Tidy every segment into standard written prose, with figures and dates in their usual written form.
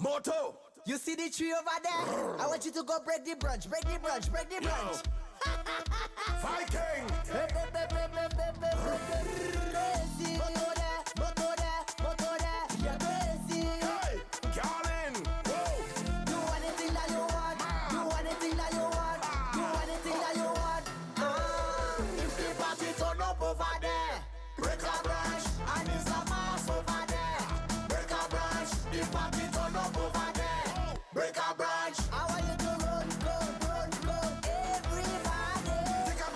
Moto. You see the tree over there? I want you to go break the branch, break the branch, break the branch. Viking. Crazy. Moto there, moto there, moto there. You're crazy. Hey, Carlin. Whoa. Do anything that you want. Do anything that you want. Do anything that you want. If the party turn up over there, break a branch and it's a mass over there. Break a branch, the party turn up over there. Break a branch. I want you to run, run, run, run. Everybody. Take a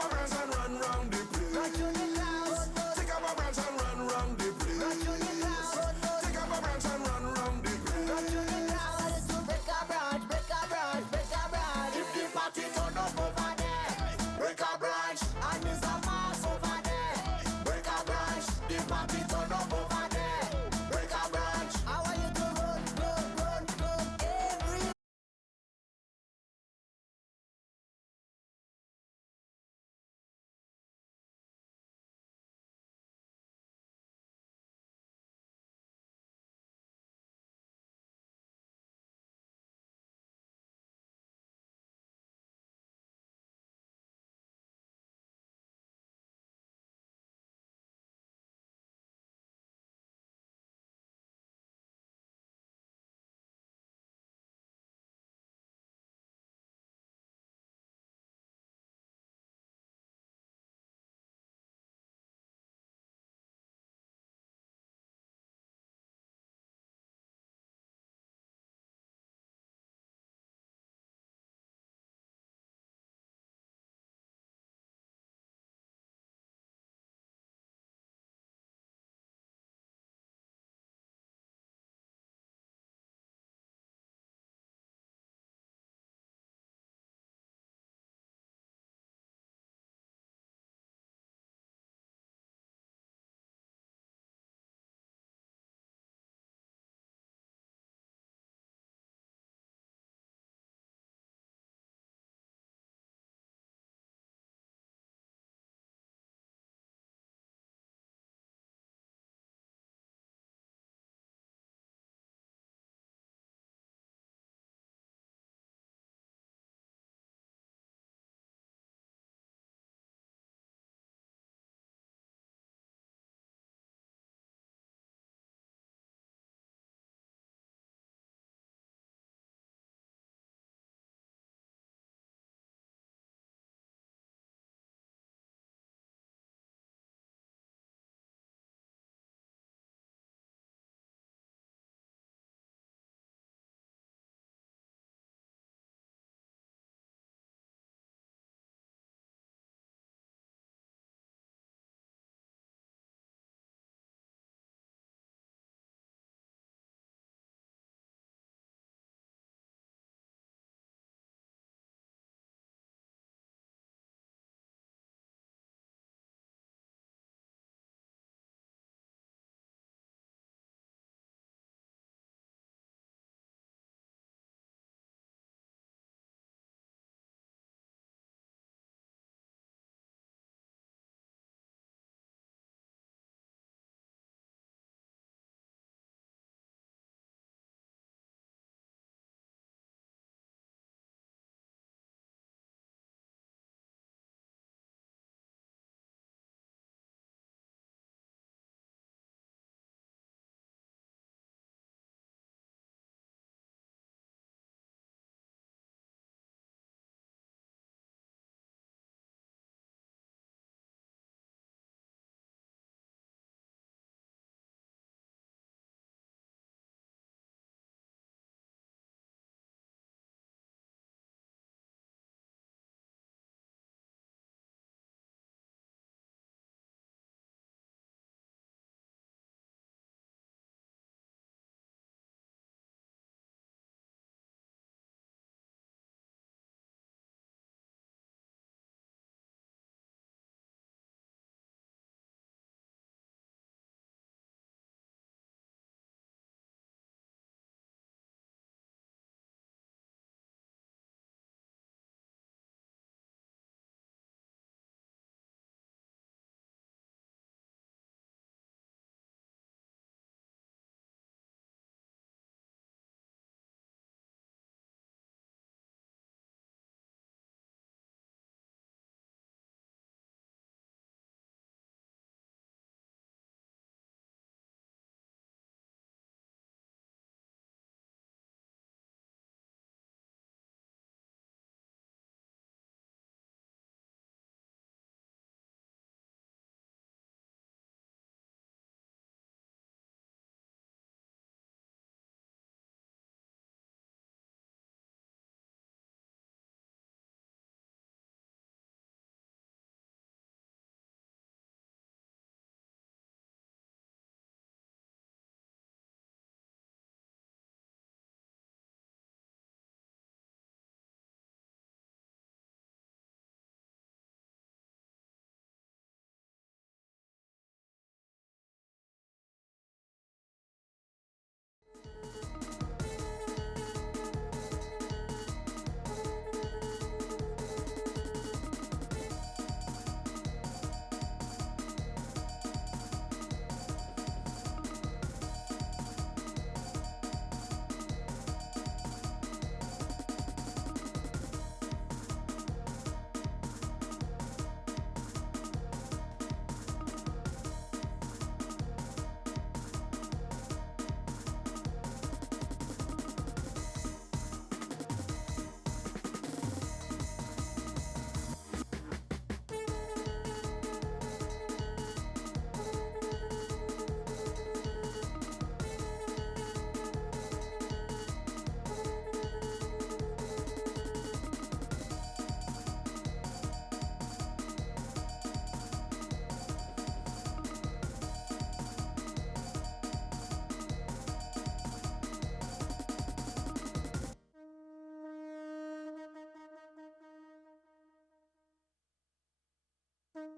Time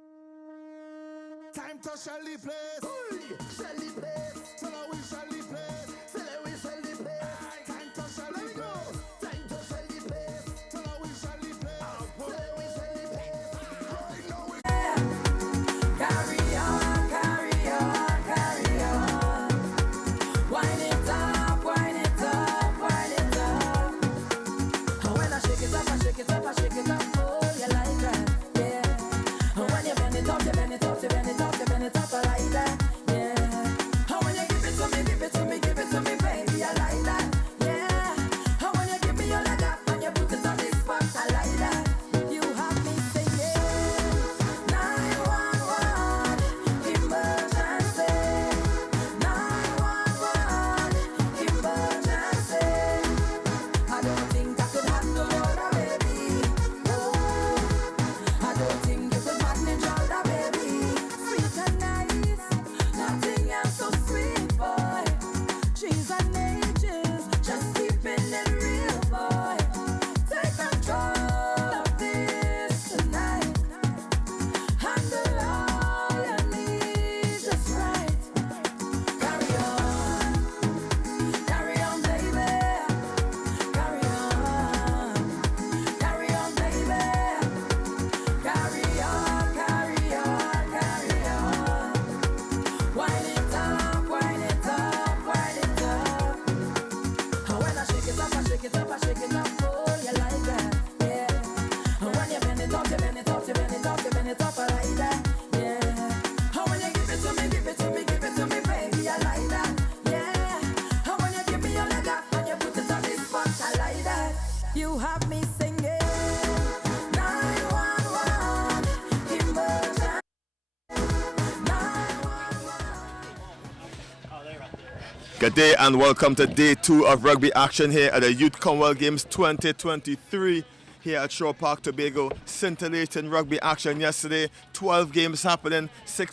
to shell the place. Shell the place. Tell her we shell the place. Tell her we shell the place. Time to shell the place. Time to shell the place. Tell her we shell the place. Tell her we shell the place. Right now we Carry on, carry on, carry on. Wind it up, wind it up, wind it up. And when I shake it up, I shake it up, I shake it up. Oh, you like that, yeah. And when you bend it up, you bend it up, you bend it up, you bend it up, I like that, yeah. And when you give it to me, give it to me, give it to me, baby, I like that, yeah. And when you give me your leg up and you put it on this spot, I like that. You have me singing 911 emergency, 911 emergency. I don't think I could handle all that, baby. I don't think you could manage all that, baby. Sweet and nice, nothing else so sweet, boy. She's an ages, just keeping it real, boy. Take control of this tonight. Handle all you need just right. Carry on, baby. Carry on, baby. Carry on, carry on, carry on. Wind it up, wind it up, wind it up. And when I shake it up, I shake it up, I shake it up. Oh, you like that, yeah. And when you bend it up, you bend it up, you bend it up, you bend it up, I like that, yeah. And when you give it to me, give it to me, give it to me, baby, I like that, yeah. And when you give me your leg up and you put it on this spot, I like that. You have me singing 911 emergency. 911. Good day and welcome to day 2 of rugby action here at the Youth Commonwealth Games 2023 here at Shore Park, Tobago. Scintillating rugby action yesterday. 12 games happening,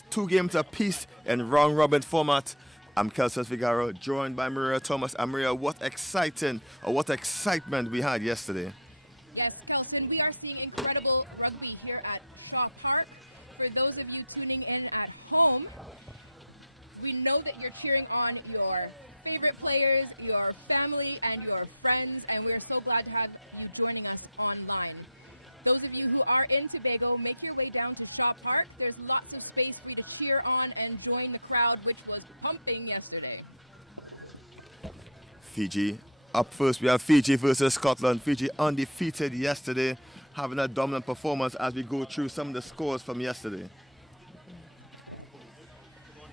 2 games apiece in round robin format. I'm Kelson Figaro, joined by Maria Thomas. And Maria, what excitement we had yesterday. Yes, Kelson, we are seeing incredible rugby here at Shaw Park. For those of you tuning in at home, we know that you're cheering on your favorite players, your family, and your friends, and we are so glad to have you joining us online. Those of you who are in Tobago, make your way down to Shaw Park. There's lots of space for you to cheer on and join the crowd, which was pumping yesterday. Fiji. Up first, we have Fiji versus Scotland. Fiji undefeated yesterday, having a dominant performance as we go through some of the scores from yesterday.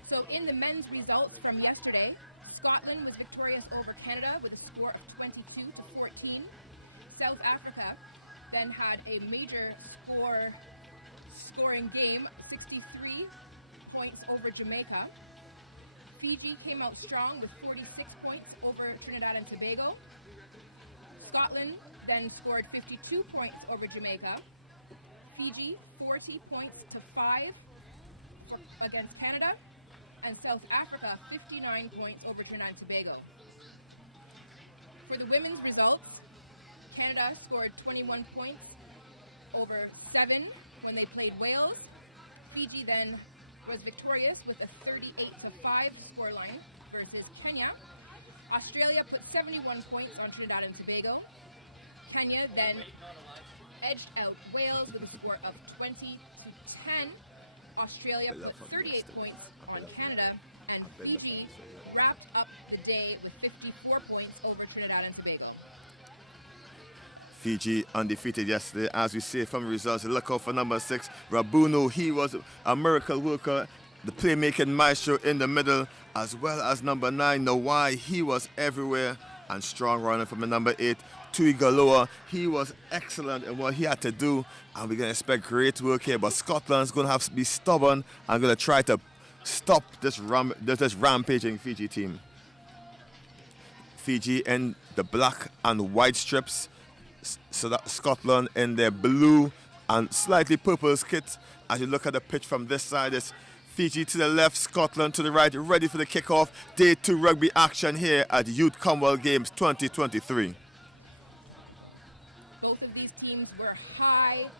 So in the men's results from yesterday, Scotland was victorious over Canada with a score of 22-14. South Africa then had a major scoring game, 63 points over Jamaica. Fiji came out strong with 46 points over Trinidad and Tobago. Scotland then scored 52 points over Jamaica. Fiji 40 points to 5 against Canada. And South Africa 59 points over Trinidad and Tobago. For the women's results, Canada scored 21 points over 7 when they played Wales. Fiji then was victorious with a 38-5 scoreline versus Kenya. Australia put 71 points on Trinidad and Tobago. Kenya then edged out Wales with a score of 20-10. Australia put 38 points on Canada, and Fiji wrapped up the day with 54 points over Trinidad and Tobago. Fiji undefeated yesterday. As we see from the results, look out for number 6, Rabuno. He was a miracle worker, the playmaking maestro in the middle, as well as number 9, Nawai. He was everywhere, and strong running from the number 8, Tui Galoa. He was excellent in what he had to do, and we're going to expect great work here. But Scotland's going to have to be stubborn and going to try to stop this rampaging Fiji team. Fiji in the black and white strips, so that Scotland in their blue and slightly purple kit. As you look at the pitch from this side, it's Fiji to the left, Scotland to the right, ready for the kickoff. Day 2 rugby action here at Youth Commonwealth Games 2023. Both of these teams were high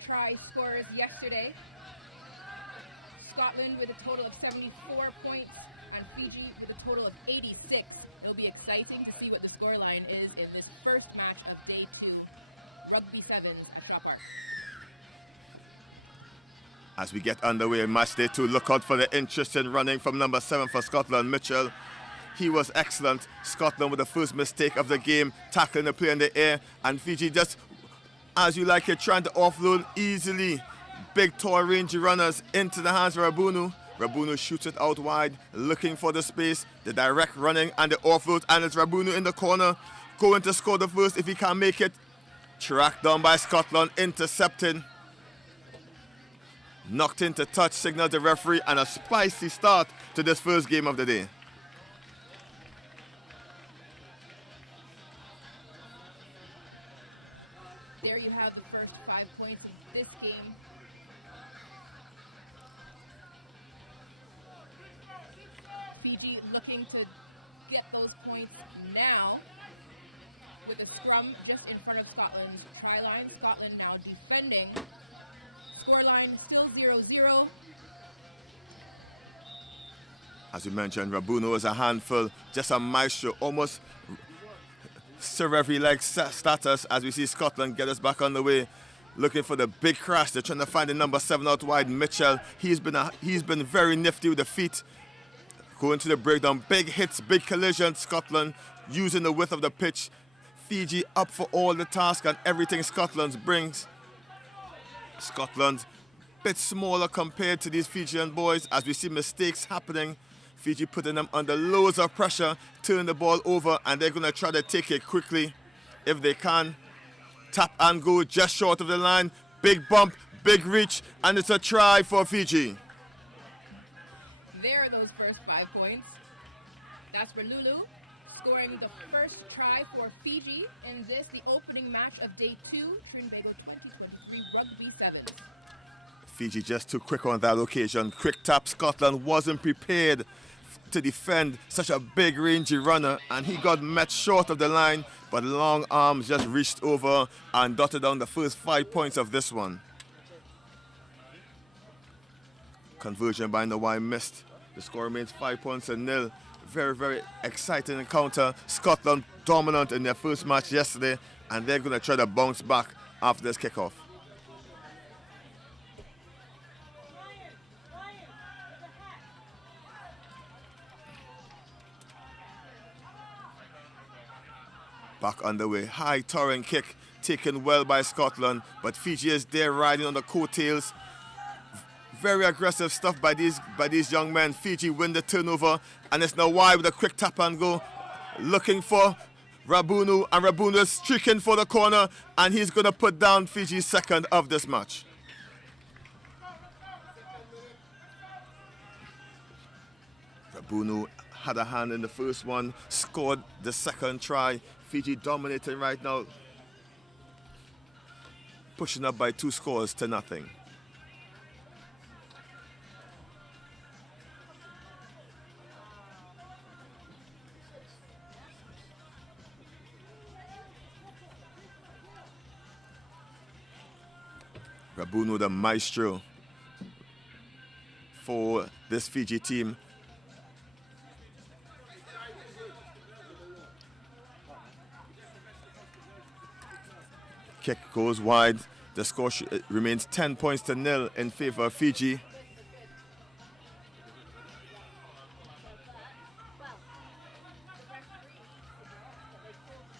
try scorers yesterday. Scotland with a total of 74 points and Fiji with a total of 86. It'll be exciting to see what the scoreline is in this first match of day 2, Rugby Sevens at Shaw Park. As we get underway in match day 2, look out for the interesting running from number 7 for Scotland, Mitchell. He was excellent. Scotland with the first mistake of the game, tackling the play in the air, and Fiji just, as you like it, trying to offload easily. Big, tall, rangy runners into the hands of Rabunu. Rabunu shoots it out wide, looking for the space, the direct running and the offload, and it's Rabunu in the corner, going to score the first if he can make it. Tracked down by Scotland, intercepting. Knocked into touch, signaled the referee, and a spicy start to this first game of the day. There you have the first 5 points of this game. Fiji looking to get those points now with a scrum just in front of Scotland's try line. Scotland now defending. Scoreline still 0-0. As we mentioned, Rabunu is a handful, just a maestro, almost Sir Referee-like status as we see Scotland get us back on the way. Looking for the big crash. They're trying to find the number 7 out wide, Mitchell. He's been very nifty with the feet. Going to the breakdown, big hits, big collision. Scotland using the width of the pitch. Fiji up for all the task and everything Scotland brings. Scotland a bit smaller compared to these Fijian boys as we see mistakes happening. Fiji putting them under loads of pressure, turn the ball over, and they're going to try to take it quickly if they can. Tap and go just short of the line. Big bump, big reach, and it's a try for Fiji. There are those first 5 points. That's for Lulu, scoring the first try for Fiji in this, the opening match of day 2, Trinbago 2023 Rugby Sevens. Fiji just too quick on that occasion. Quick tap. Scotland wasn't prepared to defend such a big rangy runner, and he got met short of the line, but long arms just reached over and dotted down the first 5 points of this one. Conversion by Nawai missed. The score remains 5-0. Very, very exciting encounter. Scotland dominant in their first match yesterday, and they're going to try to bounce back after this kickoff. Back underway. High towering kick taken well by Scotland, but Fiji is there riding on the coattails. Very aggressive stuff by these young men. Fiji win the turnover, and it's now wide with a quick tap and go. Looking for Rabunu, and Rabunu is streaking for the corner, and he's going to put down Fiji's second of this match. Rabunu had a hand in the first one, scored the second try. Fiji dominating right now, pushing up by 2 scores to nothing. Rabunu, the maestro for this Fiji team. Kick goes wide. The score remains 10-0 in favor of Fiji.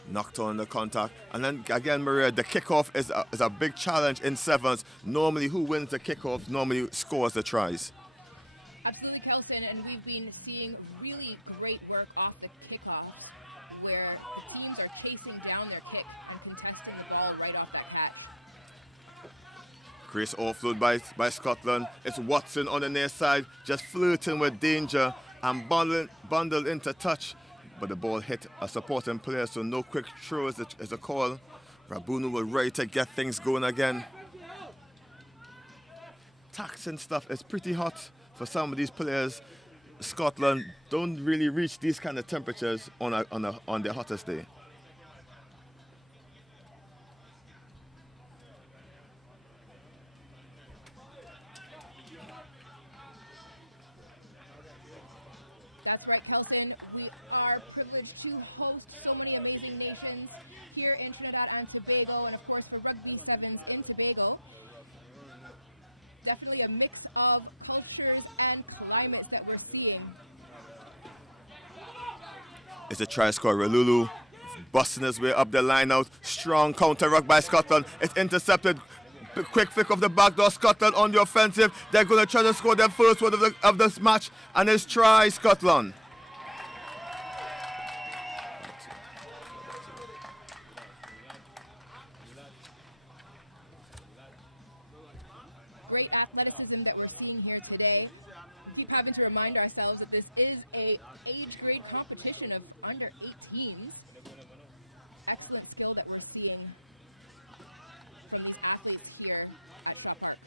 Knocked on the contact. And then again, Maria, the kickoff is a big challenge in sevens. Normally, who wins the kickoff normally scores the tries. Absolutely, Kelson, and we've been seeing really great work off the kickoffs where the teams are chasing down their kick and contesting the ball right off that catch. Grace offload by Scotland. It's Watson on the near side, just flirting with danger and bundled into touch. But the ball hit a supporting player, so no quick throw is a call. Rabunu was ready to get things going again. Taxing stuff is pretty hot for some of these players. Scotland don't really reach these kind of temperatures on their hottest day. That's right, Kelson. We are privileged to host so many amazing nations here in Trinidad and Tobago, and of course for Rugby Sevens in Tobago. Definitely a mix of cultures and climates that we're seeing. It's a try score. Relulu busting his way up the line out. Strong counter ruck by Scotland. It's intercepted. Quick flick of the back door. Scotland on the offensive. They're going to try to score their first one of this match. And it's try Scotland. Great athleticism that we're seeing here today. We keep having to remind ourselves that this is a age grade competition of under 18s. Excellent skill that we're seeing from these athletes here at Shaw Park.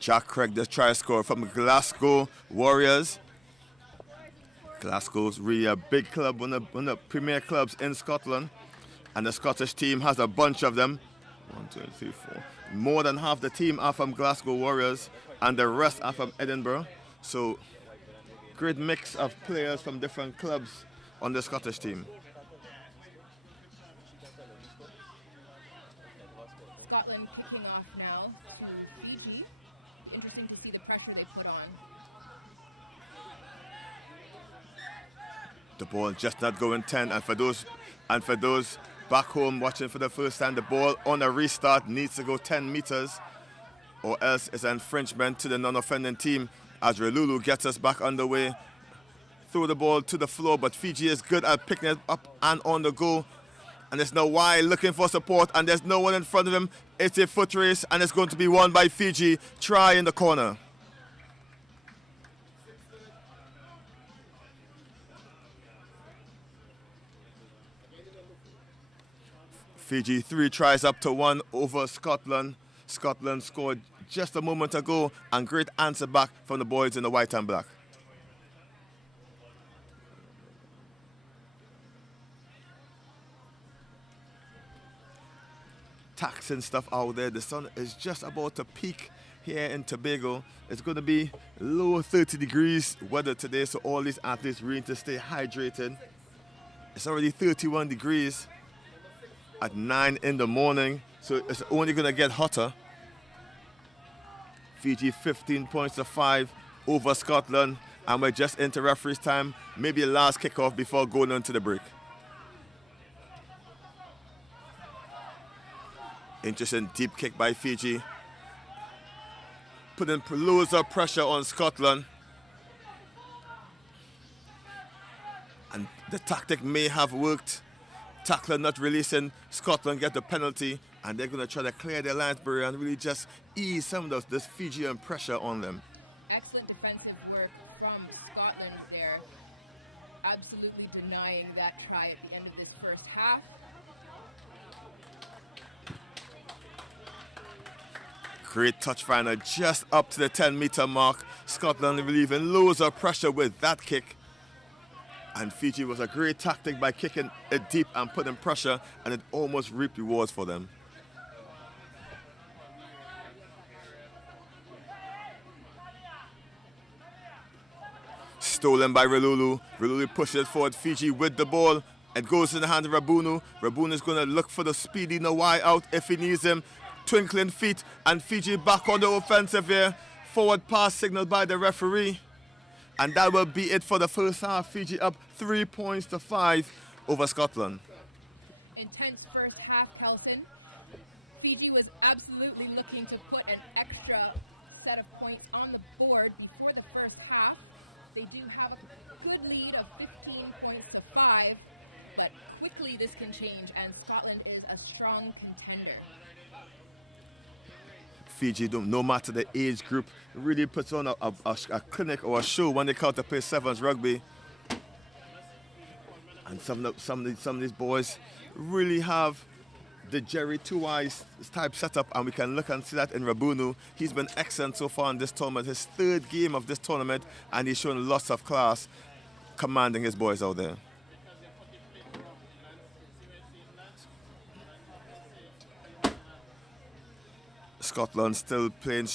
Jack Craig, the try score from Glasgow Warriors. Glasgow's really a big club, one of the premier clubs in Scotland. And the Scottish team has a bunch of them. 1, 2, 3, 4. More than half the team are from Glasgow Warriors, and the rest are from Edinburgh. So, great mix of players from different clubs on the Scottish team. Scotland kicking off now to Fiji. Be interesting to see the pressure they put on. The ball just not going 10, and for those back home watching for the first time, the ball on a restart needs to go 10 meters, or else it's an infringement to the non-offending team as Relulu gets us back underway. Throw the ball to the floor, but Fiji is good at picking it up and on the go. And there's no why looking for support, and there's no one in front of him. It's a foot race, and it's going to be won by Fiji. Try in the corner. Fiji 3 tries up to 1 over Scotland. Scotland scored just a moment ago, and great answer back from the boys in the white and black. Taxing stuff out there. The sun is just about to peak here in Tobago. It's going to be low 30 degrees weather today, so all these athletes really need to stay hydrated. It's already 31 degrees at 9 in the morning, so it's only going to get hotter. Fiji 15 points to 5 over Scotland, and we're just into referee's time. Maybe a last kickoff before going on to the break. Interesting deep kick by Fiji. Putting loads of pressure on Scotland. And the tactic may have worked. Tackler not releasing, Scotland get the penalty, and they're going to try to clear their lines barrier and really just ease some of this Fijian pressure on them. Excellent defensive work from Scotland there. Absolutely denying that try at the end of this first half. Great touch finder just up to the 10-meter mark. Scotland relieving loads of pressure with that kick. And Fiji was a great tactic by kicking it deep and putting pressure, and it almost reaped rewards for them. Stolen by Relulu. Relulu pushes it forward. Fiji with the ball. It goes in the hand of Rabunu. Rabunu is going to look for the speedy Nawai out if he needs him. Twinkling feet, and Fiji back on the offensive here. Forward pass signaled by the referee. And that will be it for the first half. Fiji up 3 points to 5 over Scotland. Intense first half, Kelson. Fiji was absolutely looking to put an extra set of points on the board before the first half. They do have a good lead of 15 points to 5, but quickly this can change, and Scotland is a strong contender. Fiji, no matter the age group, really puts on a clinic or a show when they come to play sevens rugby. And some of these boys really have the Jerry Two Eyes type setup, and we can look and see that in Rabunu. He's been excellent so far in this tournament, his third game of this tournament, and he's shown lots of class, commanding his boys out there. Scotland still playing,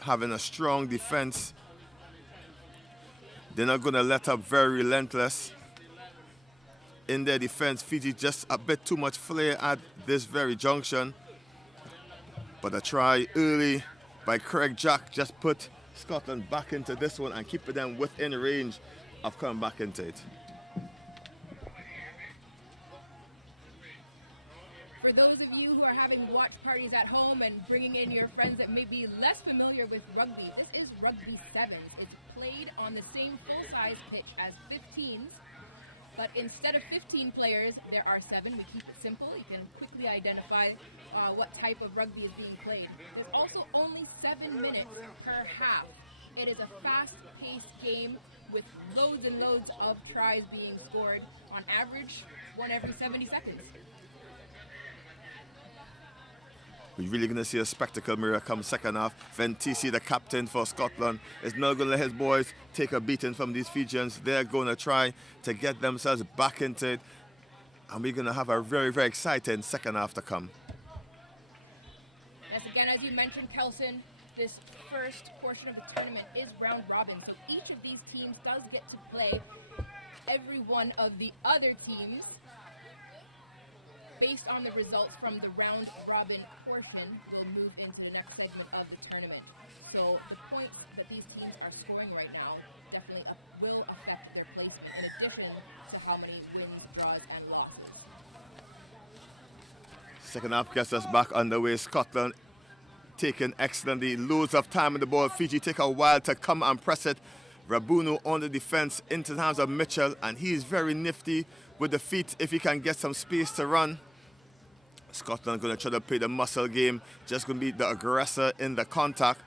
having a strong defense. They're not going to let up, very relentless in their defense. Fiji just a bit too much flair at this very junction. But a try early by Craig Jack just put Scotland back into this one and keep them within range of coming back into it. For those of you who are having watch parties at home and bringing in your friends that may be less familiar with rugby, this is Rugby Sevens. It's played on the same full-size pitch as 15s, but instead of 15 players, there are 7. We keep it simple. You can quickly identify what type of rugby is being played. There's also only 7 minutes per half. It is a fast-paced game with loads and loads of tries being scored, on average, 1 every 70 seconds. We're really going to see a spectacle mirror come second half. Ventisi, the captain for Scotland, is not going to let his boys take a beating from these Fijians. They're going to try to get themselves back into it. And we're going to have a very, very exciting second half to come. Yes, again, as you mentioned, Kelson, this first portion of the tournament is round robin. So each of these teams does get to play every one of the other teams. Based on the results from the round robin portion, we'll move into the next segment of the tournament. So the points that these teams are scoring right now definitely will affect their placement, in addition to how many wins, draws, and losses. Second half gets us back underway. Scotland taking excellently, loads of time on the ball. Fiji take a while to come and press it. Rabuno on the defense into the hands of Mitchell, and he's very nifty with the feet if he can get some space to run. Scotland going to try to play the muscle game, just going to be the aggressor in the contact.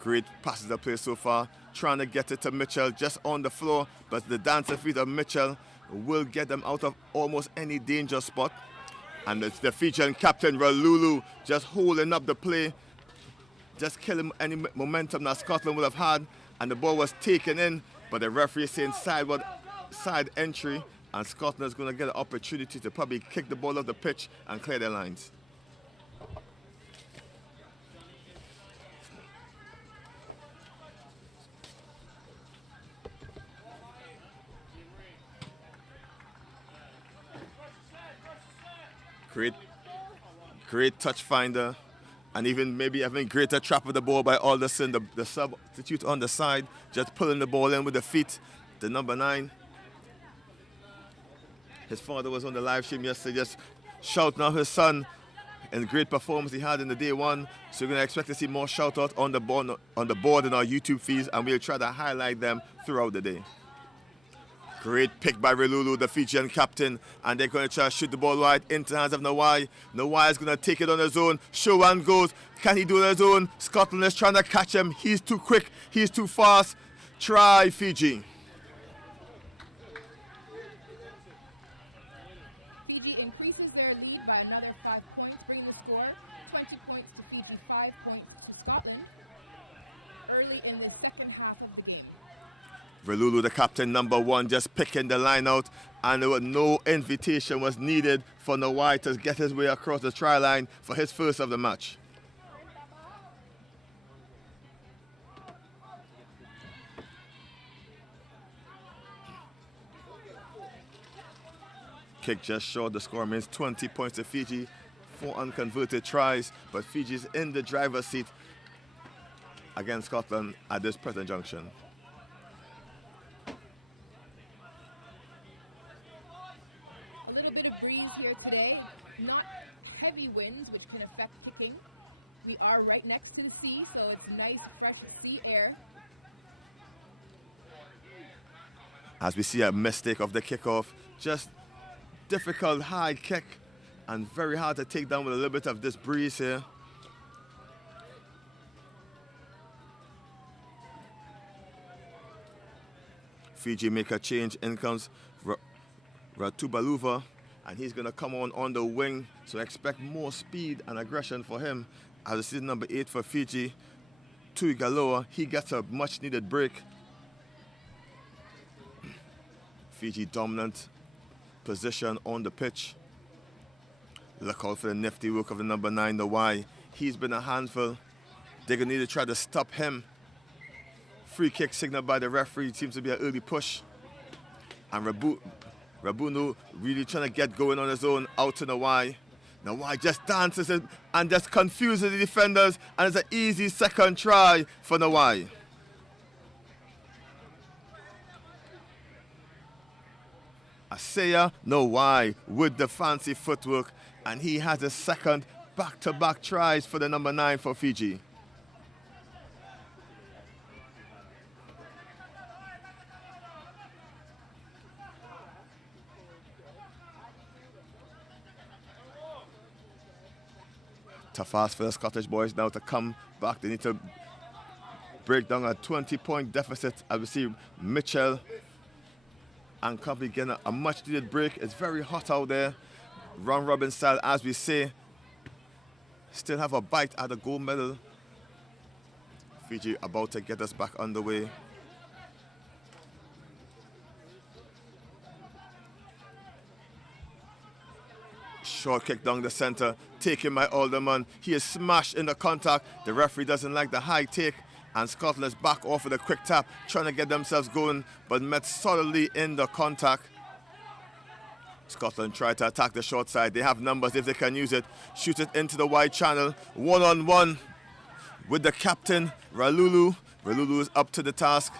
Great passes of play so far, trying to get it to Mitchell just on the floor, but the dancer feet of Mitchell will get them out of almost any danger spot. And it's the Fijian captain, Ralulu, just holding up the play, just killing any momentum that Scotland would have had, and the ball was taken in, but the referee is saying side entry, and Scotland is going to get an opportunity to probably kick the ball off the pitch and clear their lines. Great touch finder, and even maybe having greater trap of the ball by Alderson, the substitute on the side, just pulling the ball in with the feet. The number 9. His father was on the live stream yesterday, just shouting out his son and great performance he had in the day one. So we're going to expect to see more shout out on the board in our YouTube feeds, and we'll try to highlight them throughout the day. Great pick by Relulu, the Fijian captain, and they're going to try to shoot the ball wide into the hands of Nawai. Nawai is going to take it on his own. Showan goes. Can he do it on his own? Scotland is trying to catch him. He's too quick. He's too fast. Try Fiji. Fiji increases their lead by another 5 points, bringing the score 20 points to Fiji, 5 points to Scotland early in the second half of the game. Relulu, the captain, number 1, just picking the line out, and there was no invitation was needed for Nawai to get his way across the try line for his first of the match. Kick just short. The score means 20 points to Fiji, 4 unconverted tries, but Fiji's in the driver's seat against Scotland at this present junction. A little bit of breeze here today, not heavy winds, which can affect kicking. We are right next to the sea, so it's nice, fresh sea air. As we see a mistake of the kickoff, just difficult high kick and very hard to take down with a little bit of this breeze here. Fiji make a change. In comes Ratubaluva, and he's going to come on the wing, so expect more speed and aggression for him. As you see, number 8 for Fiji, Tuigaloa, he gets a much needed break. Fiji dominant position on the pitch. Look out for the nifty work of the number 9, the Y. He's been a handful. They're going to need to try to stop him Free kick signaled by the referee. Seems to be an early push. And Rabuno really trying to get going on his own out to Nawai. Nawai just dances it and just confuses the defenders, and it's an easy second try for Nawai. Asaya Nawai with the fancy footwork, and he has his second back-to-back tries for the number 9 for Fiji. Tough ask for the Scottish boys now to come back. They need to break down a 20-point deficit. I will see Mitchell and company getting a much-needed break. It's very hot out there. Round robin style, as we say. Still have a bite at the gold medal. Fiji about to get us back underway. Short kick down the center, taken by Alderman. He is smashed in the contact. The referee doesn't like the high take, and Scotland is back off with a quick tap, trying to get themselves going, but met solidly in the contact. Scotland try to attack the short side. They have numbers if they can use it. Shoot it into the wide channel. One-on-one with the captain, Ralulu. Ralulu is up to the task.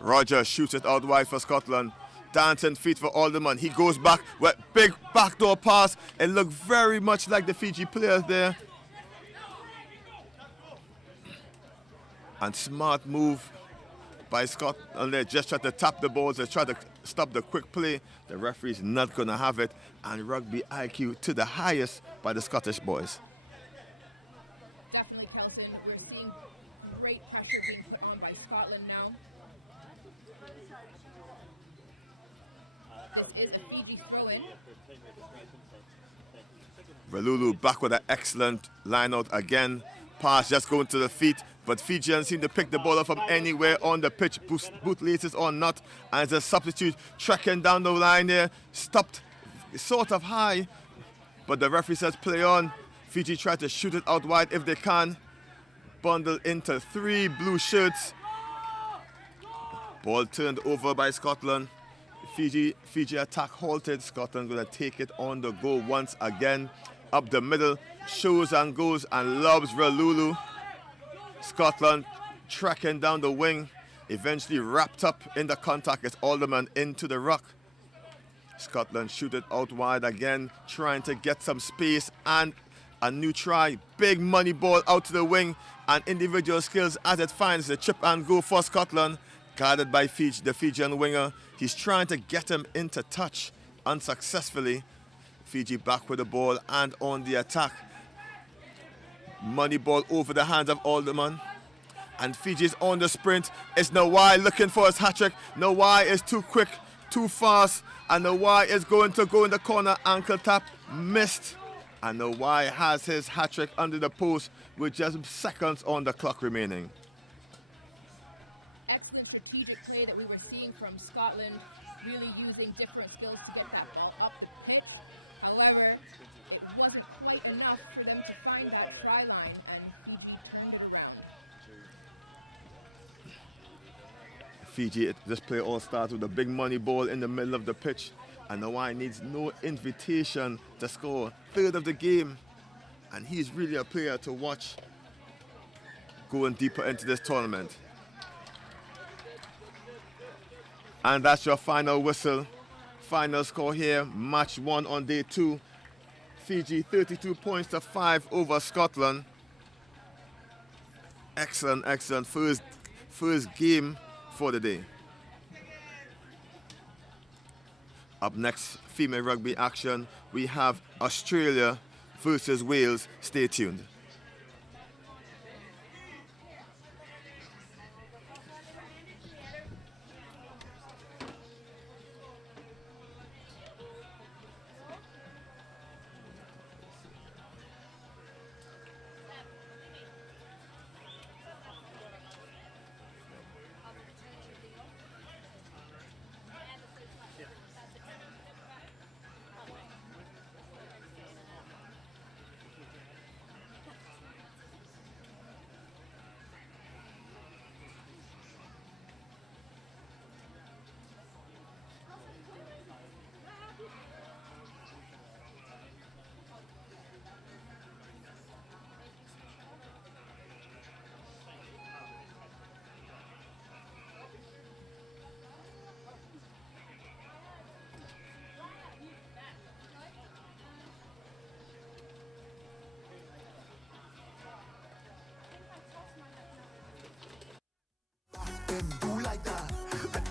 Roger shoots it out wide for Scotland. Dancing feet for Alderman. He goes back with big backdoor pass. It looked very much like the Fiji players there. And smart move by Scotland. They just try to tap the balls. They try to stop the quick play. The referee's not going to have it. And rugby IQ to the highest by the Scottish boys. Definitely, Kelson. We're seeing great pressure being put on by Scotland now. This is a Fiji throw-in. Ralulu back with an excellent line out again. Pass just going to the feet, but Fijians seem to pick the ball up from anywhere on the pitch, bootlaces or not. And it's a substitute trekking down the line there. Stopped sort of high, but the referee says play on. Fiji try to shoot it out wide if they can. Bundle into 3 blue shirts. Ball turned over by Scotland. Fiji attack halted. Scotland going to take it on the go once again. Up the middle, shows and goes and lobs Ralulu. Scotland tracking down the wing. Eventually wrapped up in the contact as Alderman into the ruck. Scotland shoot it out wide again, trying to get some space and a new try. Big money ball out to the wing, and individual skills as it finds the chip and go for Scotland. Guarded by Fiji, the Fijian winger. He's trying to get him into touch unsuccessfully. Fiji back with the ball and on the attack. Money ball over the hands of Alderman. And Fiji's on the sprint. It's Nawai looking for his hat-trick. Nawai is too quick, too fast. And Nawai is going to go in the corner. Ankle tap, missed. And Nawai has his hat-trick under the post with just seconds on the clock remaining. Excellent strategic play that we were seeing from Scotland, really using different skills to get that ball up the pitch. However, it wasn't quite enough for them to find that try line, and Fiji turned it around. Fiji, this play all starts with a big money ball in the middle of the pitch, and Nawai needs no invitation to score. Third of the game, and he's really a player to watch going deeper into this tournament. And that's your final whistle. Final score here, match 1 on day 2. Fiji 32 points to 5 over Scotland. Excellent, excellent first game for the day. Up next, female rugby action. We have Australia versus Wales. Stay tuned.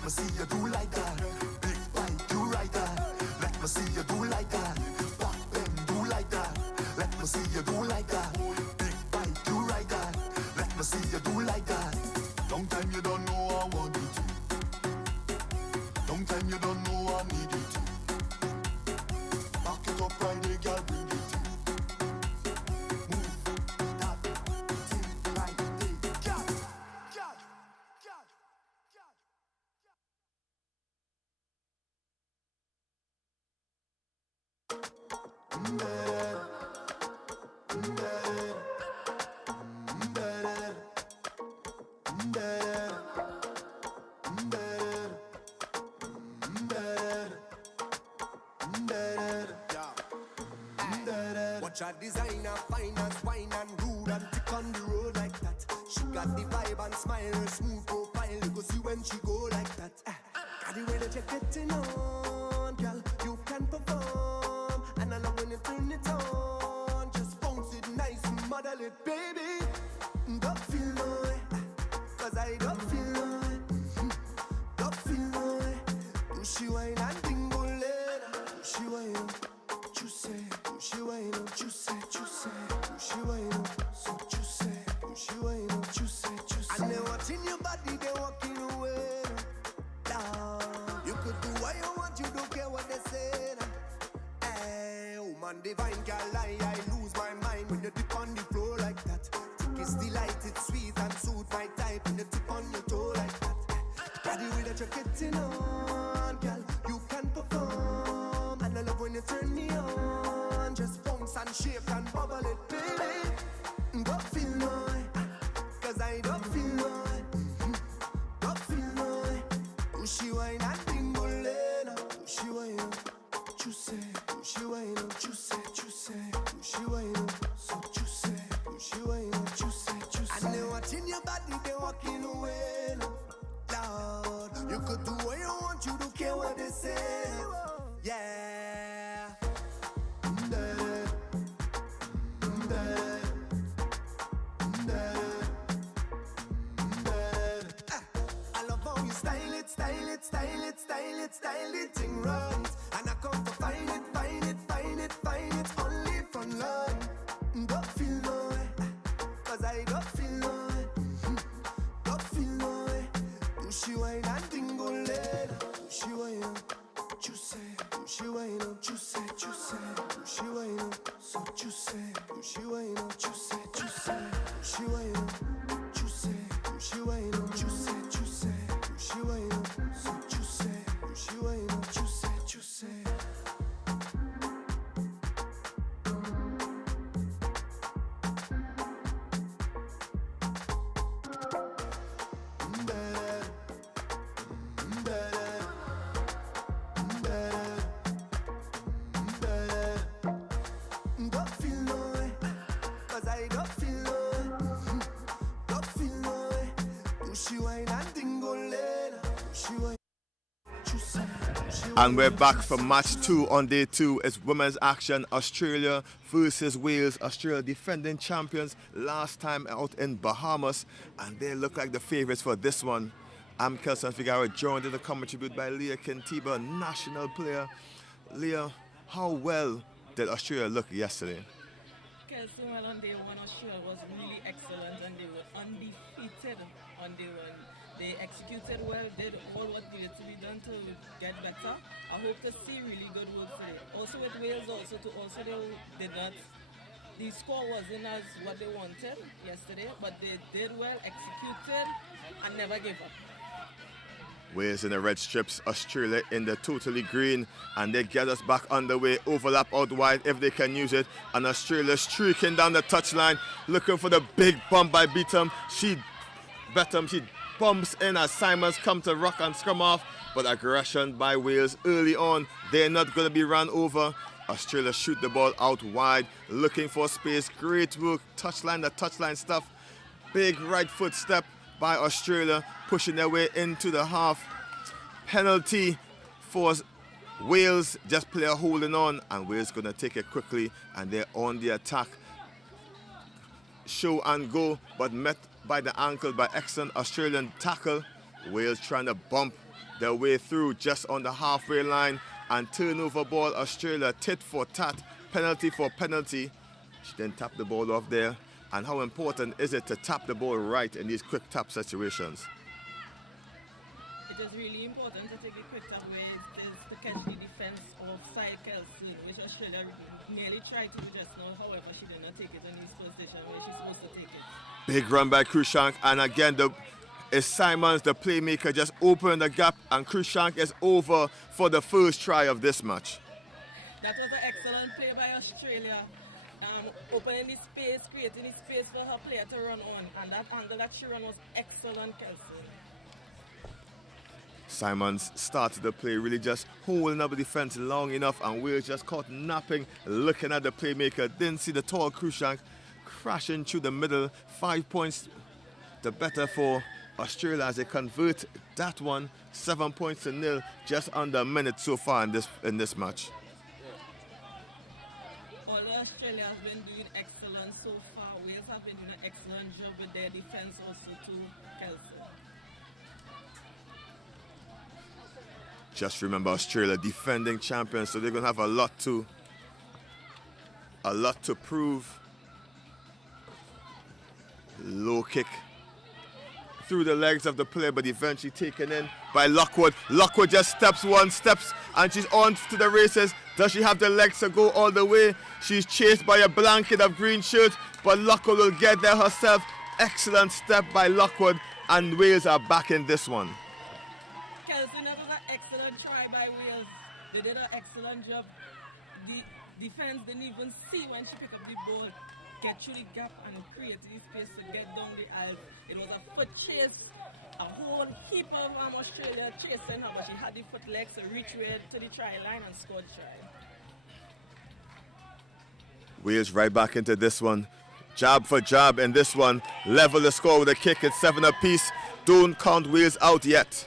me see you do like that. Big bite, do like that. Let me see you do like that. Back bend, do like that. Let me see you do like that. Big bite, do like that. Let me see you do like that. Long time you don't know I want it. Long time you don't know I need it. Back it up right there, girl, bring it. Move that thing right there, girl. Watch a designer, finance, wine and rude and tick on the road like that. She got the vibe and smile, her smooth profile. You go see when she go like that. Got the way that you're getting on, girl. You can perform, and I love when you turn it on. Just bounce it nice and model it, baby. Don't feel no way, 'cause I don't feel no way. Don't feel no way. Do she wine and dingle later? Do she wine? You say, do she wine up, you say, do she wine up, so you say, do she wine up, you say. And they watching your body, they walking away. Nah, you could do what you want, you don't care what they say. Hey, oh man, divine girl, I lose my mind when you dip on the floor like that. Think it's delight, it's sweet and suit my type when you tip on your toe like that. Got the way that you're getting on, girl, you can perform. And I love when you turn me on. Just bounce and shake and bubble it, baby. Don't feel no way, 'cause I don't feel no way. Don't feel no way. Do she wine and dingle lena? Do she wine up? You say, do she wine up? You say, do she wine up? So you say, do she wine up? You say. And they watching your body, they walking away. Lord, you could do what you want, you don't care what they say. Yeah. I love how you style it, style it, style it, style it, style it, thing right. And I come to find it, find it, find it, find it, only from line. Don't feel no way, 'cause I don't feel no way. Don't feel no way. Do she wine and dingle later? Do she wine up? You say, do she wine up? You say, do she wine up? So you say, do she wine up? You say, do she wine up? You say, do she wine up? You say, do she wine up? So you say, do she wine up? You say, you say. Don't feel no way, 'cause I don't feel no way. Don't feel no way. Do she wine and dingle later? Do she wine? You say, do she wine? And we're back for match 2 on day 2. It's women's action. Australia versus Wales. Australia defending champions last time out in Bahamas. And they look like the favourites for this one. I'm Kelson Figueroa, joined in the commentary booth by Leah Kintiba, national player. Leah, how well did Australia look yesterday? Kelson, well, on day 1, Australia was really excellent and they were undefeated on day 1. They executed well, did all what needed to be done to get better. I hope to see really good work today. Also with Wales, they did not, the score wasn't as what they wanted yesterday, but they did well, executed, and never gave up. Wales in the red strips, Australia in the totally green, and they get us back underway. Overlap out wide if they can use it, and Australia streaking down the touchline, looking for the big bump by Beetham. She bumps in as Simons come to rock and scrum off, but aggression by Wales early on. They're not going to be run over. Australia shoot the ball out wide, looking for space. Great work, touchline stuff. Big right foot step by Australia, pushing their way into the half. Penalty for Wales, just player holding on, and Wales going to take it quickly, and they're on the attack. Show and go, but met by the ankle by excellent Australian tackle. Wales trying to bump their way through just on the halfway line, and turnover ball. Australia tit for tat, penalty for penalty. She then tapped the ball off there. And how important is it to tap the ball right in these quick tap situations? It is really important to take the quick tap where it is to catch the defense of side Kelson, which Australia nearly tried to do just now. However, she did not take it on the first station where she's supposed to take it. Big run by Cruikshank, and again it's Simons, the playmaker, just opened the gap, and Cruikshank is over for the first try of this match. That was an excellent play by Australia. Opening the space, creating the space for her player to run on, and that angle that she ran was excellent, Kelson. Simons started the play, really just holding up the defense long enough, and Wales just caught napping, looking at the playmaker. Didn't see the tall Cruikshank crashing through the middle. 5 points the better for Australia as they convert that one. 7 points to nil, just under a minute so far in this match. Although Australia has been doing excellent so far, Wales have been doing an excellent job with their defense also too, Kelson. Just remember, Australia defending champions, so they're going to have a lot to prove. Low kick through the legs of the player, but eventually taken in by Lockwood. Lockwood just steps, and she's on to the races. Does she have the legs to go all the way? She's chased by a blanket of green shirt, but Lockwood will get there herself. Excellent step by Lockwood, and Wales are back in this one. Kelson, that was an excellent try by Wales. They did an excellent job. The defense didn't even see when she picked up the ball, get through the gap and create the space to get down the aisle. It was a foot chase, a whole heap of Australia chasing her, but she had the foot legs to reach to the try line and score the try. Wales right back into this one. Jab for jab in this one. Level the score with a kick. It's 7 apiece. Don't count Wales out yet.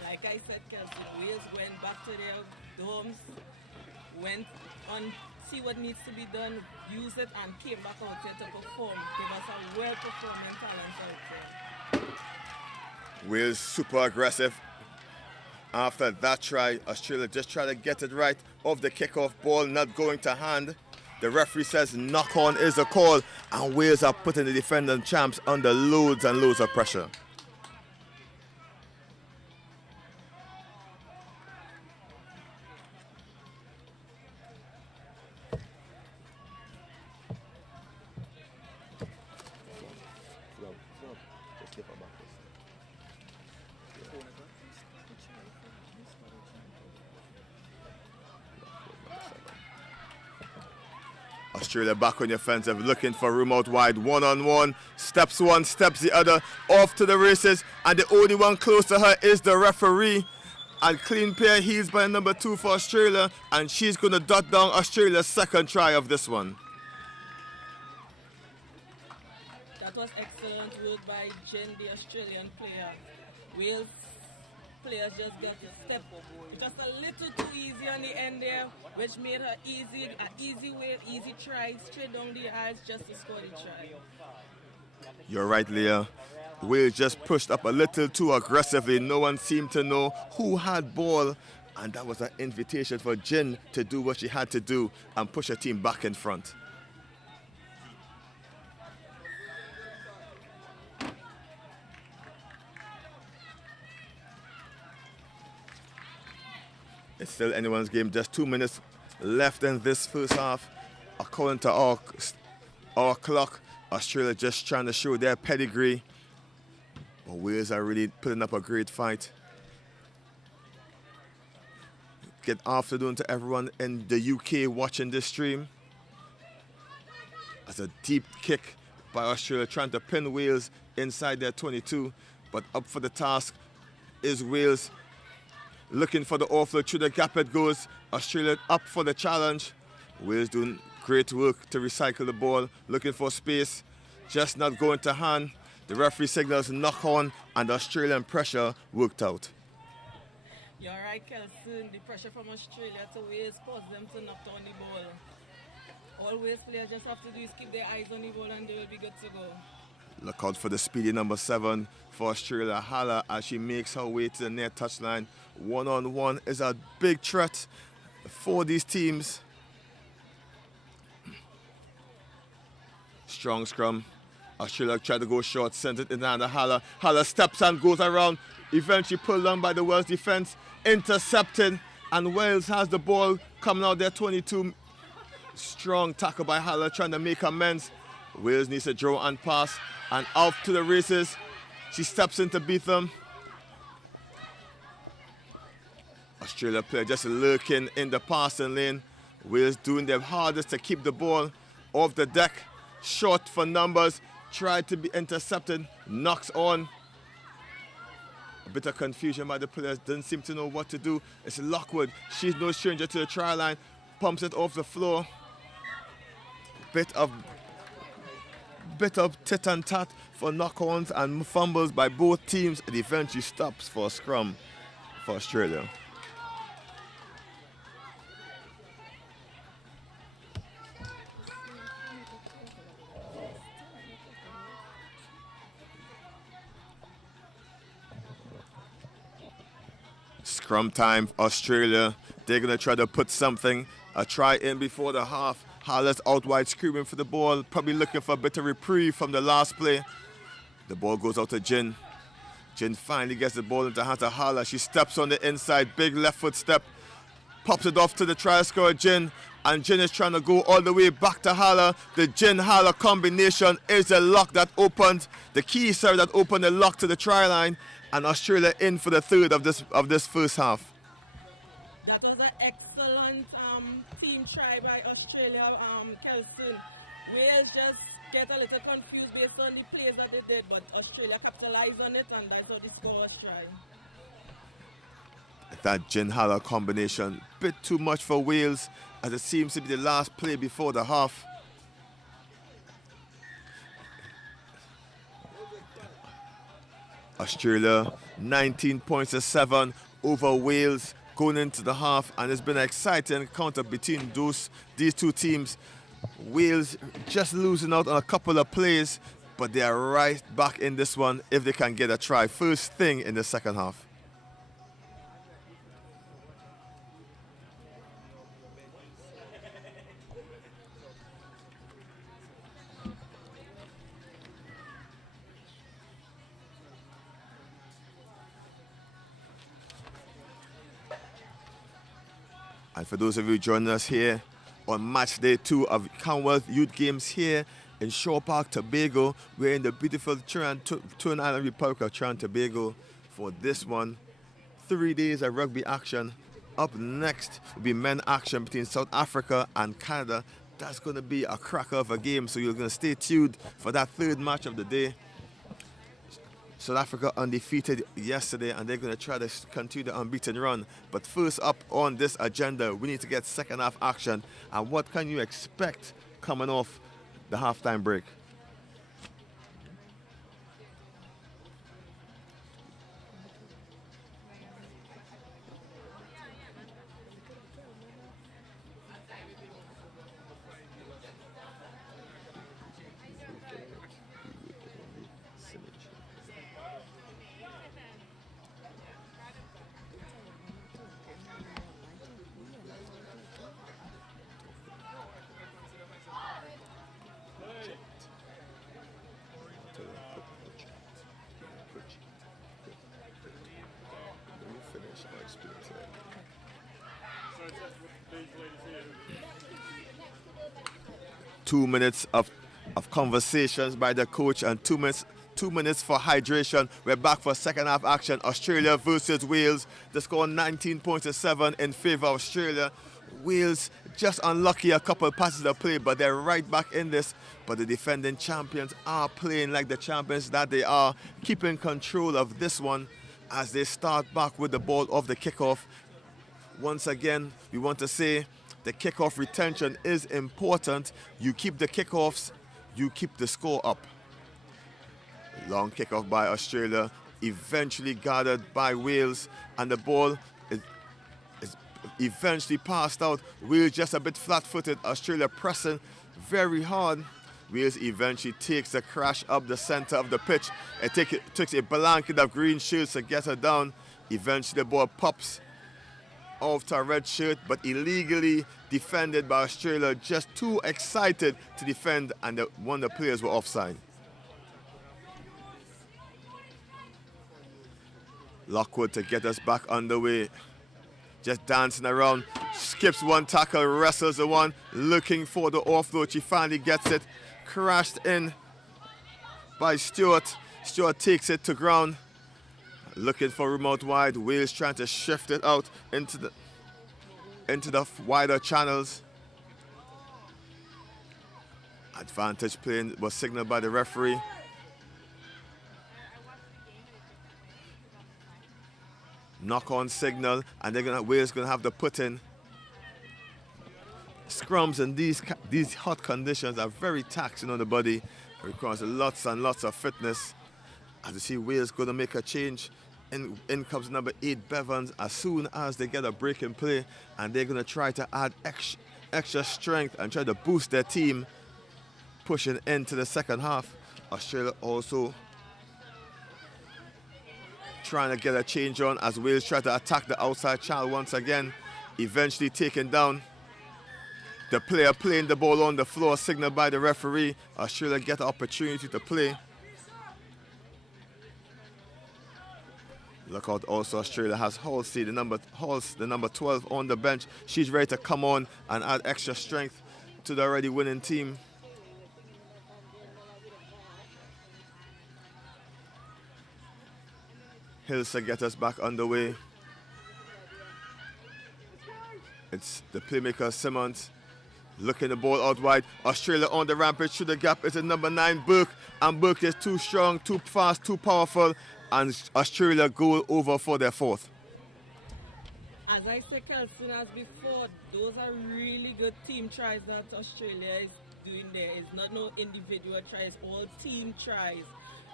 Like I said, Kelson, Wales went back to their dorms, went on, see what needs to be done, use it, and came back out here to perform. Give us a well-performing talent out there. Wales super aggressive. After that try, Australia just tried to get it right off the kickoff ball, not going to hand. The referee says knock on is the call, and Wales are putting the defending champs under loads and loads of pressure. Australia back on the offensive, looking for room out wide, one-on-one, steps one, steps the other, off to the races, and the only one close to her is the referee. And clean pair heels by number 2 for Australia, and she's going to dot down Australia's second try of this one. That was excellent work by Jen, the Australian player. Wales players just got to step just a little too easy on the end there, which made her easy try, straight down the eyes just to score the try. You're right, Leah. Wales just pushed up a little too aggressively. No one seemed to know who had ball, and that was an invitation for Jen to do what she had to do and push her team back in front. It's still anyone's game. Just 2 minutes left in this first half. According to our clock, Australia just trying to show their pedigree. But Wales are really putting up a great fight. Good afternoon to everyone in the UK watching this stream. That's a deep kick by Australia, trying to pin Wales inside their 22. But up for the task is Wales. Looking for the offload, through the gap it goes. Australia up for the challenge. Wales doing great work to recycle the ball, looking for space, just not going to hand. The referee signals knock on, and Australian pressure worked out. You're right, Kelson. The pressure from Australia to Wales caused them to knock down the ball. Always players just have to do is keep their eyes on the ball and they will be good to go. Look out for the speedy number 7 for Australia, Hala, as she makes her way to the near touchline. One-on-one is a big threat for these teams. Strong scrum. Australia tried to go short, sent it in the hand of Hala. Hala steps and goes around, eventually pulled down by the Wales defense, intercepted, and Wales has the ball coming out there, 22. Strong tackle by Hala, trying to make amends. Wales needs a draw and pass, and out to the races. She steps in to beat them. Australia player just lurking in the passing lane. Wales doing their hardest to keep the ball off the deck. Short for numbers, tried to be intercepted, knocks on. A bit of confusion by the players, didn't seem to know what to do. It's Lockwood, she's no stranger to the try line, pumps it off the floor. Bit of tit and tat for knock-ons and fumbles by both teams. It eventually stops for a scrum for Australia. Scrum time, Australia. They're going to try to put a try in before the half. Hala's out wide screaming for the ball, probably looking for a bit of reprieve from the last play. The ball goes out to Jin. Jin finally gets the ball into the hands of Hala. She steps on the inside, big left foot step, pops it off to the try scorer, Jin. And Jin is trying to go all the way back to Hala. The Jin-Hala combination is the lock that opened, the key serve that opened the lock to the try line. And Australia in for the third of this first half. That was an excellent team try by Australia, Kelson. Wales just get a little confused based on the plays that they did, but Australia capitalized on it, and that's how the score was try. That Jin-Hala combination, bit too much for Wales, as it seems to be the last play before the half. Australia 19 points to 7 over Wales going into the half, and it's been an exciting encounter between these two teams. Wales just losing out on a couple of plays, but they are right back in this one if they can get a try first thing in the second half. And for those of you joining us here on match day 2 of Commonwealth Youth Games here in Shore Park, Tobago, we're in the beautiful Trinidad Island Republic of Trinidad and Tobago for this one. 3 days of rugby action. Up next will be men action between South Africa and Canada. That's going to be a cracker of a game, so you're going to stay tuned for that third match of the day. South Africa undefeated yesterday, and they're going to try to continue the unbeaten run. But first up on this agenda, we need to get second half action. And what can you expect coming off the halftime break? Two minutes of conversations by the coach and 2 minutes for hydration. We're back for second half action. Australia versus Wales. The score 19 points to 7 in favor of Australia. Wales just unlucky a couple passes of play, but they're right back in this. But the defending champions are playing like the champions that they are, keeping control of this one as they start back with the ball off the kickoff. Once again, we want to say the kickoff retention is important. You keep the kickoffs, you keep the score up. Long kickoff by Australia, eventually gathered by Wales, and the ball is eventually passed out. Wales just a bit flat-footed. Australia pressing very hard. Wales eventually takes the crash up the center of the pitch. It takes a blanket of green shirts to get her down. Eventually the ball pops off to a red shirt, but illegally defended by Australia. Just too excited to defend, and one of the players were offside. Lockwood to get us back underway. Just dancing around, skips one tackle, wrestles the one, looking for the offload. She finally gets it, crashed in by Stewart. Stewart takes it to ground, looking for room out wide. Wales trying to shift it out into the wider channels. Advantage play was signaled by the referee. Knock-on signal, and Wales gonna have to put in. Scrums in these hot conditions are very taxing on the body. It requires lots and lots of fitness. As you see, Wales gonna make a change. In comes number 8 Bevans as soon as they get a break in play, and they're gonna try to add extra strength and try to boost their team, pushing into the second half. Australia also trying to get a change on as Wales try to attack the outside channel once again, eventually taken down. The player playing the ball on the floor, signaled by the referee. Australia get the opportunity to play. Look out also, Australia has Halsey, the number 12 on the bench. She's ready to come on and add extra strength to the already winning team. Hills to get us back underway. It's the playmaker Simmons looking the ball out wide. Australia on the rampage through the gap. It's a number 9 Burke, and Burke is too strong, too fast, too powerful, and Australia goal over for their 4th. As I said, Kelson, as before, those are really good team tries that Australia is doing there. It's not no individual tries, all team tries.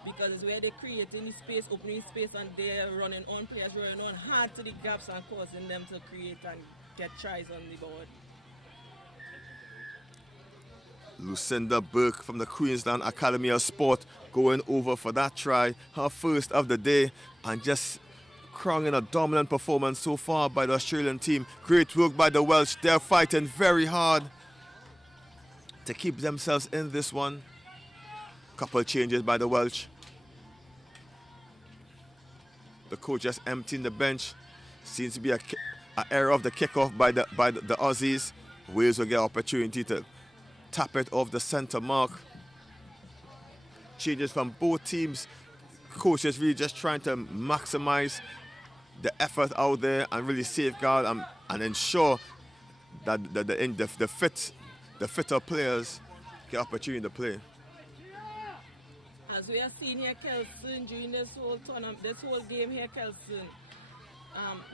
Because it's where they're creating the space, opening space, and they're running on, players running on hard to the gaps and causing them to create and get tries on the board. Lucinda Burke from the Queensland Academy of Sport going over for that try, her first of the day, and just crowning a dominant performance so far by the Australian team. Great work by the Welsh. They're fighting very hard to keep themselves in this one. Couple changes by the Welsh. The coach just emptying the bench. Seems to be an error of the kickoff by the Aussies. Wales will get an opportunity to tap it off the center mark. Changes from both teams. Coaches really just trying to maximize the effort out there and really safeguard and ensure that the fitter players get opportunity to play. As we are seeing here, Kelson, during this whole tournament, this whole game here, Kelson,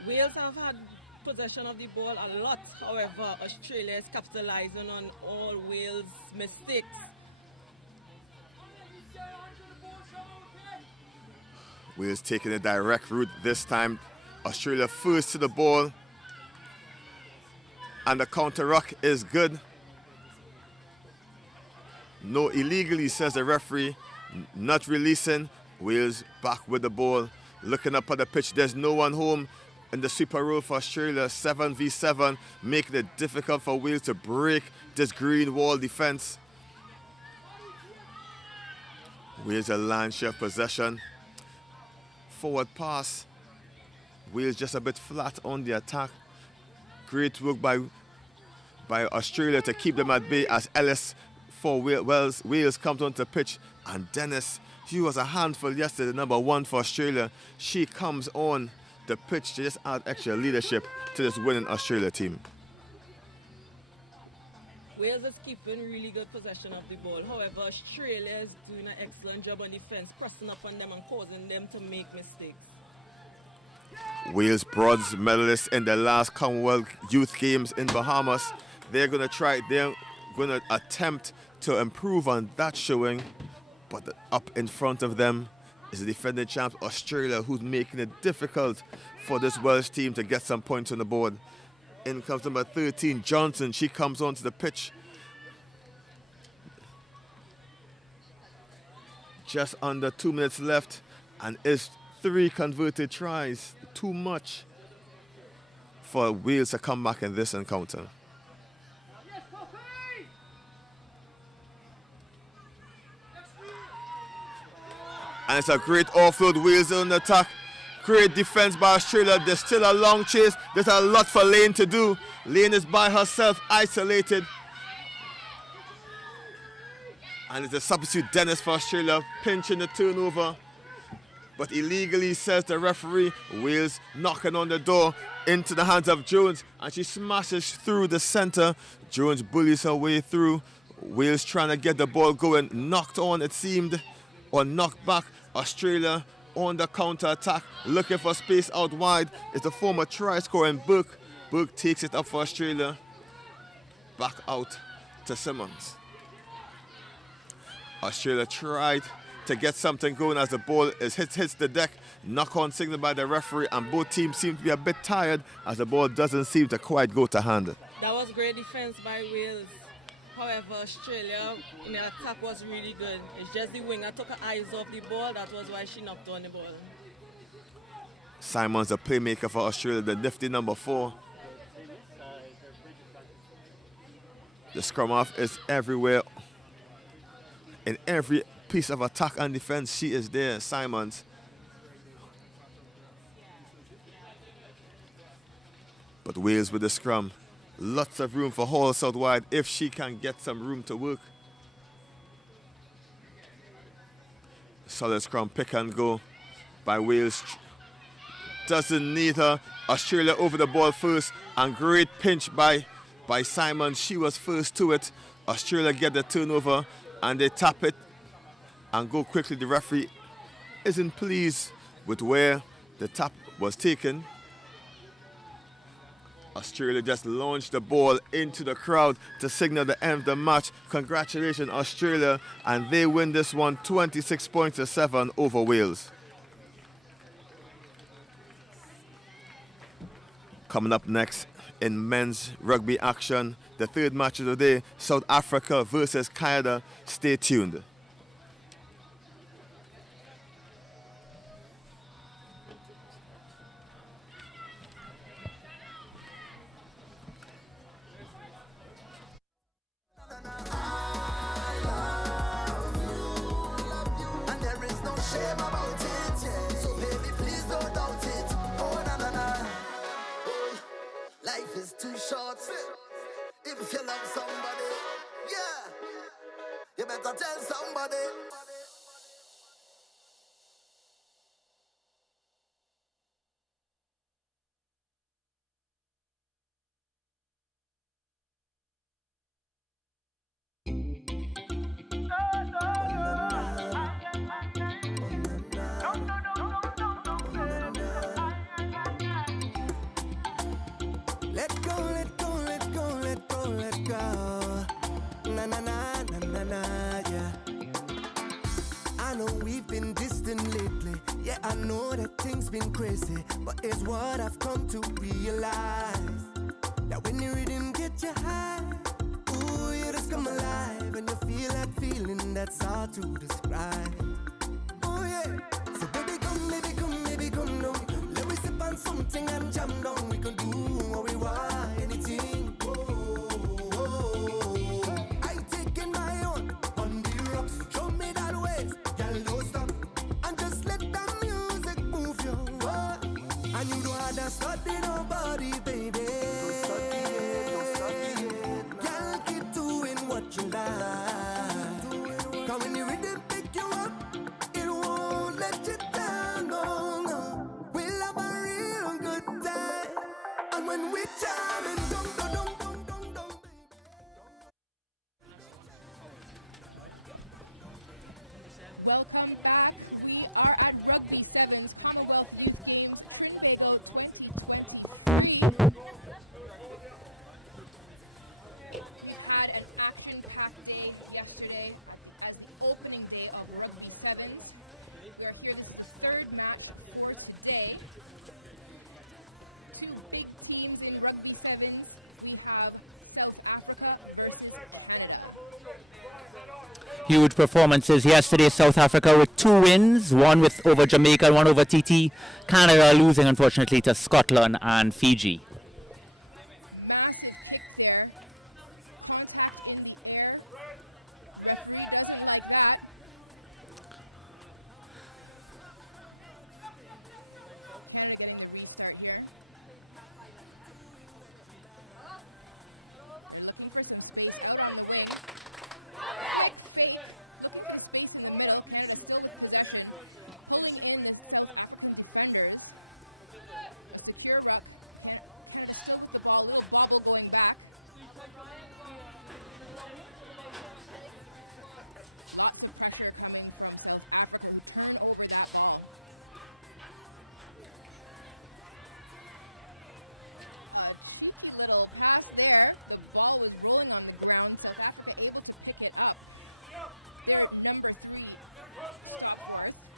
Wales have had possession of the ball a lot. However, Australia is capitalizing on all Wales' mistakes. Wales taking a direct route this time. Australia first to the ball, and the counter ruck is good. No illegally, says the referee. Not releasing. Wales back with the ball. Looking up at the pitch. There's no one home in the super role for Australia. 7v7, making it difficult for Wales to break this green wall defense. Wales a land share possession. Forward pass. Wales just a bit flat on the attack. Great work by Australia to keep them at bay as Ellis for Wales comes onto the pitch. And Dennis, she was a handful yesterday, number 1 for Australia. She comes on the pitch to just add extra leadership to this winning Australia team. Wales is keeping really good possession of the ball. However, Australia is doing an excellent job on defense, pressing up on them and causing them to make mistakes. Wales bronze medalists in the last Commonwealth Youth Games in Bahamas. They're going to attempt to improve on that showing. But up in front of them is the defending champs Australia, who's making it difficult for this Welsh team to get some points on the board. In comes number 13, Johnson. She comes onto the pitch. Just under 2 minutes left, and it's 3 converted tries. Too much for Wales to come back in this encounter. And it's a great offload. Wales on the attack. Great defense by Australia. There's still a long chase. There's a lot for Lane to do. Lane is by herself, isolated. And it's a substitute, Dennis, for Australia, pinching the turnover. But illegally, says the referee. Wales knocking on the door into the hands of Jones. And she smashes through the center. Jones bullies her way through. Wales trying to get the ball going. Knocked on, it seemed, or knocked back. Australia on the counter-attack, looking for space out wide. It's the former try-scoring Burke. Burke takes it up for Australia. Back out to Simmons. Australia tried to get something going as the ball hits the deck. Knock-on signal by the referee, and both teams seem to be a bit tired as the ball doesn't seem to quite go to hand. That was great defense by Wales. However, Australia in the attack was really good. It's just the winger took her eyes off the ball. That was why she knocked on the ball. Simons, the playmaker for Australia, the nifty number 4. The scrum half is everywhere. In every piece of attack and defense, she is there, Simons. But Wales with the scrum. Lots of room for Halls out wide if she can get some room to work. Solid scrum, pick and go by Wales. Doesn't need her. Australia over the ball first, and great pinch by Simon. She was first to it. Australia get the turnover and they tap it and go quickly. The referee isn't pleased with where the tap was taken. Australia just launched the ball into the crowd to signal the end of the match. Congratulations, Australia, and they win this one 26 points to 7 over Wales. Coming up next in men's rugby action, the third match of the day, South Africa versus Canada. Stay tuned. Life is too short. If you love somebody, yeah, you better tell somebody. Let go, let go, let go, let go, let go. Na na na na na na, yeah. I know we've been distant lately. Yeah, I know that things been crazy, but it's what I've come to realize. That when the rhythm get you high, ooh, you just come alive, and you feel that feeling that's hard to describe. Oh yeah, so baby come, baby come, baby come down. Let me sip on something and jam down. We can do what we want, anything. Oh, oh, oh. I taking my own on the rocks. Show me that waist, girl, don't stop, and just let the music move you. Oh. And you don't have to study nobody, baby. Girl, keep doing what you like. Come when the rhythm pick you up, it won't let you down, no, no. We'll have a real good time. And when we jam and dum dum dum dum dum dum, Welcome back. We are at Rugby Sevens Commonwealth Youth Games Trinbago 2023. We've had an action-packed day yesterday as the opening day of Rugby Sevens. We are here. This is the third match for today. Two big teams in Rugby Sevens. We have South Africa versus Canada. Huge performances yesterday. South Africa with 2 wins, one with over Jamaica and one over TT. Canada losing, unfortunately, to Scotland and Fiji. Massive kick there. Contact in the air. Referee doesn't like that. Canada getting the restart here. They're looking for some space out on the wing. Quick fake, looking for the space in the middle. Canada still with possession, pulling in the South African defenders. A secure ruck. Canada still with the ball, a little bobble going back. Lots of pressure coming from South Africa, who turn over that ball. A cheeky little pass there. The ball was rolling on the ground. South Africa able to pick it up. Their number 3 stop forth.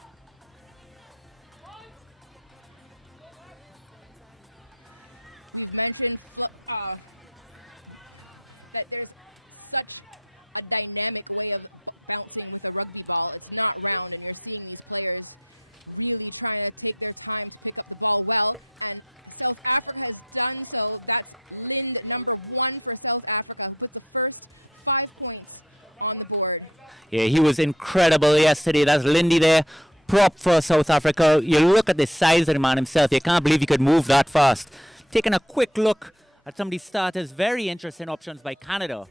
We've mentioned that there's such a dynamic way of bouncing with a rugby ball. It's not round, and you're seeing these players really trying to take their time to pick up the ball well, and South Africa has done so. That's Lind, number 1 for South Africa, who puts the first 5 points on the board. Yeah, he was incredible yesterday. That's Lindy there. Prop for South Africa. You look at the size of the man himself. You can't believe he could move that fast. Taking a quick look at some of these starters. Very interesting options by Canada.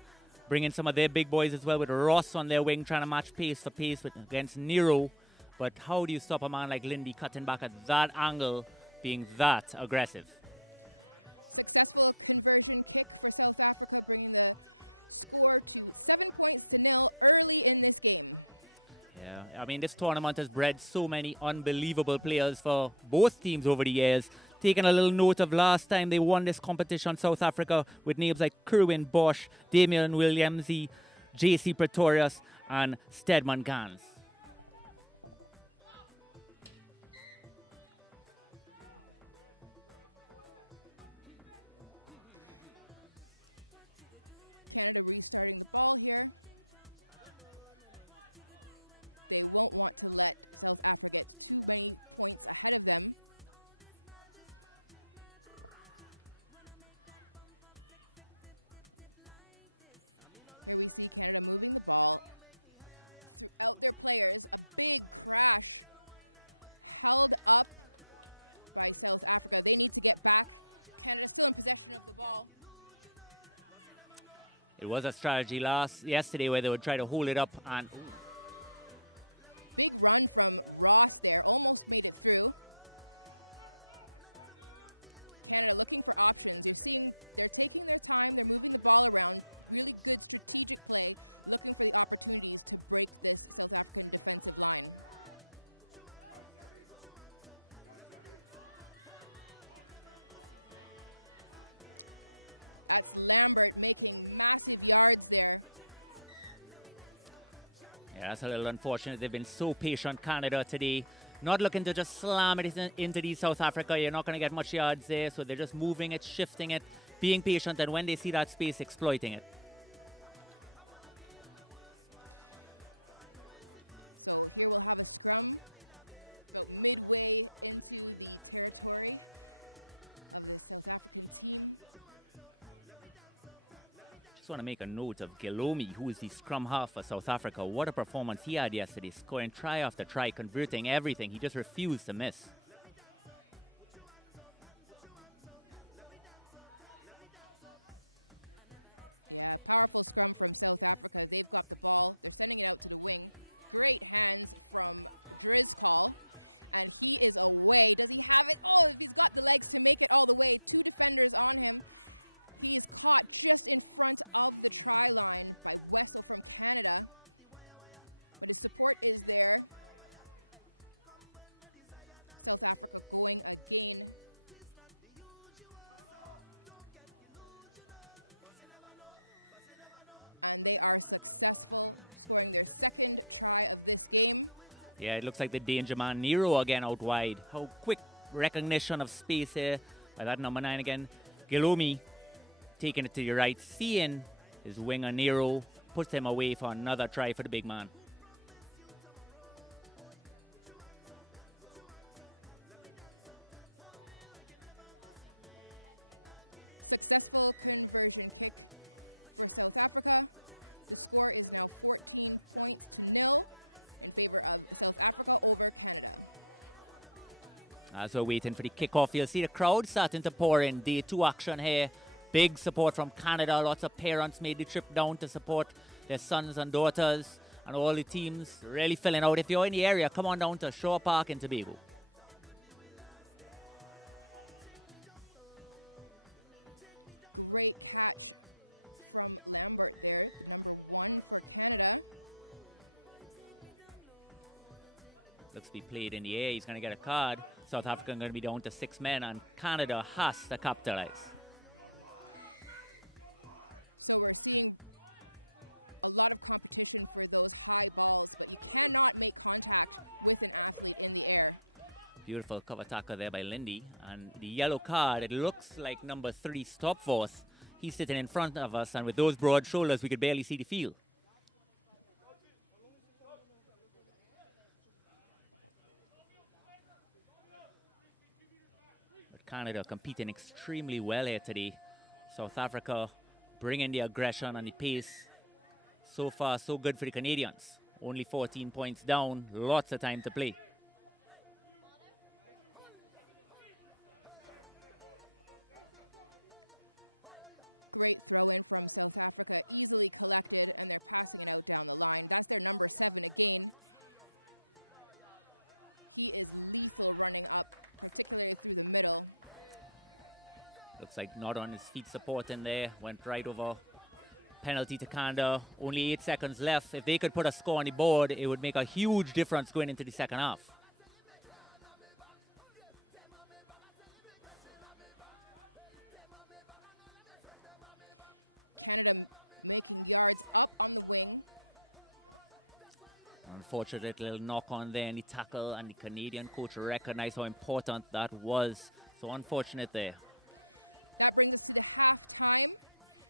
Bringing some of their big boys as well, with Ross on their wing, trying to match pace for pace against Nero. But how do you stop a man like Lindy cutting back at that angle, being that aggressive? Successful conversion kick for South Africa, bringing the score to 7-0 early in this game. Yeah, I mean, this tournament has bred so many unbelievable players for both teams over the years. Taking a little note of last time they won this competition, South Africa, with names like Kerwin Bosch, Damian Williamsy, J.C. Pretorius, and Stedman Gans. Canada restarting the ball here. They won't want to let South Africa get too many points ahead of them. Here we see Canada moving the ball throughout their players. A big crash held up by South Africa. They need to get back. Canada still in possession of the ball. It was a strategy yesterday where they would try to hold it up and... Big run from Ross there, almost made it through. Canada looking for options. You're seeing they're taking their time, they're moving the ball around. Really good strategic play, looking for the opportunities to break this South African defensive line. That's Lambert making massive yards there. Yeah, that's a little unfortunate. They've been so patient, Canada, today. Not looking to just slam it into these South Africa. You're not going to get much yards there, so they're just moving it, shifting it, being patient, and when they see that space, exploiting it. So here we'll have a scrum about midway into the territory of the South African team. Just want to make a note of Gelomi, who is the scrum half for South Africa. What a performance he had yesterday, scoring try after try, converting everything. He just refused to miss. Yeah, powerful scrum from South Africa. They've got the ball. They're sending it out to the wing. Great hands from Drizkal. And he is away. Does he have it? Oh, if he's got the legs to make it all the way. 2 defenders on him. He is caught just in front of the try line by Wessel from Canada. But his support is there. South Africa going again. And they are successful, scoring their second try of this game. Yeah, it looks like the danger man Nero again out wide. How quick recognition of space here By that number 9 again, Gilomi taking it to the right, seeing his winger Nero, puts him away for another try for the big man. Successful conversion kick for South Africa. The score is now 14 points to 0 in favor of South Africa over Canada. As we're waiting for the kickoff, you'll see the crowd starting to pour in. Day 2 action here. Big support from Canada. Lots of parents made the trip down to support their sons and daughters. And all the teams really filling out. If you're in the area, come on down to Shore Park in Tobago. Great catch from Lambert there, the number 1 for Canada. Looks to be played in the air. He's going to get a card. South Africa going to be down to 6 men, and Canada has to capitalize. So we're seeing a lot of competition for those high balls, but you cannot make contact with an athlete in the air. Beautiful cover tackle there by Lindy. And the yellow card, it looks like number 3, Stopforth. He's sitting in front of us, and with those broad shoulders, we could barely see the field. But Canada competing extremely well here today. South Africa bringing the aggression and the pace. So far, so good for the Canadians. Only 14 points down, lots of time to play. Great throw in from South Africa, easily collected, and they're passing it out down the line. That's their number 7 again. He is lethal running up, particularly through the middle. Looks like not on his feet supporting there, went right over. Penalty to Canada, only 8 seconds left. If they could put a score on the board, it would make a huge difference going into the second half. Canada making yards up on the wing. Unfortunate little knock on there in the tackle, and the Canadian coach recognized how important that was. So unfortunate there. That brings us to the halftime.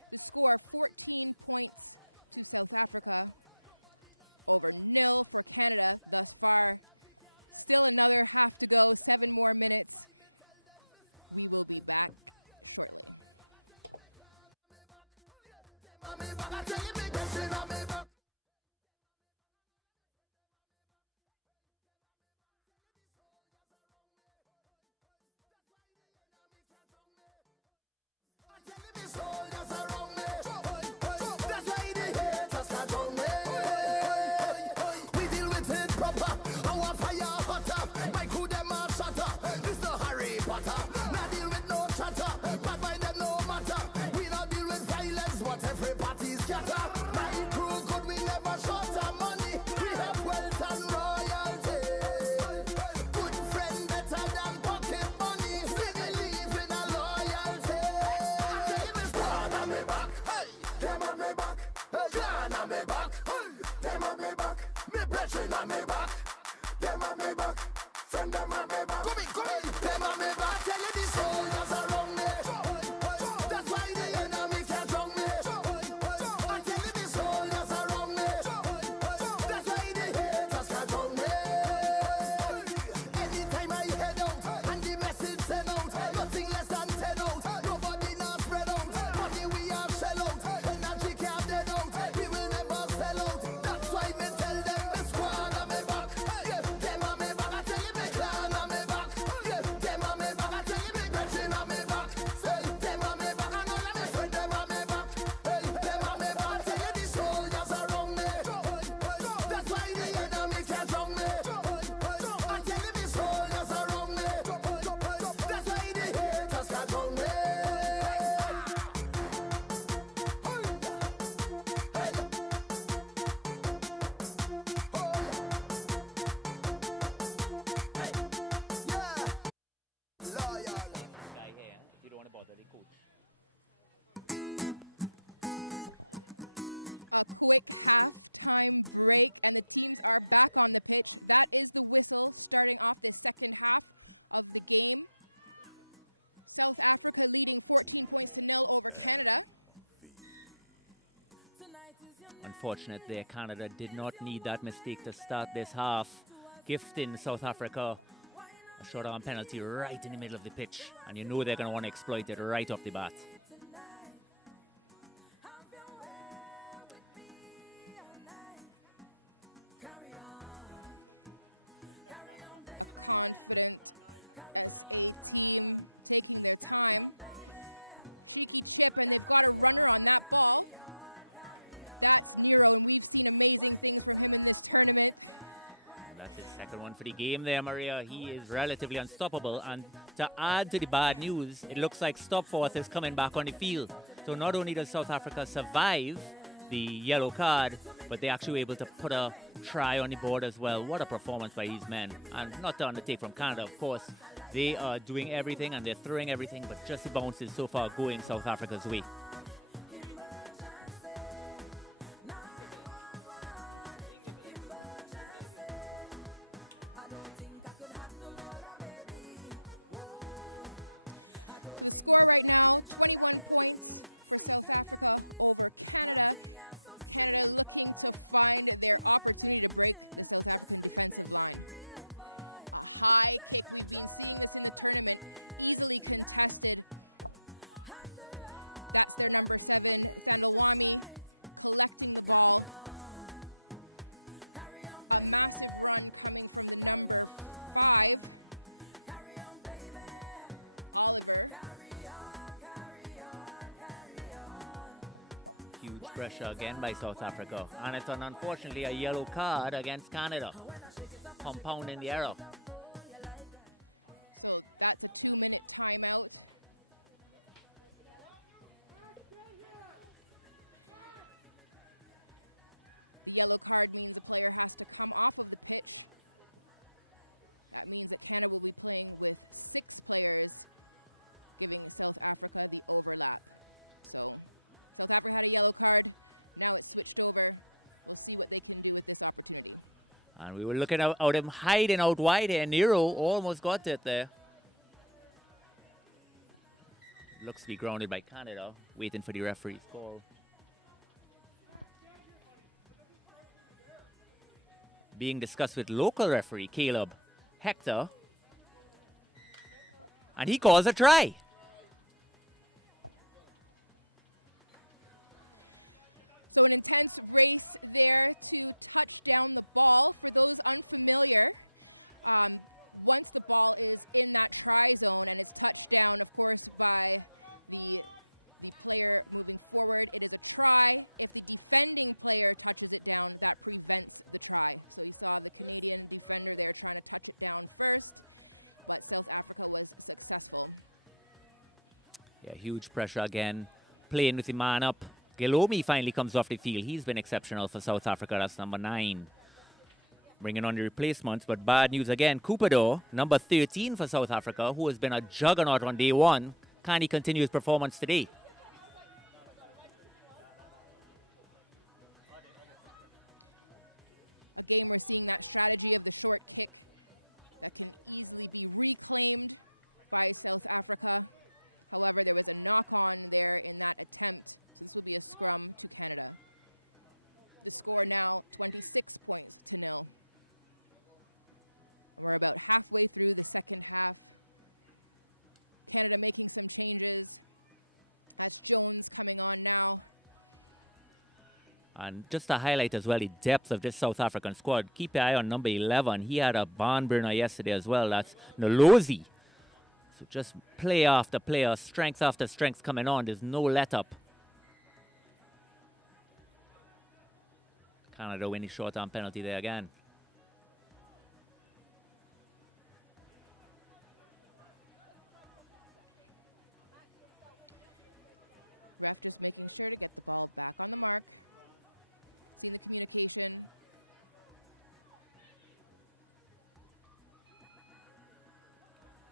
The score 14 points to South Africa over 0 for Canada thus far. Still another half to go, 7 more minutes. We will be back shortly. A quick halftime break, and the teams are back on the pitch. That is the whistle starting off the second half of the game. South Africa leading 14 points to nil over Canada. Unfortunate there, Canada did not need that mistake to start this half, gifting South Africa a short-arm penalty right in the middle of the pitch, and you know they're going to want to exploit it right off the bat. A confident SA team taking their time. Cheeky chip, and they've got a runner on that ball. That's Nero, and we've seen amazing things from him in this tournament. And that's his second one for the game there, Maria. He is relatively unstoppable, and to add to the bad news, it looks like Stopforth is coming back on the field. So not only does South Africa survive the yellow card, but they're actually able to put a try on the board as well. What a performance by these men. And not to undertake from Canada, of course. They are doing everything and they're throwing everything, but just the bounces so far going South Africa's way. So the score right now, 21 points for South Africa over Canada. Canada looking to find their opportunity to break the South African defensive line. A high kick, we've been seeing this in the tournament, easily contested. That's their number 7, Thandalwami, collecting the ball. A massive run coming from the number 5, Oliver. Huge pressure again by South Africa. And it's unfortunately a yellow card against Canada, compounding the error. So that's a 2-minute timeout. The yellow card means the player has to come off of the pitch. That means that Canada will be playing with 6 players, giving South Africa the overlap. So South Africa had a yellow card. Now it's switched over. We'll see what they can do with this opportunity. And we were looking out him hiding out wide here. Nero almost got it there. Looks to be grounded by Canada, waiting for the referee's call. Being discussed with local referee Caleb Hector. And he calls a try. So an intense race there to touch down the ball. For those unfamiliar, once the ball is in that try zone and it's touched down, of course, by the player moving forward, it is a try. If the defending player touches it down, that prevents the try. So you saw the Canadian defender there trying to touch it down first, but South Africa was successful. Yeah, huge pressure again. Playing with the man up. Gelomi finally comes off the field. He's been exceptional for South Africa. That's number 9. Bringing on the replacements, but bad news again. Cupido, number 13 for South Africa, who has been a juggernaut on day 1. Can he continue his performance today? Again, we're seeing that strategy of the short kick that can easily be reclaimed by South Africa. However, there was a knock-on there in that attempt. So this will be a scrum to Canada. The score now 26 points to nil. And we're about halfway through the second half. Canada making some changes. That's Jones coming on now. And just to highlight as well the depth of this South African squad, keep your eye on number 11. He had a barn burner yesterday as well. That's Nolozi. So just player after player, strength after strength coming on. There's no let up. Canada winning short-arm penalty there again. Ref just making sure to get the ball back on the mark. Seeing the communication.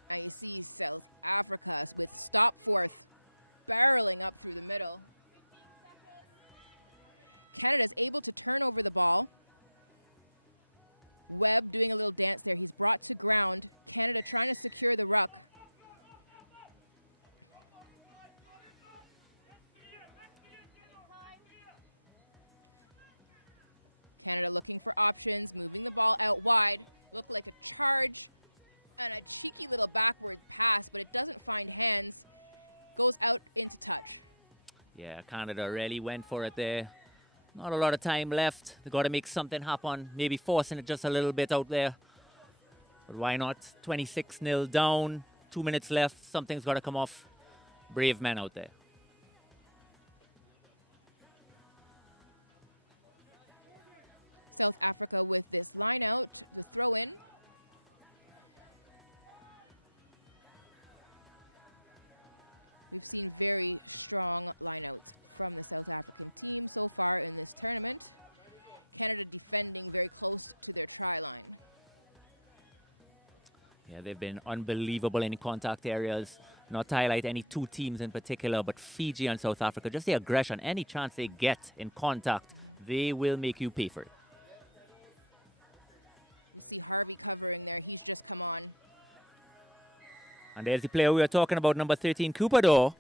Now you see South Africa with Stopforth barreling up through the middle. Canada's able to turn over the ball. Webb doing a little dance there. He's brought to ground. Canada trying to secure the ruck. Canada looking for options, moving the ball out wide. Looked like a charge and a cheeky little backward pass, but it doesn't find hands. Goes out into touch. Yeah, Canada really went for it there. Not a lot of time left. They got to make something happen. Maybe forcing it just a little bit out there. But why not? 26-0 down. 2 minutes left. Something's got to come off. Brave men out there. South Africa with this line out, the throw in. We've seen very strong lineouts from the South African team so far in this tournament. Canada defending very close to their try line. Yeah, they've been unbelievable in contact areas. Not to highlight any two teams in particular, but Fiji and South Africa, just the aggression, any chance they get in contact, they will make you pay for it. We see Harvey covering there. He's just come on. And there's the player we were talking about, number 13, Cupido.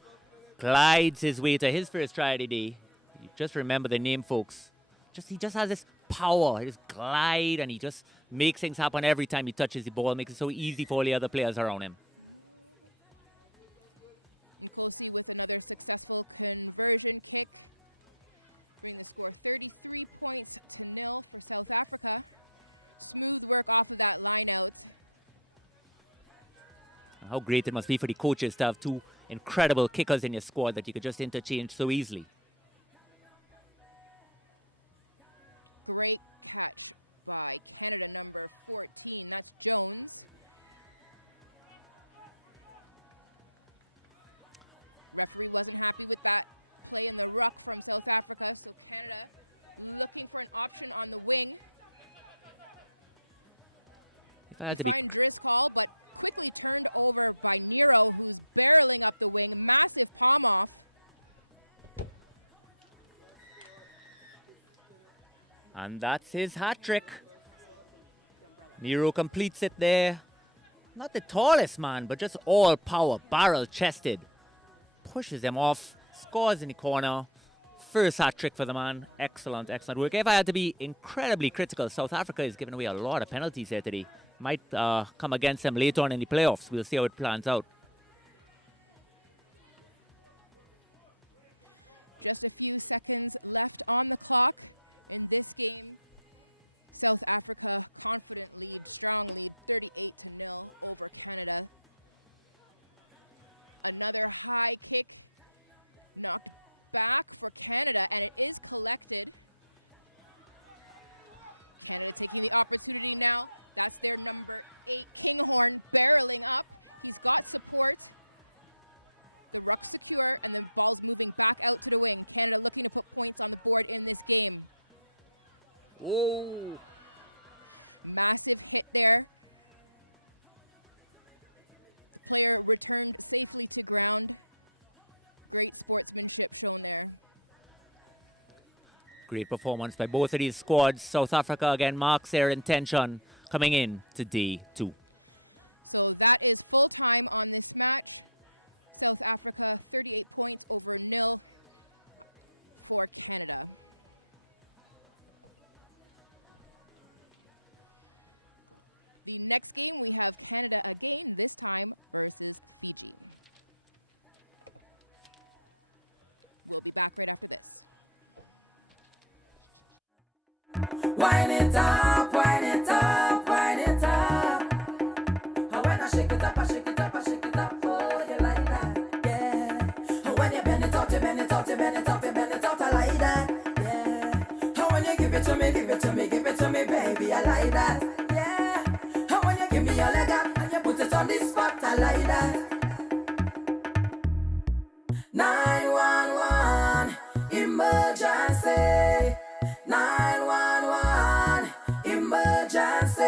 Glides his way to his first try of the day. You just remember the name, folks. He just has this power, his glide, and he just makes things happen every time he touches the ball, makes it so easy for all the other players around him. Nkosi with another successful conversion kick. Bring the score 33 points to 0 for South Africa. Smooth work off of that line out. How great it must be for the coaches to have two incredible kickers in your squad that you could just interchange so easily. Great catch by Canada number 14. That's Jones. Referee wasn't happy with that play in the ruck from South Africa, so Canada looking for an option on the wing. They find Driscoll, but quickly turned over by Nero, who's barreling up the wing. Massive palm off. And that's his hat trick. Nero completes it there. Not the tallest man, but just all power, barrel chested. Pushes him off, scores in the corner. First hat trick for the man. Excellent, excellent work. If I had to be incredibly critical, South Africa is giving away a lot of penalties here today. Might come against them later on in the playoffs. We'll see how it plans out. Just a few seconds left on the clock in this game. South Africa, confident lead, strong lead, 38-0 over Canada. Another high kick knocked back for Canada, and it is collected. Canada taking the opportunity now. That's their number 8, Kinghorn, barreling up. He's got support. The ruck secure, and the ball's moving back out to the wing. Canada looking to put points on the board in this game. Whoa. Massive hit there. The player returned safely to ground. Great sportsmanship shown there. Great performance by both of these squads. South Africa again marks their intention coming in to day 2. So that is full time on this match. South Africa 38 points over 0 for Canada. The next game we have Canada again, this time versus Fiji. We'll be back right after this. Wind it up, wind it up, wind it up. And when I shake it up, I shake it up, I shake it up. Oh, you like that, yeah. And when you bend it up, you bend it up, you bend it up, you bend it up, I like that, yeah. And when you give it to me, give it to me, give it to me, baby, I like that, yeah. And when you give me your leg up and you put it on this spot, I like that. 911 emergency. 911 emergency.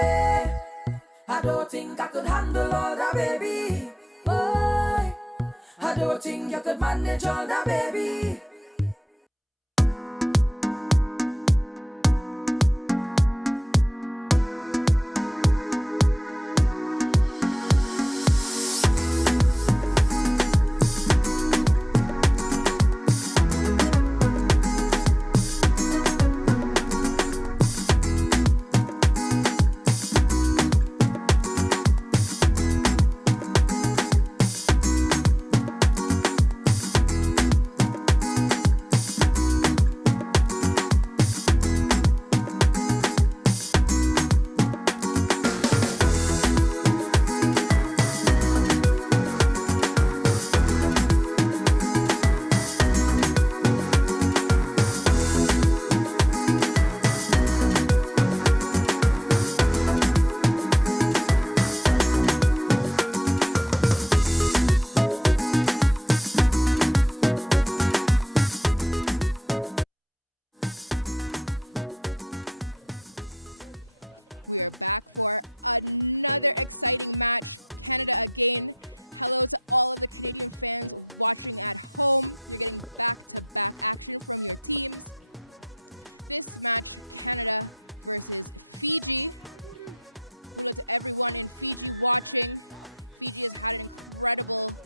I don't think I could handle all that, baby. Boy, I don't think you could manage all that, baby. We are back for another exciting match. Canada again. Hello to all of the Canadian fans watching at home. You're getting back-to-back action from your teams. This match, Canada versus Fiji. Hello to everyone in Fiji watching. Fiji has had an incredible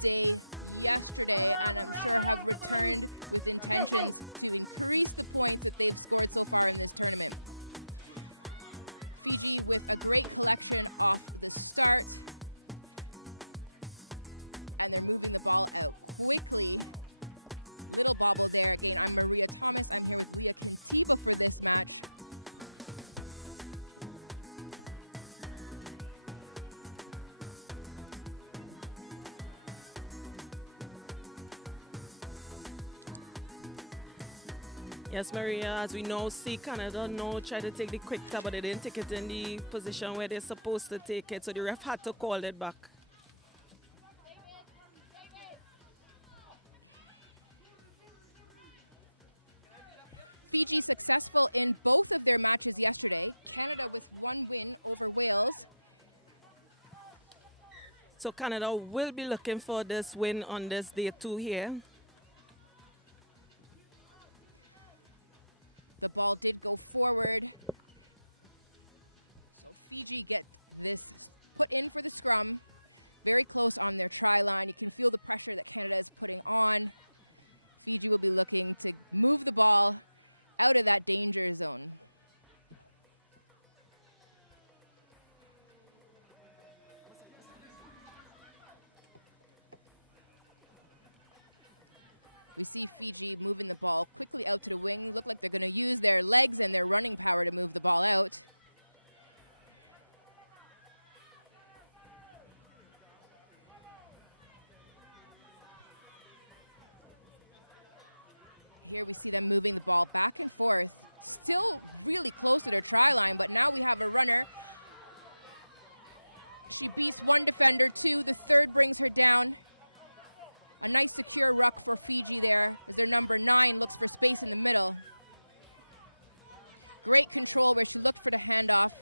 day yesterday, and I'm sure have returned with intentions to increase the points that they've scored so far in this tournament. Fiji with a great collection off the start, and they're moving the ball out quickly. Little bobble there. Again, I'm Maria Thomas. I'm here with Leah Kintiba for this match. Yes, Maria, as we know, see Canada try to take the quick tap, but they didn't take it in the position where they're supposed to take it, so the ref had to call it back. Fiji successful in both of their matches yesterday. Canada with one win over Wales. So Canada will be looking for this win on this day 2 here. The ball did go forward. So Fiji get this put in for the scrum. Very close on their try line. You can feel the pressure that Canada is putting on. Fiji will be looking to move the ball out of that danger zone. We see Fiji moving the ball quickly out to the wing. Look like they're going to use their legs and their running power to move the ball out. Here we see them moving the ball back and forth. Still really close to their try line, but now we have a runner. She beats one defender, 2. The third brings her down. A nice secure ruck for Fiji there as their number 9 looks for space in the middle. Great control where she looked for the handoff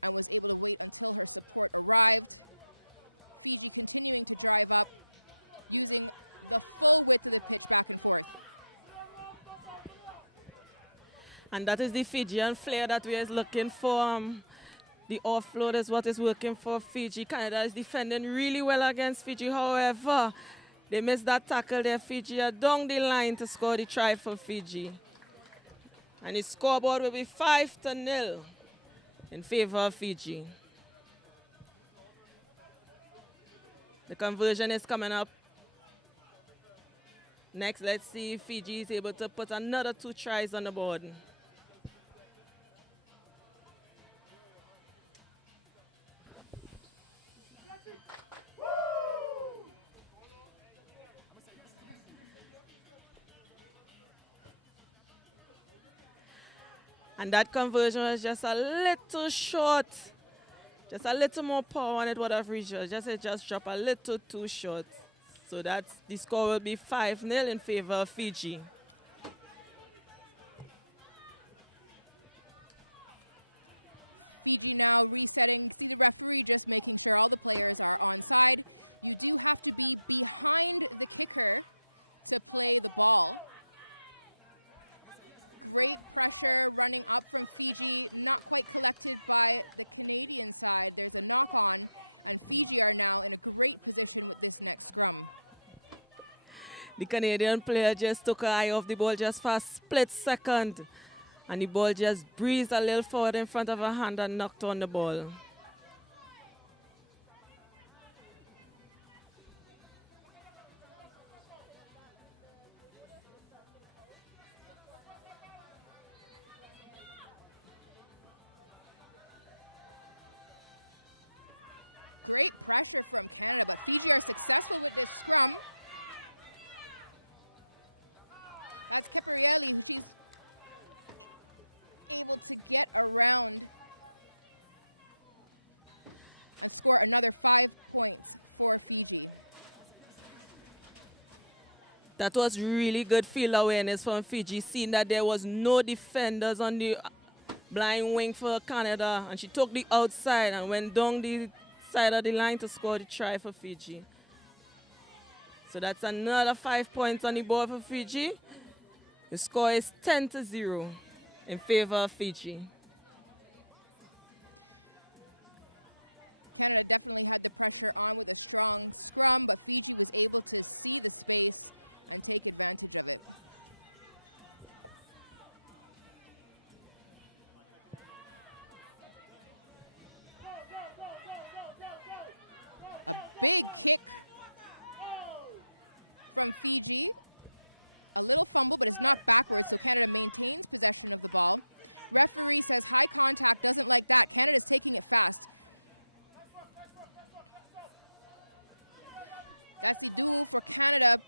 and was able to wait until her support arrived. Fiji continuing to drive up, using the full width of the pitch back and forth. And that is the Fijian flair that we are looking for. The offload is what is working for Fiji. Canada is defending really well against Fiji. However, they missed that tackle there. Fiji are down the line to score the try for Fiji. And the scoreboard will be 5-0 in favor of Fiji. The conversion is coming up. Next, let's see if Fiji is able to put another 2 tries on the board. And that conversion was just a little short. Just a little more power on it would have reached. It just dropped a little too short. So the score will be 5-0 in favor of Fiji. Fiji now resetting. See the referee just making sure all the players are on side. You do have to be behind the kicker to play the ball. Great pressure running up from Fiji, not quite collected by the Canadian side. There's a knock on, and Fiji are now in a great position with this next scrum. The Canadian player just took an eye off the ball just for a split second, and the ball just breezed a little forward in front of her hand and knocked on the ball. Great pressure from Canada, but Fiji are successful with this scrum. That's Keparielli, who she's able to get around and score another 5 points for Fiji. That was really good field awareness from Fiji, seeing that there was no defenders on the blind wing for Canada, and she took the outside and went down the side of the line to score the try for Fiji. So that's another 5 points on the board for Fiji. The score is 10-0 in favor of Fiji. Canada definitely had the pressure on with a strong scrum, but Fiji was able to see the space and take advantage of it. A big kick from Fiji. A little fumble, but it's not backwards, so Canada maintains possession of the ball. Referee says high contact, doesn't like that. Canada's taking it fast. That's Idu for Canada.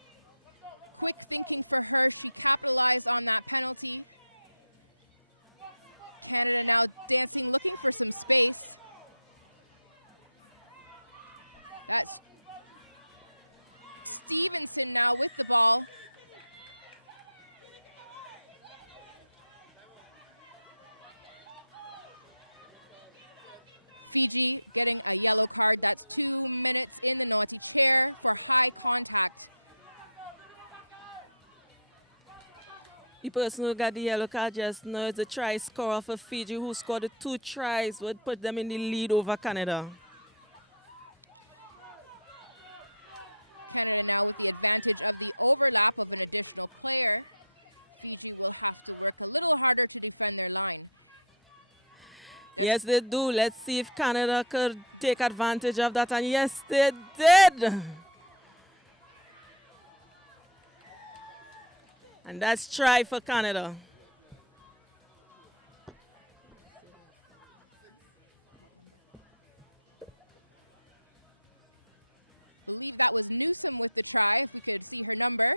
Quick thinking for her. She capitalized on that penalty. Canada now dancing, looking for some space. That's Stevenson now with the ball. Fiji getting a yellow card. That's 2 minutes in the naughty chair for high contact. The person who got the yellow card just now is the try scorer for Fiji, who scored the 2 tries, would put them in the lead over Canada. Canada now with the advantage of the overlap of an additional player. Fiji will have to work a little harder to defend their line. Yes, they do. Let's see if Canada could take advantage of that. And yes, they did. And that's try for Canada. Believe that was Newsom with the try, if we could see her number.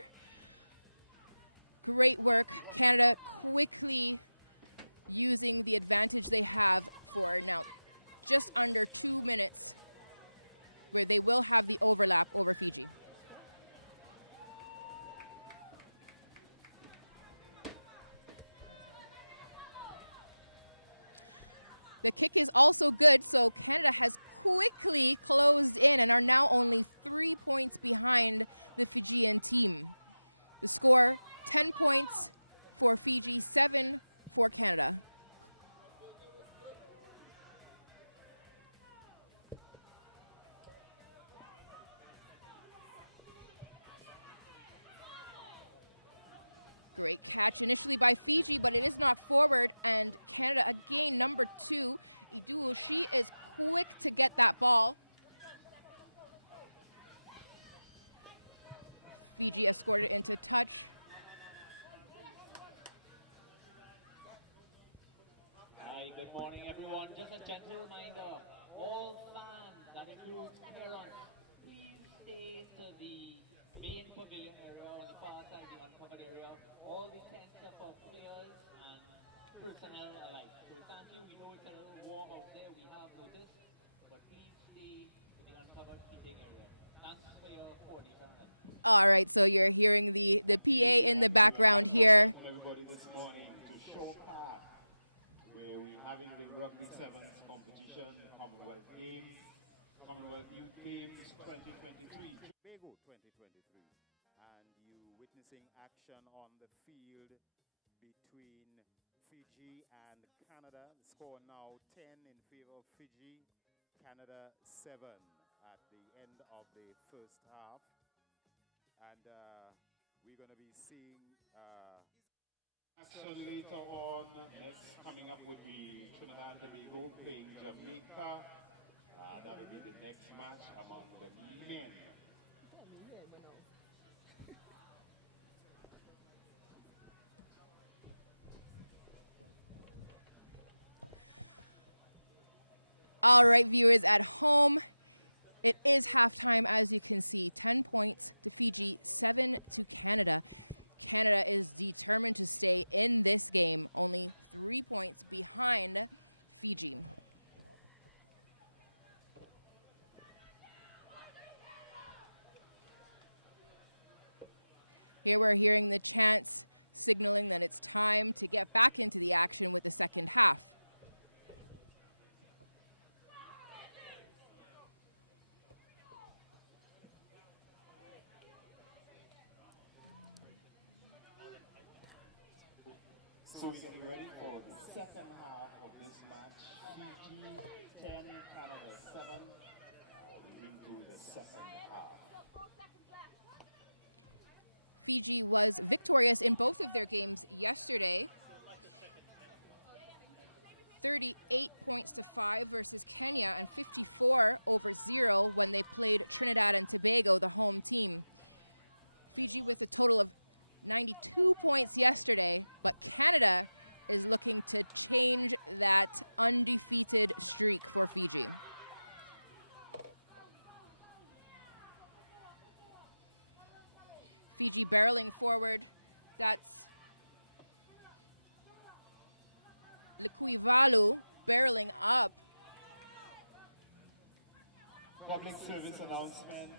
Great work. Canada quickly using the advantage they have for now just under 2 minutes, where they will have the overlap over Fiji. The kick is also good, so Canada has quickly closed in and are now only 3 points behind the Fijian team. The score, 10 points for Fiji, 7 for Canada. Great catch initially by Fiji, but it is knocked forward, and Canada again, number 2, Idu, she is quick to get that ball. Fiji escorted into touch. Hi, good morning everyone. Just a gentle reminder, all fans, that includes parents, please stay to the main pavilion area on the far side, the uncovered area. All the tents are for players and personnel alike. So thank you. We know it's a little warm out there, we have noticed, but please stay in the uncovered seating area. Thanks for your coordination. All right, so you're hearing the PA in the background here. Welcome everybody this morning to Show Park, where we're having the Rugby Sevens competition, Commonwealth Games, Commonwealth Youth Games 2023. Trinbago 2023, and you witnessing action on the field between Fiji and Canada. The score now 10 in favor of Fiji, Canada 7 at the end of the first half. And we're going to be seeing Action later on, that's coming up with the Trinidad and Tobago playing Jamaica. That will be the next match among the men. All right, viewers at home, it is halftime, as you can see. 10 points to Fiji, 7 to Canada. Canada is determined to stay in this game, only 3 points behind Fiji. Here we're hearing the chants signaling that it's time to get back into the action with the second half. we're getting ready for the second half of this match. Fiji 10, Canada 7. We're into the second half. Fiji was victorious in both of their games yesterday. 38 points to 5 versus Kenya and 54-0 when they played Trinidad and Tobago, the home team. Fiji with a total of 92 points yesterday, but Canada is looking to change that undefeated streak for Fiji. Fiji barreling forward. That's Likuivalu barreling up. Public service announcement.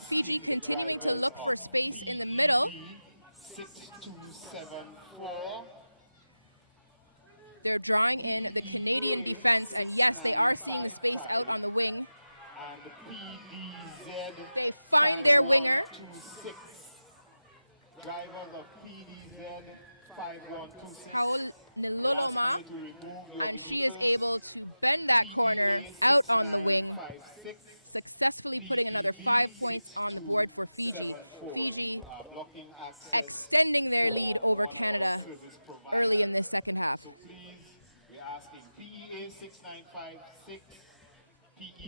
Fiji continuing to look for space in the middle. 6274. They're drawing in the Canadian defense, and yes, they are seeing the space out on the wing. And PDZ. They find their winger. 5126. Drivers of PDZ 5126. Paul Niloloma, and she is able to bend that corner out on the wing, successfully putting another 5 points on the board for Fiji. Fiji extending their lead over Canada early in this second half. We're asking PEA 6956.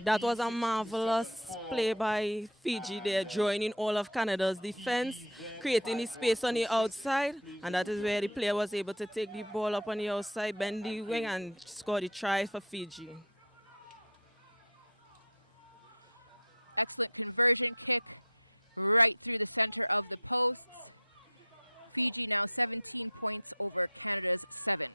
That was a marvelous play by Fiji there, joining all of Canada's defense, creating the space on the outside, and that is where the player was able to take the ball up on the outside, bend the wing, and score the try for Fiji. Excellent conversion kick right through the center of the posts. Fiji now 17 points over Canada's 7.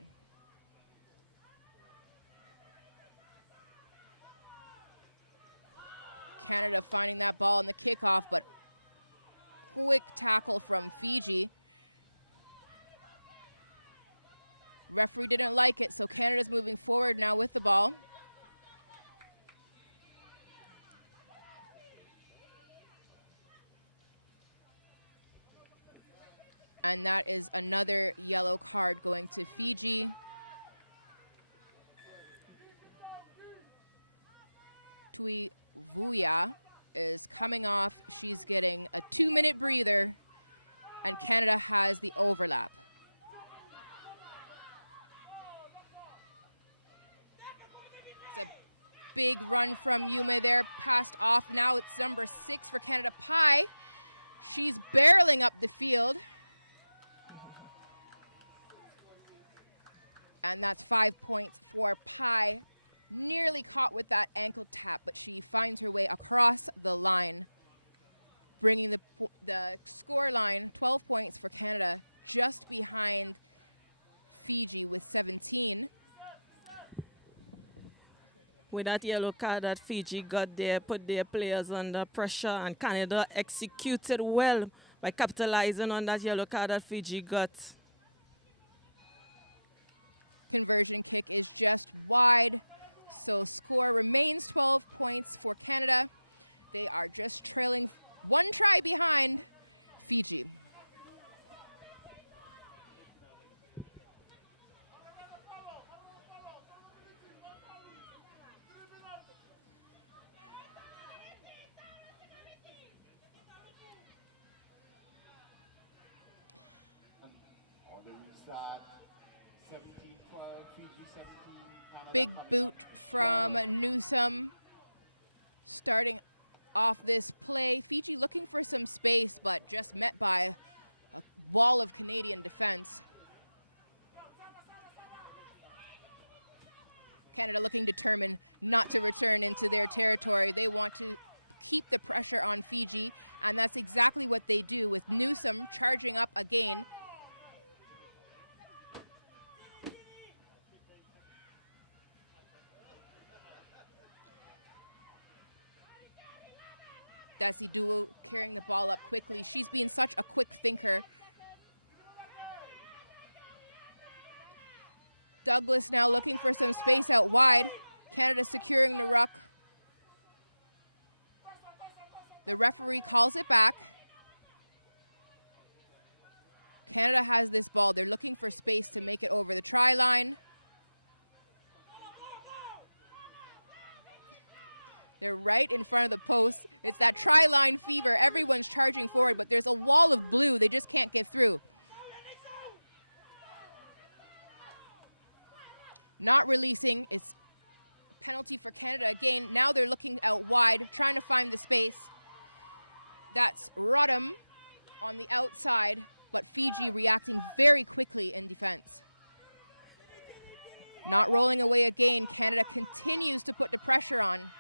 Canada finding that ball in the kickoff, but quick tackle from Fiji. Referee didn't like it, so Canada's moving forward now with the ball. And that is another yellow card going to Fiji. Tui Vuya is coming off. She's getting a 2-minute breather, and Canada has the overlap. It's a big run from Yuma there, passed off. Now it's number 6 for Canada, Pai. She's barreling up the field. And that's 5 points for Pai. Nearly caught with that ankle tap, but she finds her way across the line, bringing the score line 12 points for Canada, just behind Fiji with 17. With that yellow card that Fiji got there, put their players under pressure, and Canada executed well by capitalizing on that yellow card that Fiji got. Conversion kick is just wide. So score remains 12 points for Canada. They are just trailing 1 try behind Fiji. On the restart, 17-12, Fiji 17. Big boot from Newsom starting off this play. Fiji looking for some space, but just met by a wall of Canadian defense. Canada looking determined not to return into their territory. They want to keep the pressure on Fiji, and that's exactly what they do with Newsom charging up again. Desi Duo carrying the ball up quickly. She's been such a quick thinker. Douglas now looking for some space out wide. Canada securing the ruck. The referee calls it back. Canada has this ball. They're looking for space to make it over the try line. They're right in front of the post. It's that try line fever. Everyone's charging forward, but there's a wall of blue. They just can't get through. Not releasing. It's penalty for Canada again. Now they're looking out wide, trying to find the space. That's Rodham on the outside, but Fiji reacting very quickly in defense. Not rolling away again. Canada continues to put the pressure on.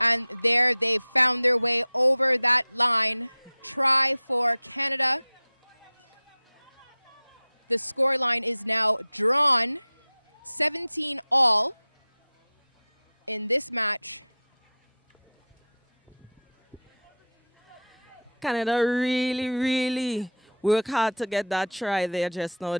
And there they've found their way over that line. Try for Canada. The scoreline is now drawn, 17 all in this match. Canada really work hard to get that try there just now.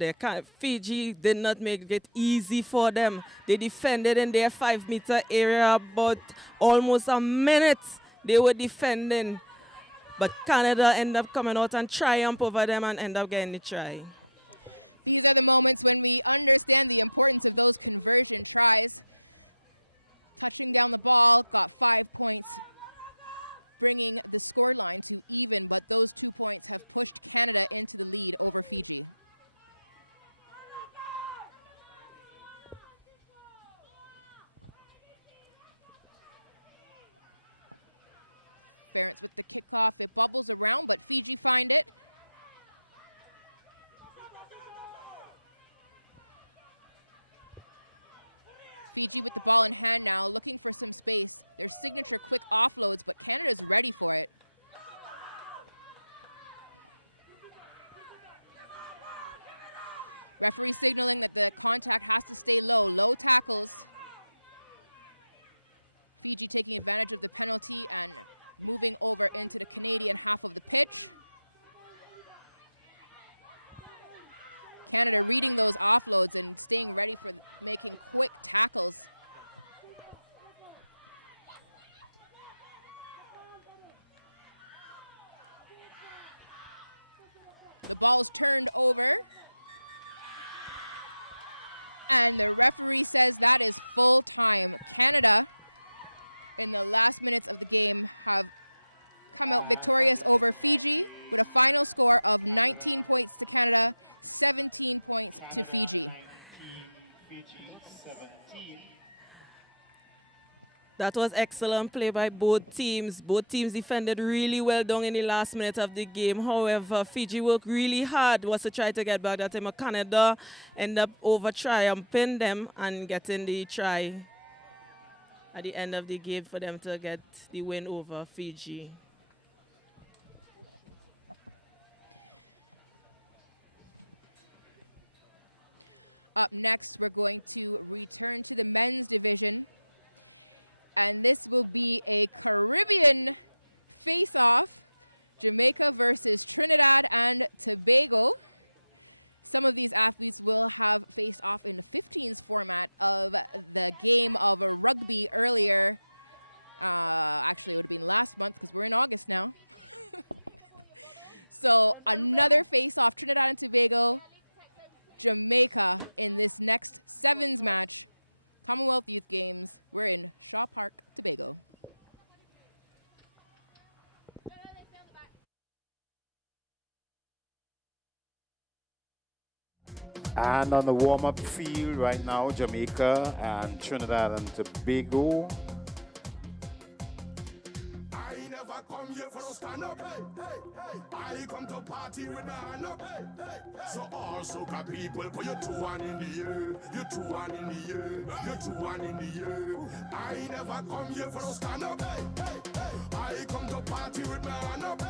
Fiji did not make it easy for them. They defended in their 5-meter area, but almost a minute they were defending. But Canada ended up coming out and triumph over them and end up getting the try. These are the moments when we understand the importance of those conversion tries. Touching down the ball, got 5 points, bringing the scoreline to even, but those 2 points have pushed Canada into the lead over Fiji. Ference with the kickoff. It bubbles around, but Fiji find it. Fiji with the ball in hand now, looking for some space. Their signature quick offloads, but Canada's ready for it. Referee signaling that the contact has to stay low. Low tackles. Fiji taking advantage of the penalty and moving over into the Canadian half of the pitch. Canada reading those offloads and staying ready for making quick tackles. The ball's turned over. And the referee says that is full time. Canada, in the last minutes of the game, have come out victorious over Fiji with a final score of 19 points to Canada, 17 points to Fiji. That was excellent play by both teams. Both teams defended really well down in the last minute of the game. However, Fiji worked really hard was to try to get back that time. Canada ended up over triumphing them and getting the try at the end of the game for them to get the win over Fiji. Up next, we're going to return to the men's division. And this will be a Caribbean face-off. Jamaica versus Trinidad and Tobago. Some of these athletes will have faced off in the 15s format of the game of rugby earlier. Actually, it would have been last month because we're in August now. So another face-off, Trinidad and Tobago, Jamaica in this next sevens match. Commonwealth Youth Games. We're in Shaw Park, Tobago. And on the warm-up field right now, Jamaica and Trinidad and Tobago. I never come here for no stand up. I come to party with my hand up. So all soca people, put your 2 hand in the air. Your 2 hand in the air. Your 2 hand in the air. I never come here for no stand up. I come to party with my hand up.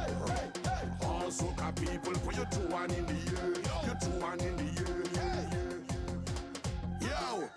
All soca people, put your 2 hand in the air. Your 2 hand in the air. Yo,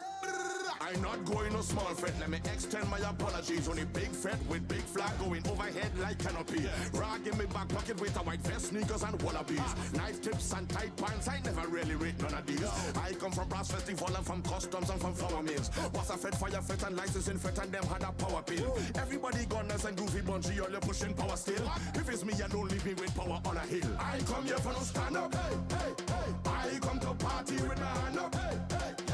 I I not going no small fret. Let me extend my apologies. Only big fret with big flag going overhead like canopy. Rag in me back pocket with a white vest, sneakers and wallabies. Knife tips and tight pants, I never really rate none of these. I come from brass festival and from customs and from flower mills. Was a fed fire fet and licensing fet and them had a power pill. Everybody gunners and goofy bunchy, all you pushing power still. If it's me, you don't leave me with power on a hill. I come here for no stand up. I come to party with my hand up.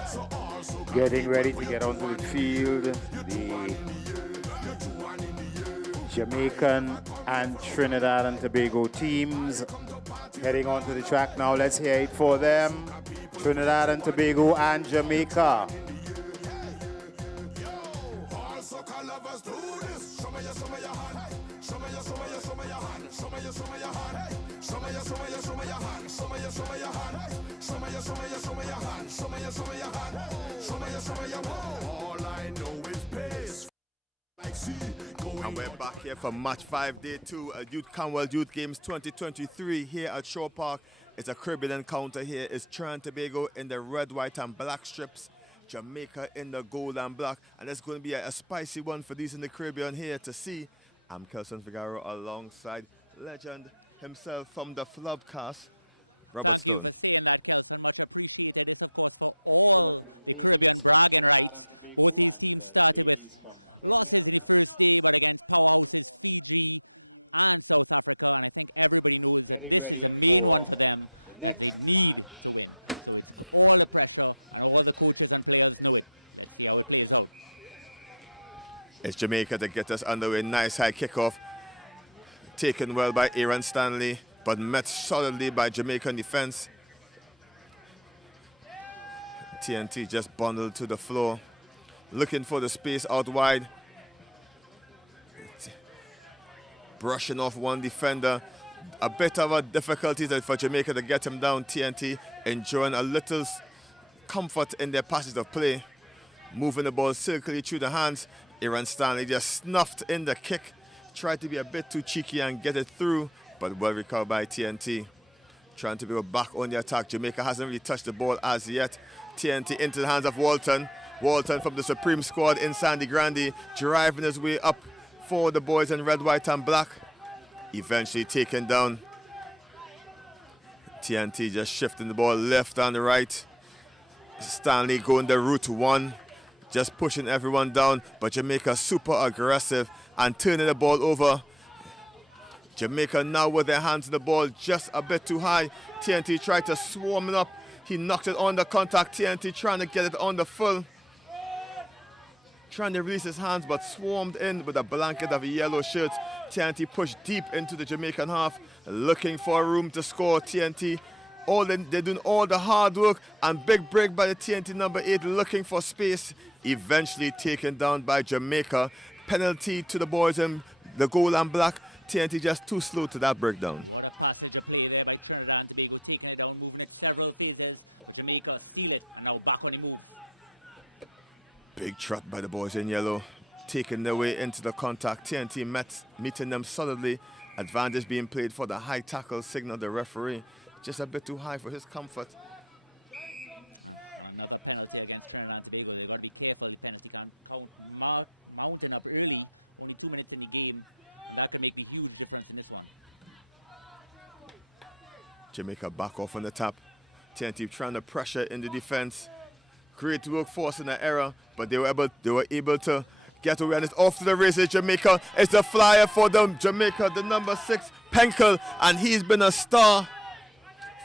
So also Getting ready to get onto the field, the Jamaican and Trinidad and Tobago teams heading onto the track now. Let's hear it for them. Trinidad and Tobago and Jamaica. And we're back here for match 5, day 2 at Commonwealth Youth Games 2023 here at Shore Park. It's a Caribbean encounter here. It's Trinidad and Tobago in the red, white and black strips. Jamaica in the gold and black. And it's going to be a spicy one for these in the Caribbean here to see. I'm Kelson Figaro alongside legend himself from the Flubcast. Thank you for saying that, Kelson. Much appreciated. This, of course, for all the Caribbean bragging rights. Both these teams started with losses in the first day, but against powerhouses Fiji and South Africa. And I think everybody knows that this is the main one for them that they need to win. So it's all the pressure, and all the coaches and players know it. Let's see how it plays out. It's Jamaica to get us underway. Nice high kickoff. Taken well by Aaron Stanley, but met solidly by Jamaican defense. TNT just bundled to the floor, looking for the space out wide. Brushing off one defender. A bit of a difficulty for Jamaica to get him down. TNT enjoying a little comfort in their passage of play. Moving the ball circularly through the hands. Aaron Stanley just snuffed in the kick. Tried to be a bit too cheeky and get it through, but well recovered by TNT. Trying to go back on the attack. Jamaica hasn't really touched the ball as yet. TNT into the hands of Walton. Walton from the Supreme squad in Sandy Grande, driving his way up for the boys in red, white and black. Eventually taken down. TNT just shifting the ball left and right. Stanley going the route one, just pushing everyone down, but Jamaica super aggressive and turning the ball over. Jamaica now with their hands on the ball just a bit too high. TNT tried to swarm it up. He knocked it on the contact. TNT trying to get it on the full. Trying to release his hands, but swarmed in with a blanket of yellow shirts. TNT pushed deep into the Jamaican half, looking for a room to score. TNT, they're doing all the hard work, and big break by the TNT number 8, looking for space. Eventually taken down by Jamaica. Penalty to the boys in the gold and black. TNT just too slow to that breakdown. What a passage of play there by Trinidad and Tobago, taking it down, moving it several phases, but Jamaica steal it, and now back on the move. Big trot by the boys in yellow, taking their way into the contact. TNT meeting them solidly. Advantage being played for the high tackle, signal the referee. Just a bit too high for his comfort. And another penalty against Trinidad and Tobago. They've got to be careful. The penalty can't count mounting up early. Only 2 minutes in the game, and that could make a huge difference in this one. Jamaica back off on the tap. TNT trying to pressure in the defense. Great work forcing an error, but they were able to get away, and it's off to the races. Jamaica, it's the flyer for them. Jamaica, the number 6, Penkel, and he's been a star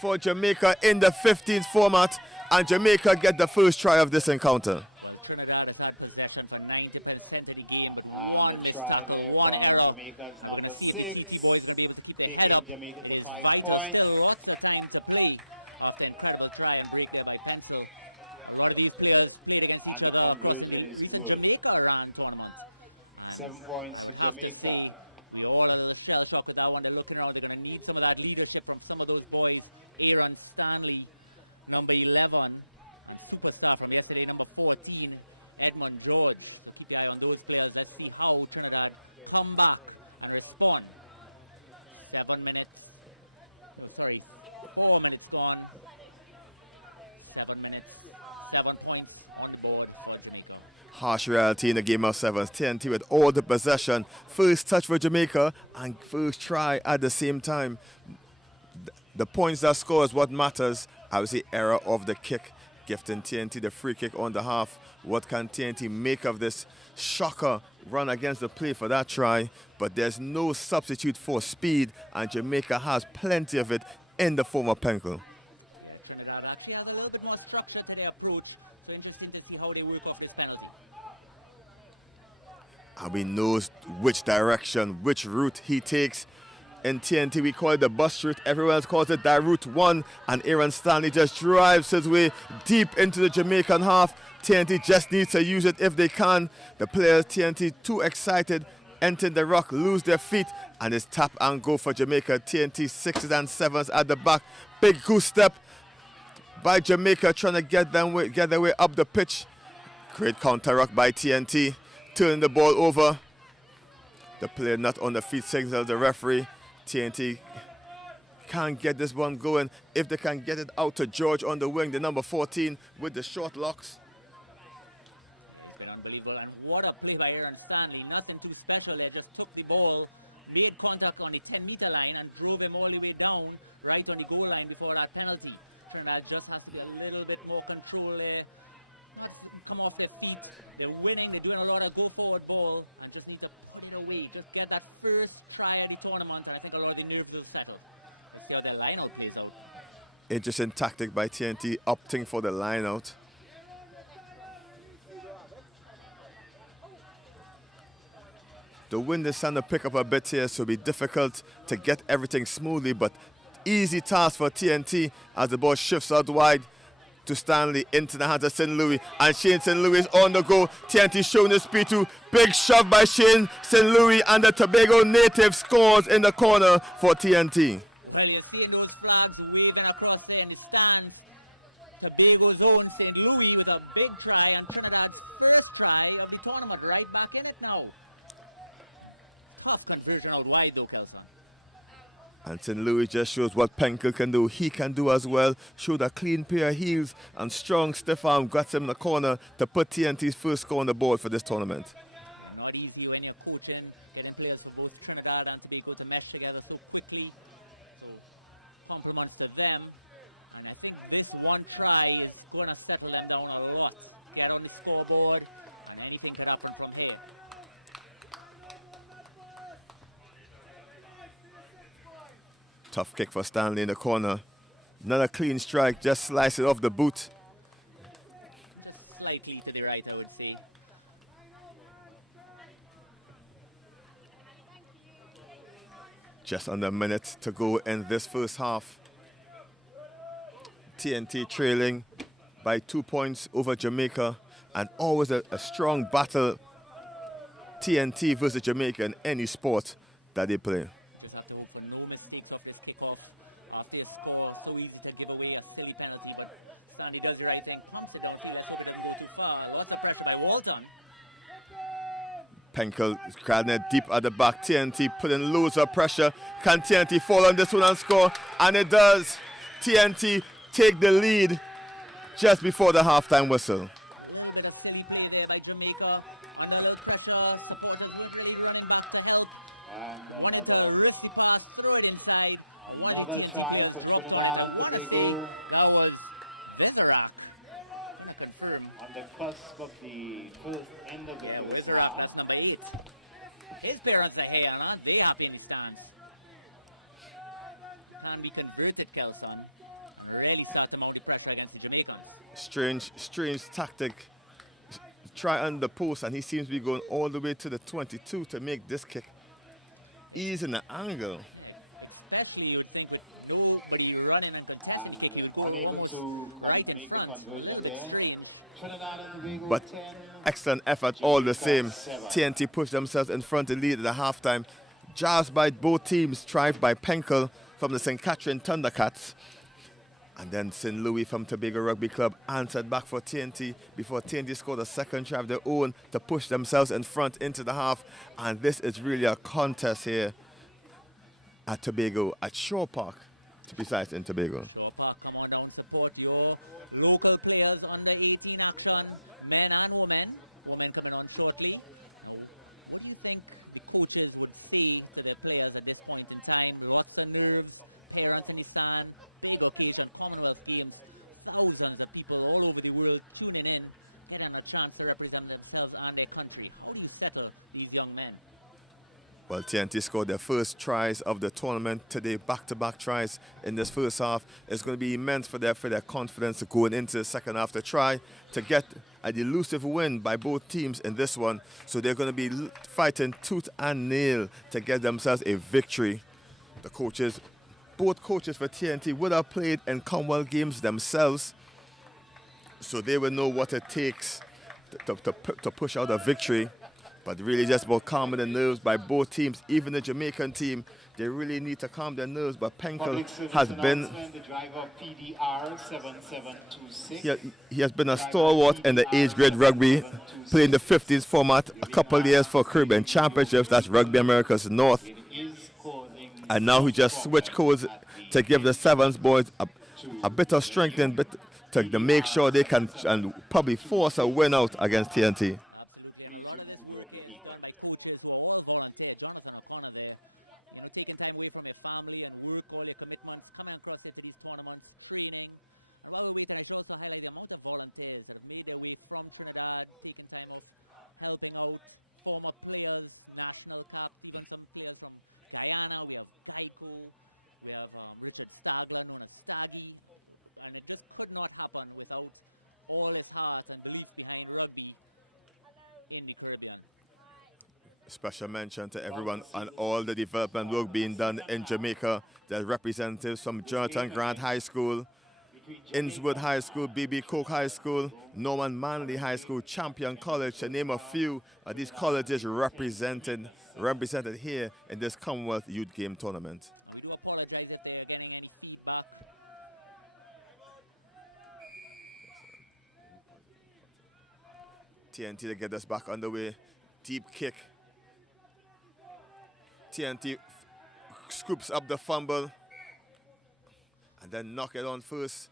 for Jamaica in the 15th format, and Jamaica get the first try of this encounter. Well, Trinidad has had possession for 90% of the game, but one missed tackle, one error, and we're going to see if the TT boys are going to be able to keep their head up. It is vital, still lots of time to play after incredible try and break there by Pencil. A lot of these players played against each other across in the recent Jamaica Iran tournament. And I would have to say, we all are a little shell shocked with that one. They're looking around, they're going to need some of that leadership from some of those boys. Aaron Stanley, number 11, and superstar from yesterday, number 14, Edmund George. So keep your eye on those players. Let's see how Trinidad come back and respond. 4 minutes gone. 7 minutes, 7 points on the board for Jamaica. Harsh reality in the game of sevens. TNT with all the possession. First touch for Jamaica and first try at the same time. The points that score is what matters. I would say error of the kick, gifting TNT the free kick on the half. What can TNT make of this shocker run against the play for that try? But there's no substitute for speed, and Jamaica has plenty of it in the form of Penkel. Yeah, Trinidad actually has a little bit more structure to their approach, so interesting to see how they work off this penalty. And we knows which direction, which route he takes. In TNT, we call it the bus route. Everyone else calls it that route 1. And Aaron Stanley just drives his way deep into the Jamaican half. TNT just needs to use it if they can. The players, TNT, too excited, enter the rock, lose their feet, and it's tap and go for Jamaica. TNT 6s and 7s at the back. Big goose step by Jamaica, trying to get their way up the pitch. Great counter rock by TNT. Turning the ball over. The player not on the feet signals the referee. TNT can't get this one going. If they can get it out to George on the wing, the number 14 with the short locks. Yeah, he's been unbelievable. And what a play by Aaron Stanley. Nothing too special there. Just took the ball, made contact on the 10-meter line and drove him all the way down right on the goal line before that penalty. Trinidad just has to be a little bit more control there. Not come off their feet. They're winning. They're doing a lot of go-forward ball and just need to put it away. Just get that first try of the tournament, and I think a lot of the nerves will settle. Let's see how their line-out plays out. Interesting tactic by TNT, opting for the line-out. The wind is starting to pick up a bit here, so it'll be difficult to get everything smoothly, but easy task for TNT as the ball shifts out wide to Stanley into the hands of St. Louis, and Shane St. Louis is on the go. TNT showing the speed too. Big shove by Shane St. Louis, and the Tobago native scores in the corner for TNT. Well, you're seeing those flags waving across there in the stands. Tobago's own St. Louis with a big try, and Trinidad's first try of the tournament, right back in it now. Tough conversion out wide though, Kelson. And St. Louis just shows what Penkel can do. He can do as well. Showed a clean pair of heels and strong stiff arm. Got him in the corner to put TNT's first score on the board for this tournament. And not easy when you're coaching, getting players for both Trinidad and Tobago to mesh together so quickly. So compliments to them. And I think this one try is going to settle them down a lot. Get on the scoreboard, and anything could happen from here. Tough kick for Stanley in the corner. Not a clean strike, just slice it off the boot. Just slightly to the right, I would say. Just under a minute to go in this first half. TNT trailing by 2 points over Jamaica, and always a strong battle. TNT versus Jamaica in any sport that they play. Just have to hope for no mistakes off this kickoff. After a score, so easy to give away a silly penalty, but Stanley does the right thing, pumps it downfield. Let's hope it doesn't go too far. Lots of pressure by Walton. Penkel is crowding it deep at the back. TNT putting loads of pressure. Can TNT fall on this one and score? And it does. TNT take the lead just before the halftime whistle. A little bit of silly play there by Jamaica. Under a little pressure, supporters weren't really running back to help. Wanted to risk the pass, throw it inside, and one of the TNT players dropped on it. I want to say that was Vizerak. Gonna confirm. Yeah, Vizerak, that's number 8. His parents are here, and aren't they happy in the stands? Can be converted, Kelson, and really start to mount the pressure against the Jamaicans. Strange tactic. Try under the post, and he seems to be going all the way to the 22 to make this kick. Ease in the angle. Yeah, especially you would think with nobody running and contesting the kick, he would go almost right in front. A little bit strange. But excellent effort all the same. TNT pushed themselves in front to lead at the halftime. Jabs by both teams, tried by Penkel from the St. Catherine Thundercats. And then St. Louis from Tobago Rugby Club answered back for TNT before TNT scored a second try of their own to push themselves in front into the half. And this is really a contest here at Tobago, at Shore Park. besides in Tobago. Sure, Park, come on down, support your local players under 18 action, men and women. Women coming on shortly. Now, what do you think the coaches would say to their players at this point in time? Lots of nerves, parents in the stand, big occasion, Commonwealth Games, thousands of people all over the world tuning in, getting a chance to represent themselves and their country. How do you settle these young men? Well, TNT scored their first tries of the tournament today, back-to-back tries in this first half. It's going to be immense for their confidence going into the second half to try to get an elusive win by both teams in this one. So they're going to be fighting tooth and nail to get themselves a victory. The coaches, both coaches for TNT would have played in Commonwealth Games themselves, so they will know what it takes to push out a victory. But really just about calming the nerves by both teams, even the Jamaican team. They really need to calm their nerves, but Penkel has been... The driver PDR 7726. He has been a stalwart in the age grade rugby, playing the 50s format a couple of years for Caribbean Championships, that's Rugby Americas North. And now he just switched codes to give the Sevens boys a bit of strength and to make sure they can and probably force a win out against TNT. Absolutely, and a lot of this work is done by coaches who are all volunteer. Jonathan O'Connor there, you know, taking time away from your family and work, all your commitments, coming across here to these tournaments, training. And while we're waiting, I should also highlight the amount of volunteers that have made their way from Trinidad, taking time off, helping out, former players, national capped, even some players from Guyana. We have Geico, we have Richard Stagler, known as Staggy. And it just could not happen without all his heart and belief behind rugby in the Caribbean. Special mention to everyone on all the development work being done in Jamaica. There's representatives from Jonathan Grant High School, Innswood High School, B.B. Cook High School, Norman Manley High School, Champion College, to name a few of these colleges represented here in this Commonwealth Youth Game Tournament. And we do apologize if they are getting any feedback. TNT to get us back underway. Deep kick. TNT scoops up the fumble and then knock it on first.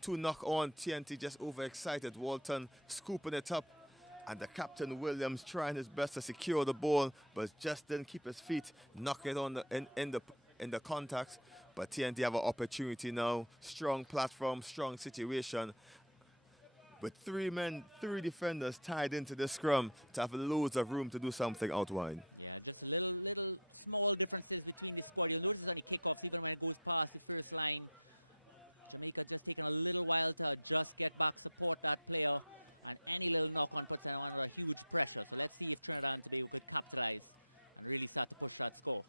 Two knock on. TNT just overexcited. Walton scooping it up, and the captain Williams trying his best to secure the ball, but just didn't keep his feet. Knock it on in the contacts. But TNT have an opportunity now. Strong platform, strong situation. With three defenders tied into the scrum to have loads of room to do something out wide. Yeah, just little small differences between the squad. You'll notice on the kickoffs, even when it goes past the first line, Jamaica just taking a little while to adjust, get back, support that player, and any little knock-on puts them under a huge pressure. So let's see if Trinidad and Tobago could capitalize and really start to push that score.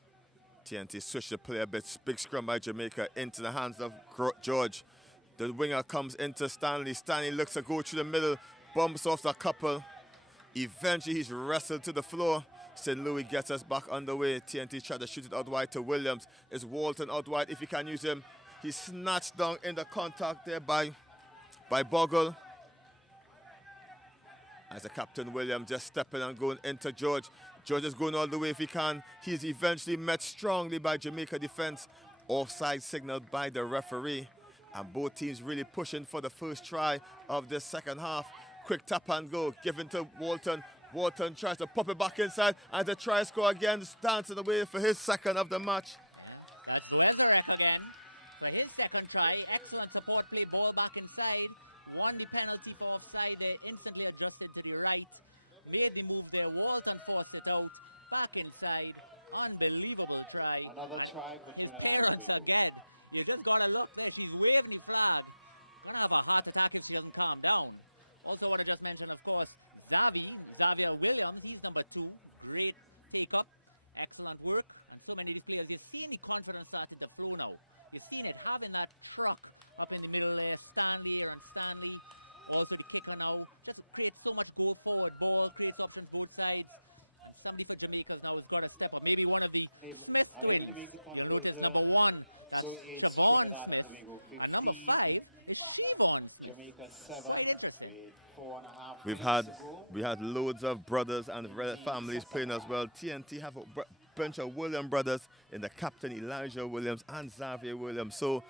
TNT switched the play a bit. Big scrum by Jamaica into the hands of George. The winger comes into Stanley. Stanley looks to go through the middle, bumps off the couple. Eventually, he's wrestled to the floor. St. Louis gets us back underway. TNT tried to shoot it out wide to Williams. It's Walton out wide if he can use him. He's snatched down in the contact there by Bogle. As the captain Williams just stepping and going into George. George is going all the way if he can. He's eventually met strongly by Jamaica defense. Offside signaled by the referee. And both teams really pushing for the first try of this second half. Quick tap and go, given to Walton. Walton tries to pop it back inside, and the try score again, dancing away for his second of the match. Yeah, that's Wezarek again for his second try. Excellent support play, ball back inside. Won the penalty for offside there, instantly adjusted to the right. Made the move there, Walton forced it out, back inside. Unbelievable try. And his parents again. You just got to look there. She's waving the flag. Going to have a heart attack if she doesn't calm down. Also want to just mention, of course, Xavier Williams. He's number 2. Great take-up. Excellent work. And so many of these players, you've seen the confidence started to flow now. You've seen it, having that truck up in the middle there. Stanley, Aaron Stanley. Also the kicker now. Just creates so much go-forward ball. Creates options both sides. And somebody for Jamaica's now has got to step up. Maybe one of the Smith twins. You'll notice number 1, that's Siobhan Smith. And number 5 is Siobhan Smith. Quite interesting. We had loads of brothers and families playing as well. TNT have bench of Williams brothers in the captain Elijah Williams and Xavier Williams. So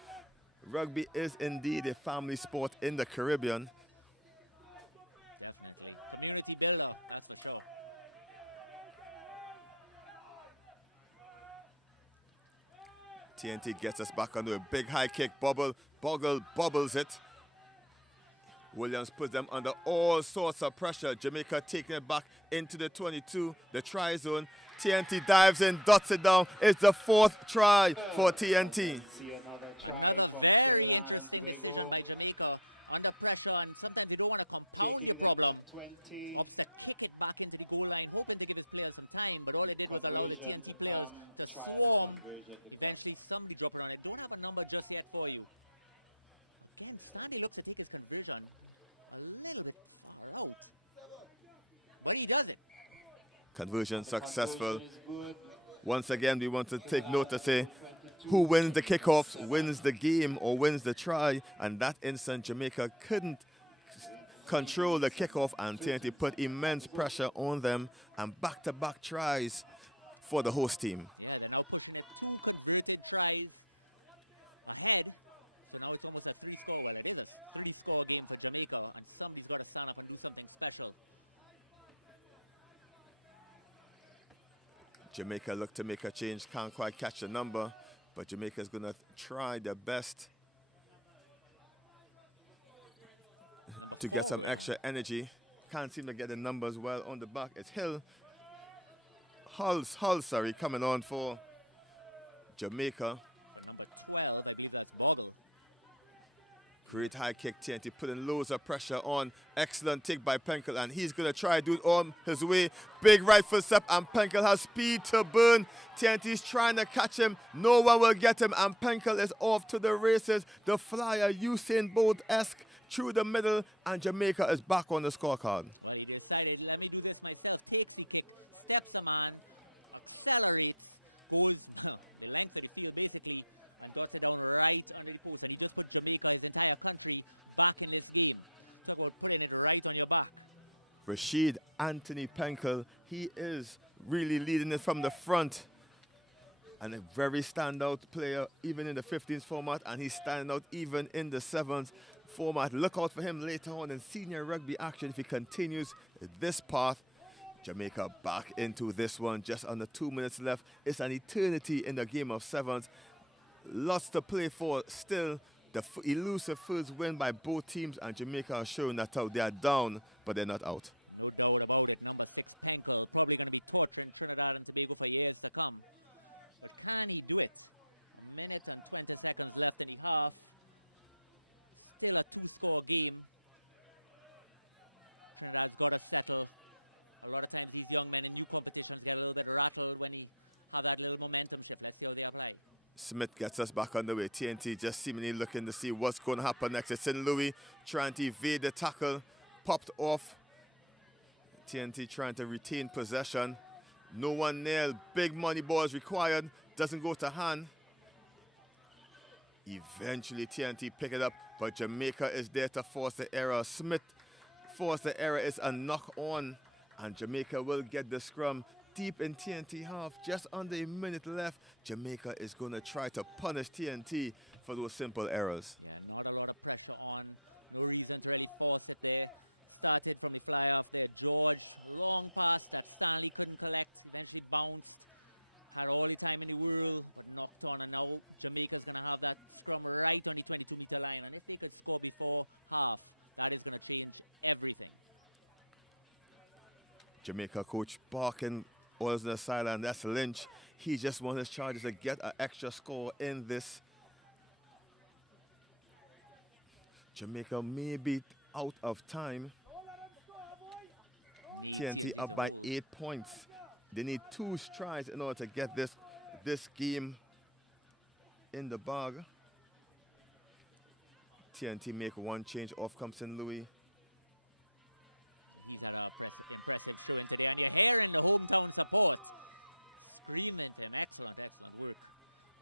rugby is indeed a family sport in the Caribbean. Definitely. Community builder, that's for sure. TNT gets us back onto a big high kick. Bogle bubbles it. Williams puts them under all sorts of pressure. Jamaica taking it back into the 22, the try zone. TNT dives in, dots it down. It's the 4th try for TNT. Another very interesting decision by Jamaica. Under pressure, and sometimes you don't want to compound your problem. Opts to kick it back into the goal line, hoping to give his players some time, but all it did was allow the TNT players to swarm. Eventually, somebody drop it on it. Don't have a number just yet for you. Again, Stanley looks to take his conversion a little bit far out, but he does it. Conversion successful. Once again, we want to take note to say who wins the kickoff wins the game or wins the try. And that instant, Jamaica couldn't control the kickoff, and TNT put immense pressure on them, and back-to-back tries for the host team. Yeah, they're now pushing it 2 converted tries ahead. So now it's almost a 3-score. Well, it is a 3-score game for Jamaica, and somebody's got to stand up and do something special. Jamaica look to make a change, can't quite catch the number, but Jamaica's going to try their best to get some extra energy. Can't seem to get the numbers well on the back. It's Hull, coming on for Jamaica. For number 12, I believe that's Bogle. Great high kick, TNT putting loads of pressure on. Excellent take by Penkel, and he's going to try to do it on his way. Big right foot step, and Penkel has speed to burn. TNT's trying to catch him. No one will get him, and Penkel is off to the races. The flyer, Usain Bolt-esque, through the middle, and Jamaica is back on the scorecard. Well, he decided, let me do this myself. Takes the kick, steps a man, accelerates, goes the length of the field, basically, and dots it down right under the post. And he just put Jamaica, his entire country, back in this game. Talk about putting it right on your back. Rashid Anthony Penkel, he is really leading it from the front. And a very standout player, even in the 15s format, and he's standing out even in the 7s format. Look out for him later on in senior rugby action if he continues this path. Jamaica back into this one, just under 2 minutes left. It's an eternity in the game of 7s. Lots to play for still. The elusive first win by both teams, and Jamaica are showing that out. They are down, but they're not out. No doubt about it. Number 6, Penkel, probably going to be torturing Trinidad and Tobago for years to come. But can he do it? 1 minute and 20 seconds left in the half. Still a 2-score game. Trinidad's got to settle. A lot of times these young men in new competitions get a little bit rattled when he have that little momentum shift. Let's see how they apply. Smith gets us back on the way. TNT just seemingly looking to see what's going to happen next. It's St. Louis trying to evade the tackle. Popped off. TNT trying to retain possession. No one nailed. Big money balls required. Doesn't go to hand. Eventually TNT pick it up, but Jamaica is there to force the error. Smith forced the error. It's a knock on, and Jamaica will get the scrum. Deep in TNT half, just under a minute left. Jamaica is going to try to punish TNT for those simple errors. Yeah, not a lot of pressure on. No reason to really force it there. Started from the fly off there. George, long pass that Stanley couldn't collect. Eventually bounced. Had all the time in the world, but knocked on. And now Jamaica's going to have that scrum right on the 22-meter line. And if they could score before half, that is going to change everything. Jamaica coach barking was on the sideline. That's Lynch. He just wants his Chargers to get an extra score in this. Jamaica may be out of time. TNT up by 8 points. They need 2 strides in order to get this game in the bag. TNT make 1 change. Off comes St. Louis. He's had an impressive showing today, and you're hearing the hometown support screaming for him. Excellent, excellent work.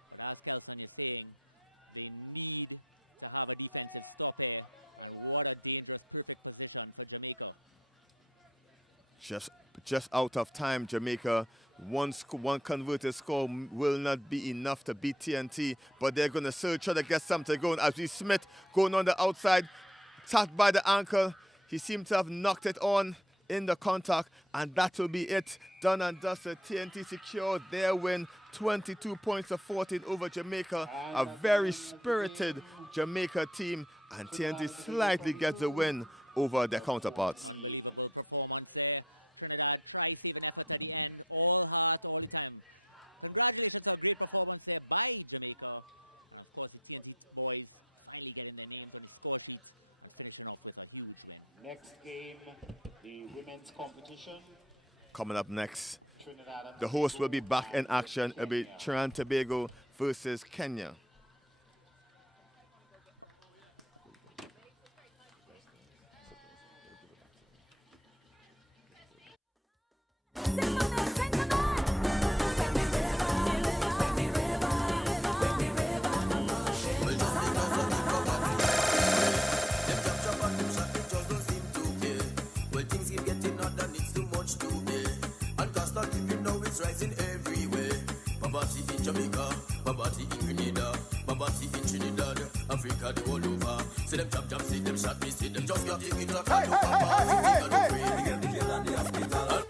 But as Kelson is saying, they need to have a defensive stop here, and what a dangerous, perfect position for Jamaica. Just just out of time. Jamaica, one converted score will not be enough to beat TNT, but they're going to still try to get something going. As we Smith going on the outside, tapped by the ankle. He seemed to have knocked it on in the contact, and that will be it. Done and dusted. TNT secured their win, 22 points to 14 over Jamaica. A very spirited Jamaica team, and TNT slightly gets the win over their counterparts. Unbelievable performance there. Trinidad try-saving effort at the end. All heart, all the time. Congratulations on a great performance there by Jamaica. And of course, the TNT boys finally getting their names on the score sheet and finishing off with a huge win. Next game, the women's competition. Coming up next, the host will be back in action. It'll be Trinidad and Tobago versus Kenya. Rising everywhere. Poverty in Jamaica, poverty in Trinidad, poverty in Trinidad, Africa, the all over. See them jump, see them shot, me see them just got it, it's a kind of poverty, they get the jail and the hospital.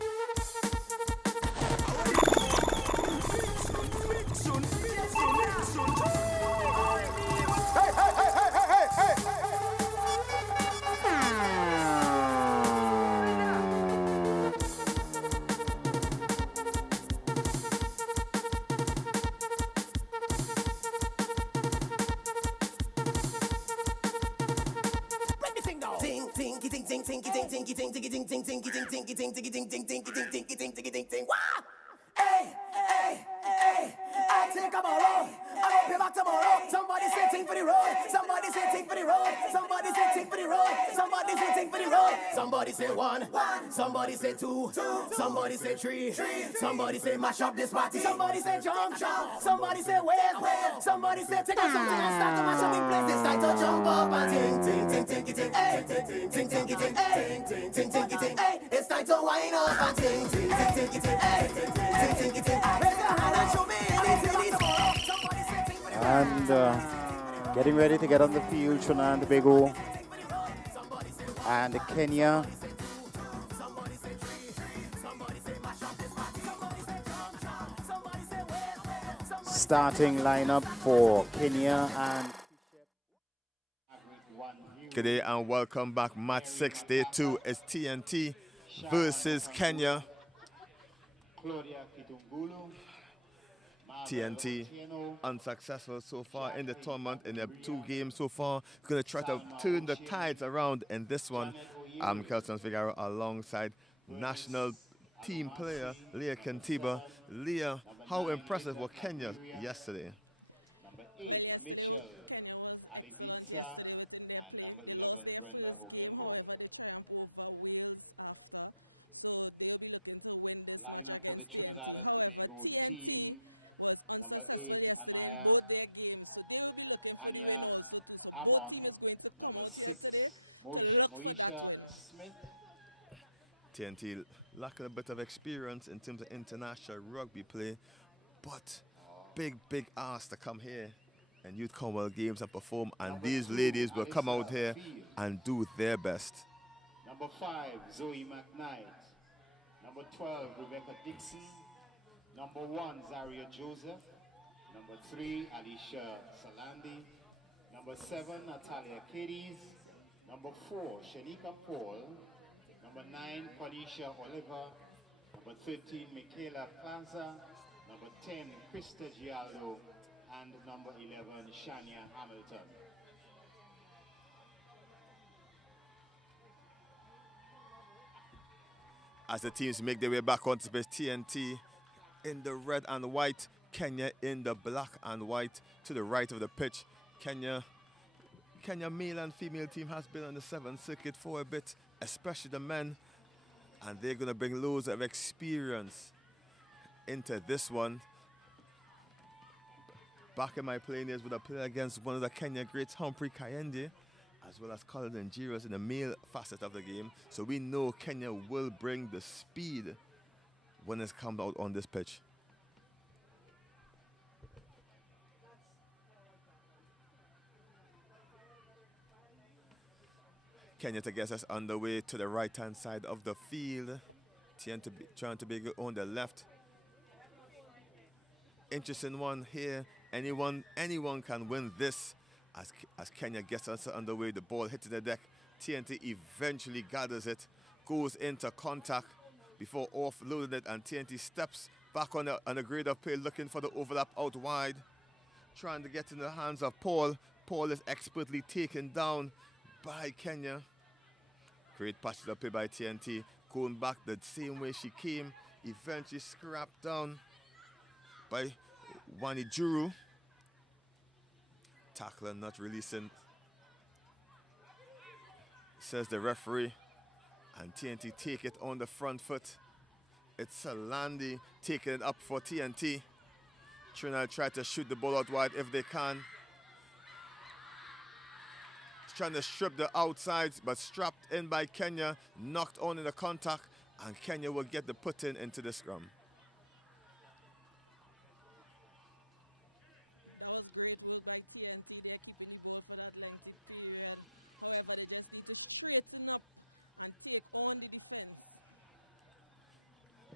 I take a borrow. I hope you back tomorrow. Somebody say ting for the road. Somebody say ting for the road. Somebody say ting for the road. Somebody say ting for the road. Somebody say one. Somebody say two. Somebody say three. Somebody say mash up this party. Somebody say jump. Somebody say wave. Somebody say take up something and start to mash up the place. It's time to jump up and ting ting ting ting ting hey ting ting ting ting hey ting ting ting ting hey. It's time to wind up and ting ting ting ting ting hey ting ting ting ting. Raise your hand and show me anything tomorrow. Somebody say ting for the road. And getting ready to get on the field, Trinidad and Tobago and Kenya. Starting lineup for Kenya and Good day and welcome back. Match 6, day 2 is TNT versus Kenya. TNT unsuccessful so far in the tournament in their 2 games so far. Going to try to turn the tides around in this one. I'm Kelson Figueroa alongside national team player Leah Kentiba. Leah, how impressive was Kenya yesterday? Well, yesterday, Kenya was excellent yesterday within their play. They lost their first game, however, they triumphed over Wales after. So they'll be looking to win this match against TNT. However, TNT was unsuccessful yesterday in both their games. So they will be looking for the win also too. So both teams is going to come out here today to look for that win. TNT lacking a bit of experience in terms of international rugby play, but big ask to come here and Youth Commonwealth Games and perform, and these ladies will come out here and do their best. Number 5, Zoe McKnight. Number 12, Rebecca Dixon. Number 1, Zaria Joseph. Number 3, Alicia Salandi. Number 7, Natalia Cadiz. Number 4, Shanika Paul. Number 9, Cornisha Oliver. Number 13, Michaela Plaza. Number 10, Krista Gialdo. And number 11, Shania Hamilton. As the teams make their way back onto space, TNT in the red and white, Kenya in the black and white to the right of the pitch. Kenya male and female team has been on the 7th circuit for a bit, especially the men, and they're going to bring loads of experience into this one. Back in my playing years, would I play against one of the Kenya greats, Humphrey Kayende, as well as Colin and Jiras in the male facet of the game. So we know Kenya will bring the speed when it's come out on this pitch. Kenya to get us underway to the right-hand side of the field. Trying to be on the left. Interesting one here. Anyone can win this as Kenya gets us underway. The ball hits the deck. TNT eventually gathers it, goes into contact before offloading it, and TNT steps back on the grade of play, looking for the overlap out wide, trying to get in the hands of Paul. Paul is expertly taken down by Kenya. Great patch of play by TNT, going back the same way she came, eventually scrapped down by Wanijuru. Tackler not releasing, says the referee, and TNT take it on the front foot. It's Salandi taking it up for TNT. Trinidad try to shoot the ball out wide if they can. Trying to strip the outsides, but strapped in by Kenya, knocked on in the contact, and Kenya will get the put-in into the scrum. That was great work by TNT. They're keeping the ball for that lengthy period. However, they just need to straighten up and take on the defense.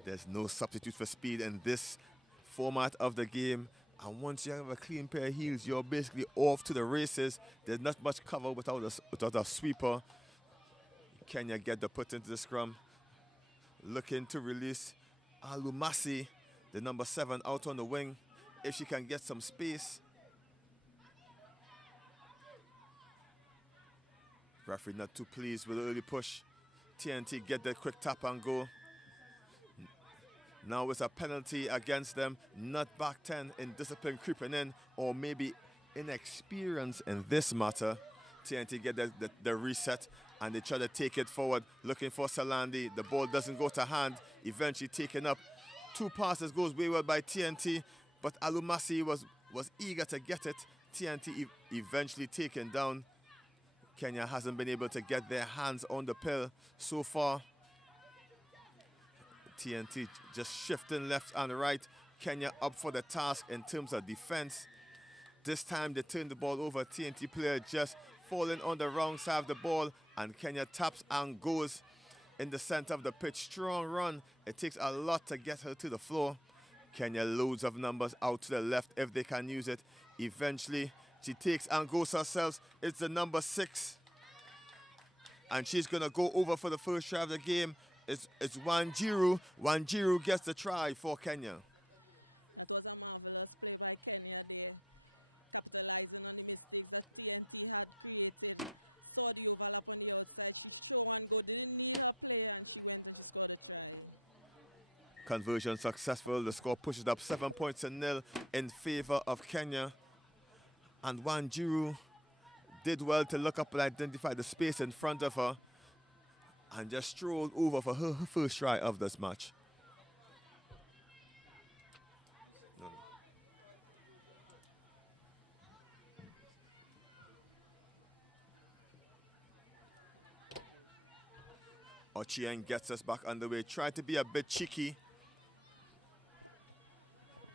There's no substitute for speed in this format of the game. And once you have a clean pair of heels, you're basically off to the races. There's not much cover without a sweeper. Kenya get the put into the scrum. Looking to release Alumasi, the number 7, out on the wing, if she can get some space. Referee not too pleased with the early push. TNT get the quick tap and go. Now it's a penalty against them, not back 10 in discipline creeping in, or maybe inexperience in this matter. TNT get the reset, and they try to take it forward, looking for Salandi. The ball doesn't go to hand, eventually taken up. 2 passes goes wayward by TNT, but Alumasi was eager to get it. TNT eventually taken down. Kenya hasn't been able to get their hands on the pill so far. TNT just shifting left and right. Kenya up for the task in terms of defense. This time they turn the ball over. TNT player just falling on the wrong side of the ball, and Kenya taps and goes in the center of the pitch. Strong run. It takes a lot to get her to the floor. Kenya loads of numbers out to the left if they can use it. Eventually she takes and goes herself. It's the number 6. And she's going to go over for the first try of the game. It's Wanjiru. Wanjiru gets the try for Kenya. That was a marvelous play by Kenya there, capitalizing on the mistakes that TNT had created. Saw the overlap on the outside. She show and go, didn't need her play, and she went and she scored a try. Conversion successful. The score pushes up 7-0 in favor of Kenya. And Wanjiru did well to look up and identify the space in front of her, and just strolled over for her first try of this match. Ochieng gets us back underway. Tried to be a bit cheeky,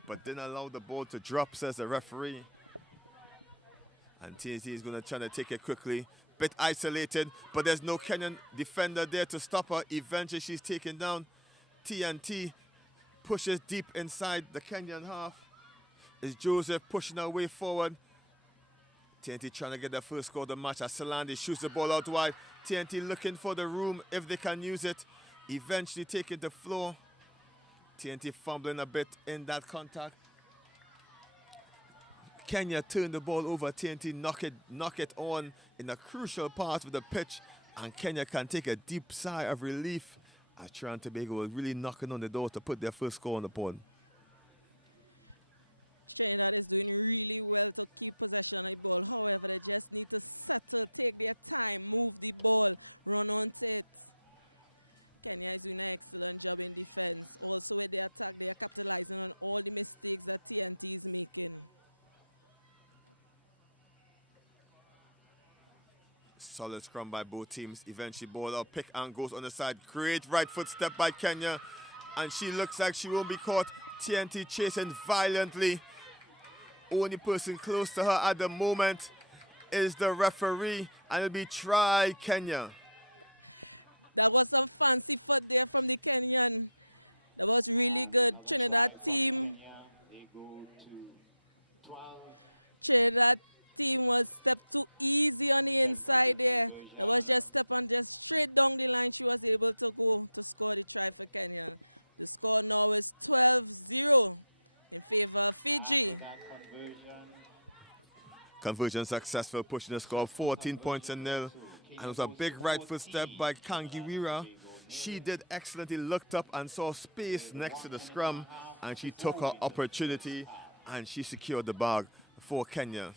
but didn't allow the ball to drop, says the referee. And TNT is going to try to take it quickly. Bit isolated, but there's no Kenyan defender there to stop her. Eventually she's taken down. TNT pushes deep inside the Kenyan half. Is Joseph pushing her way forward. TNT trying to get the first score of the match as Salandi shoots the ball out wide. TNT looking for the room if they can use it. Eventually taking the floor. TNT fumbling a bit in that contact. Kenya turned the ball over. TNT knock it on in a crucial part of the pitch, and Kenya can take a deep sigh of relief as Trinidad and Tobago was really knocking on the door to put their first score on the board. Trinidad is doing really well to keep possession of the ball. However, they just need to settle, take their time, move the ball, run onto it. Kenya is doing an excellent job in defense. Also with the attack, they are capitalizing on all the mistakes that TNT is making. Solid scrum by both teams. Eventually ball up, pick and goes on the side. Great right foot step by Kenya. And she looks like she won't be caught. TNT chasing violently. Only person close to her at the moment is the referee, and it'll be try Kenya. That was some fancy foot there from the Kenyan. That was really good. Trinidad team was step too easy on the inside there. That was just step on just straight down the line. She was able to go to score the try for Kenya. The score now is 12-0 in favor of Fiji. Conversion successful, pushing the score 14 points and nil. And it was a big right foot step by Kangiwira. She did excellently, looked up and saw space next to the scrum, and she took her opportunity and she secured the bag for Kenya.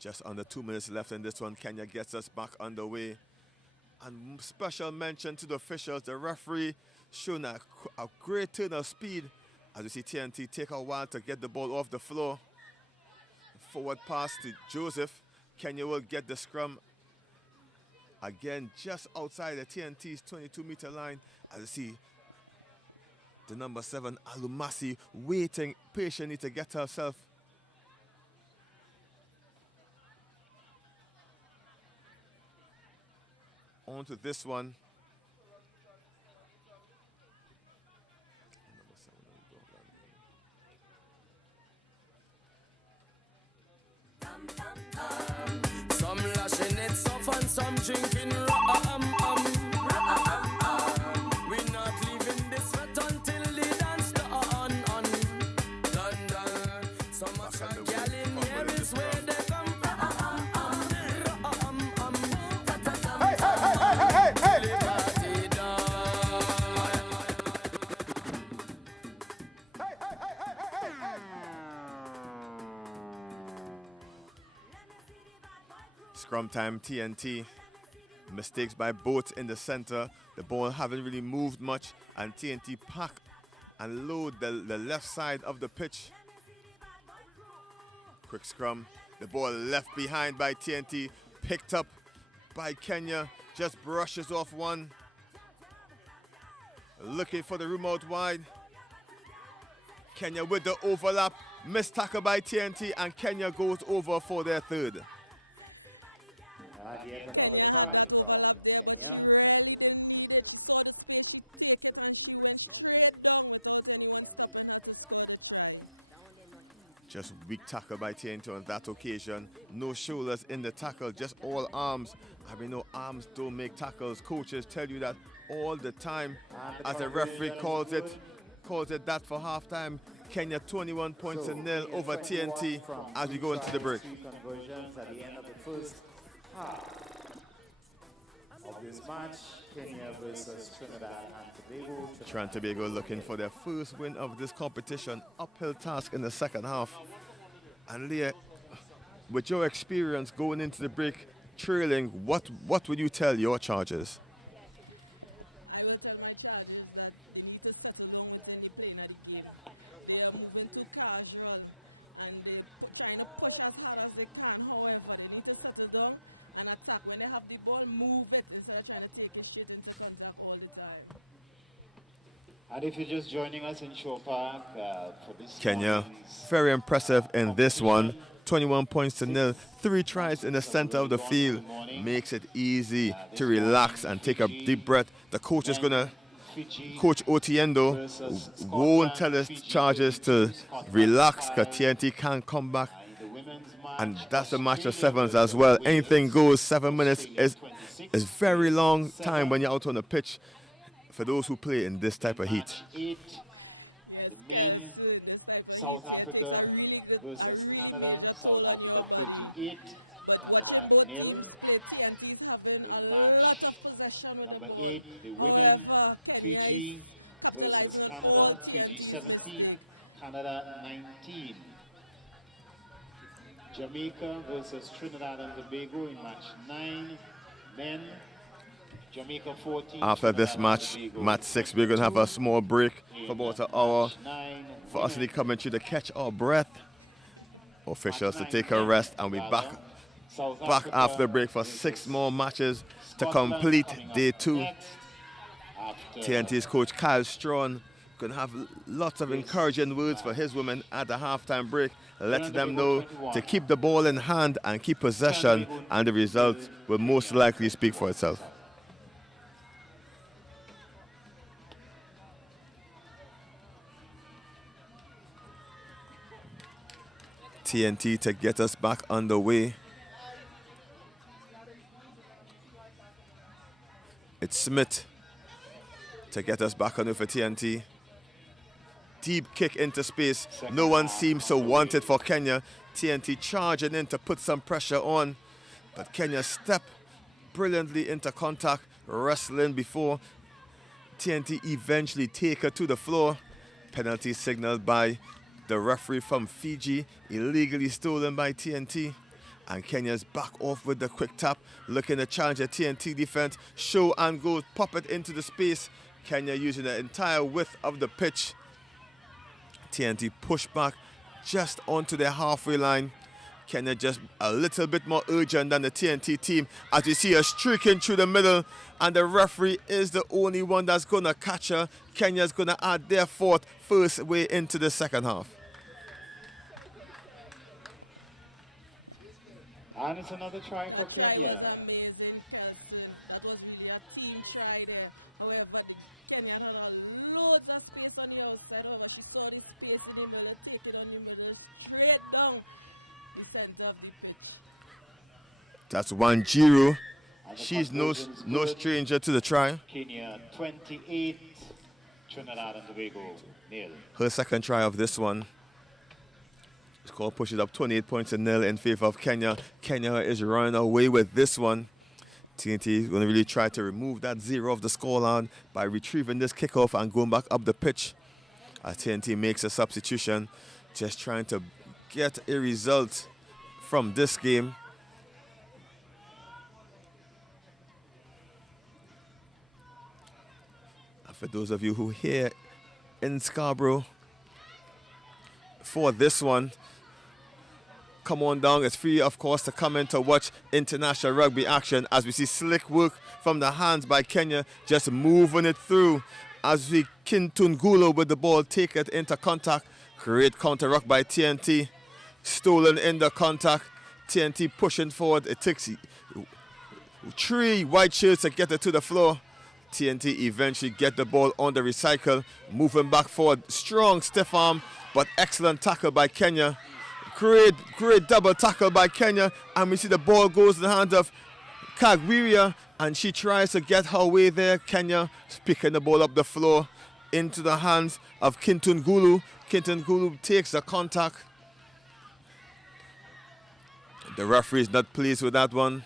Just under 2 minutes left in this one. Kenya gets us back underway. And special mention to the officials. The referee showing a great turn of speed. As you see TNT take a while to get the ball off the floor. Forward pass to Joseph. Kenya will get the scrum. Again, just outside the TNT's 22-meter line. As you see the number 7, Alumasi, waiting patiently to get herself. On to this one. Some lashing it soft and some drinking we're not leaving this sweat until the dance on. Done. Some of the gal in here is where they come Scrum time, TNT. Mistakes by both in the center. The ball haven't really moved much, and TNT pack and load the left side of the pitch. Quick scrum. The ball left behind by TNT. Picked up by Kenya. Just brushes off one. Looking for the room out wide. Kenya with the overlap. Missed tackle by TNT, and Kenya goes over for their third. Kenya had that overlap there, but she really didn't need it. She saw the space, she take it, and she went straight down without anyone stopping her to score the try. Just weak tackle by TNT on that occasion. No shoulders in the tackle, just all arms. I mean, no, arms don't make tackles. Coaches tell you that all the time. As the referee calls it that for halftime. Kenya 21 points to nil over TNT as we go into the break. Conversions at the end of the first half of this match, Kenya versus Trinidad and Tobago. Trinidad and Tobago looking for their first win of this competition. Uphill task in the second half. And Leah, with your experience going into the break, trailing, what would you tell your charges? I will tell my charges that they need to settle down within the playing of the game. They are moving too casual and they're trying to push as hard as they can. However, they need to settle down and attack. When they have the ball, move it instead of trying to take it straight into contact all the time. And if you're just joining us in Shore Park for this Kenya, very impressive in this one. 21 points to nil. 3 tries in the center of the field. Makes it easy to relax and take a deep breath. The coach is going to, Coach Otiendo, won't tell his charges to relax because TNT can't come back. And that's a match of sevens as well. Anything goes. 7 minutes is very long time when you're out on the pitch for those who play in this type of heat. Yes, because this type of heat here takes a really major toll on your body. But watching both teams play, TNT is having a lot of possession with the ball. However, Kenya is capitalizing on all TNT's mistakes. Canada 19. Jamaica versus Trinidad and Tobago in match 9. Then Jamaica 14. After this match, match 6, we're going to have a small break for about an hour. for us to come into to catch our breath. Officials to take a rest, and we back after the break for 6 more matches to complete day 2. TNT's coach Kyle Strawn going to have lots of encouraging words for his women at the halftime break, letting them know to keep the ball in hand and keep possession, and the result will most likely speak for itself. TNT to get us back underway. It's Smith to get us back underway for TNT. Deep kick into space. No one seems to want it for Kenya. TNT charging in to put some pressure on. But Kenya step brilliantly into contact, wrestling before TNT eventually take her to the floor. Penalty signaled by the referee from Fiji, illegally stolen by TNT. And Kenya's back off with the quick tap, looking to challenge the TNT defense. Show and go, pop it into the space. Kenya using the entire width of the pitch. TNT push back just onto their halfway line. Kenya just a little bit more urgent than the TNT team, as you see her streaking through the middle, and the referee is the only one that's going to catch her. Kenya's going to add their first way into the second half. And it's another try. That try was amazing, Kelson. That was really a team try there. However, the Kenyan had loads of space on the outside. However, she saw the space in the middle, take it on the middle, straight down the center of the pitch. That's Wanjiru. She's no stranger to the try. Kenya 28, Trinidad and Tobago 0. Her second try of this one. Score pushes up 28 points to 0 in favor of Kenya. Kenya is running away with this one. TNT is going to really try to remove that 0 of the scoreline by retrieving this kickoff and going back up the pitch. As TNT makes a substitution, just trying to get a result from this game. And for those of you who are here in Scarborough for this one, come on down. It's free, of course, to come in to watch international rugby action as we see slick work from the hands by Kenya, just moving it through as we Kintungulu with the ball, take it into contact. Great counter ruck by TNT. Stolen in the contact. TNT pushing forward. It takes 3 white shirts to get it to the floor. TNT eventually get the ball on the recycle, moving back forward. Strong stiff arm, but excellent tackle by Kenya. Great double tackle by Kenya, and we see the ball goes in the hands of Kagwiria, and she tries to get her way there. Kenya picking the ball up the floor into the hands of Kintungulu. Kintungulu takes the contact. The referee is not pleased with that one.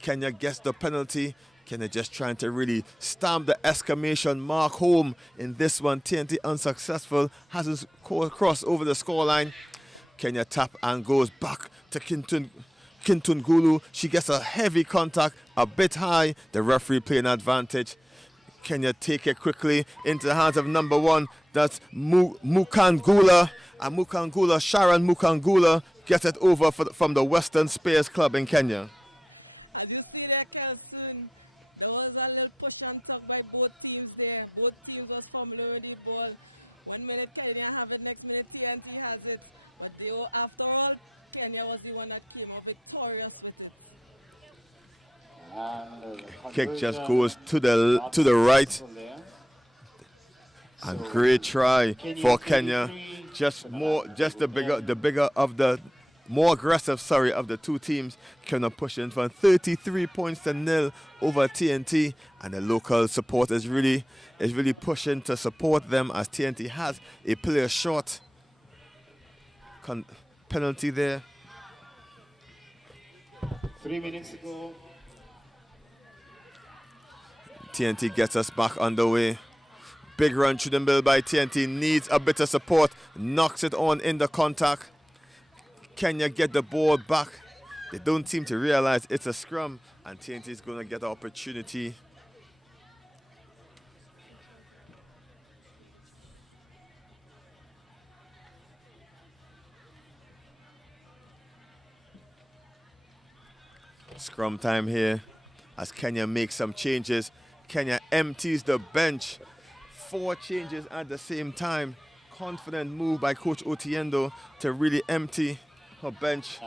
Kenya gets the penalty. Kenya just trying to really stamp the exclamation mark home in this one. TNT unsuccessful, hasn't crossed over the scoreline. Kenya tap and goes back to Kintungulu. She gets a heavy contact, a bit high. The referee playing advantage. Kenya take it quickly into the hands of number 1. That's Mukangula. And Mukangula, Sharon Mukangula, gets it over from the Western Spears Club in Kenya. As you see there, Kelson, there was a little push and tug by both teams there. Both teams was fumbling with the ball. 1 minute Kenya have it, next minute TNT has it. But after all, Kenya was the one that came out victorious with it. Kick just goes to the right. And great try for Kenya. More aggressive of the two teams. Kenya pushing from 33 points to 0 over TNT, and the local support is really pushing to support them as TNT has a player short. Penalty there. 3 minutes to go. TNT gets us back underway. Big run through the middle by TNT. Needs a bit of support. Knocks it on in the contact. Kenya get the ball back. They don't seem to realize it's a scrum, and TNT is going to get the opportunity. Scrum time here as Kenya makes some changes. Kenya empties the bench. 4 changes at the same time. Confident move by Coach Otiendo to really empty her bench.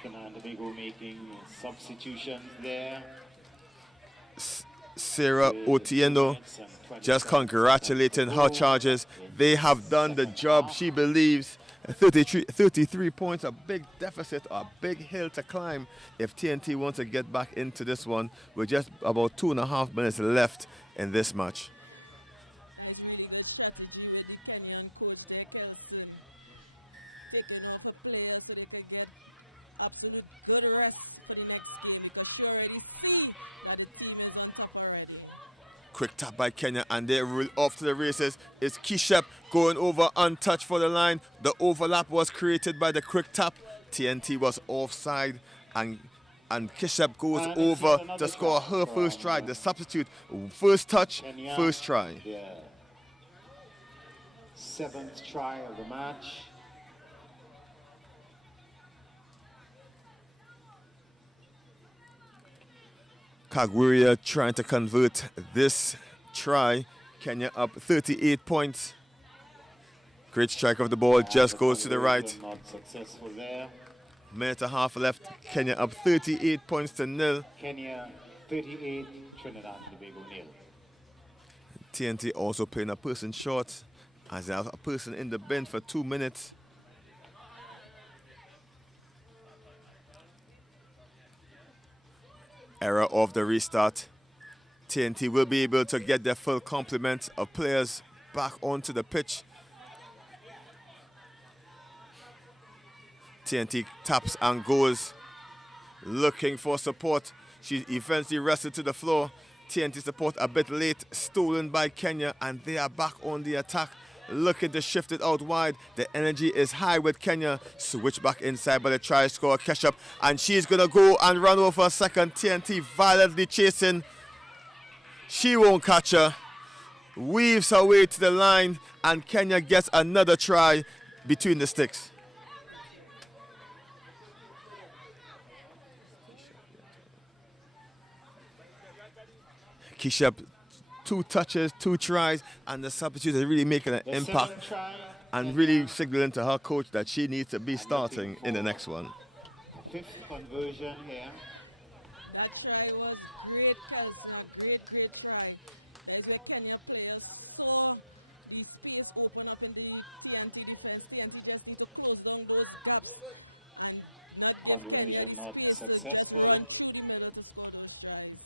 Trinidad and Tobago making substitutions there. Sarah Otiendo just congratulating her charges. They have done the job, she believes. 33 points, a big deficit, a big hill to climb if TNT wants to get back into this one with just about 2.5 minutes left in this match. That is really good strategy with the Kenyan coach there, Kelson, taking off a player so they could get absolute good rest for the next game, because she already see that the team is on top already. Quick tap by Kenya, and they roll off to the races. It's Kishep going over untouched for the line. The overlap was created by the quick tap. TNT was offside, and Kishep goes over to score her first try. The substitute, first touch, Kenya, first try. their 7th try of the match. Kagwiria trying to convert this try. Kenya up 38 points. Great strike of the ball, just goes to the right. Not successful there. Minute and a half left. Kenya up 38 points to 0. Kenya 38, Trinidad and Tobago 0. TNT also playing a person short as they have a person in the bench for 2 minutes. Error of the restart. TNT will be able to get their full complement of players back onto the pitch. TNT taps and goes, looking for support. She eventually wrestled to the floor. TNT support a bit late, stolen by Kenya, and they are back on the attack, looking to shift it out wide. The energy is high with Kenya. Switch back inside, but they try to score Keshup, and she's going to go and run over a second. TNT violently chasing. She won't catch her. Weaves her way to the line, and Kenya gets another try between the sticks. Kishep, 2 touches, 2 tries, and the substitute is really making an impact and really signaling to her coach that she needs to be starting in the next one. 5th conversion here. That try was great, Kelson, a great try. That is where Kenya players saw the space open up in the TNT defense. TNT just need to close down those gaps and not give Kenya the space to just run through the middle to score those tries.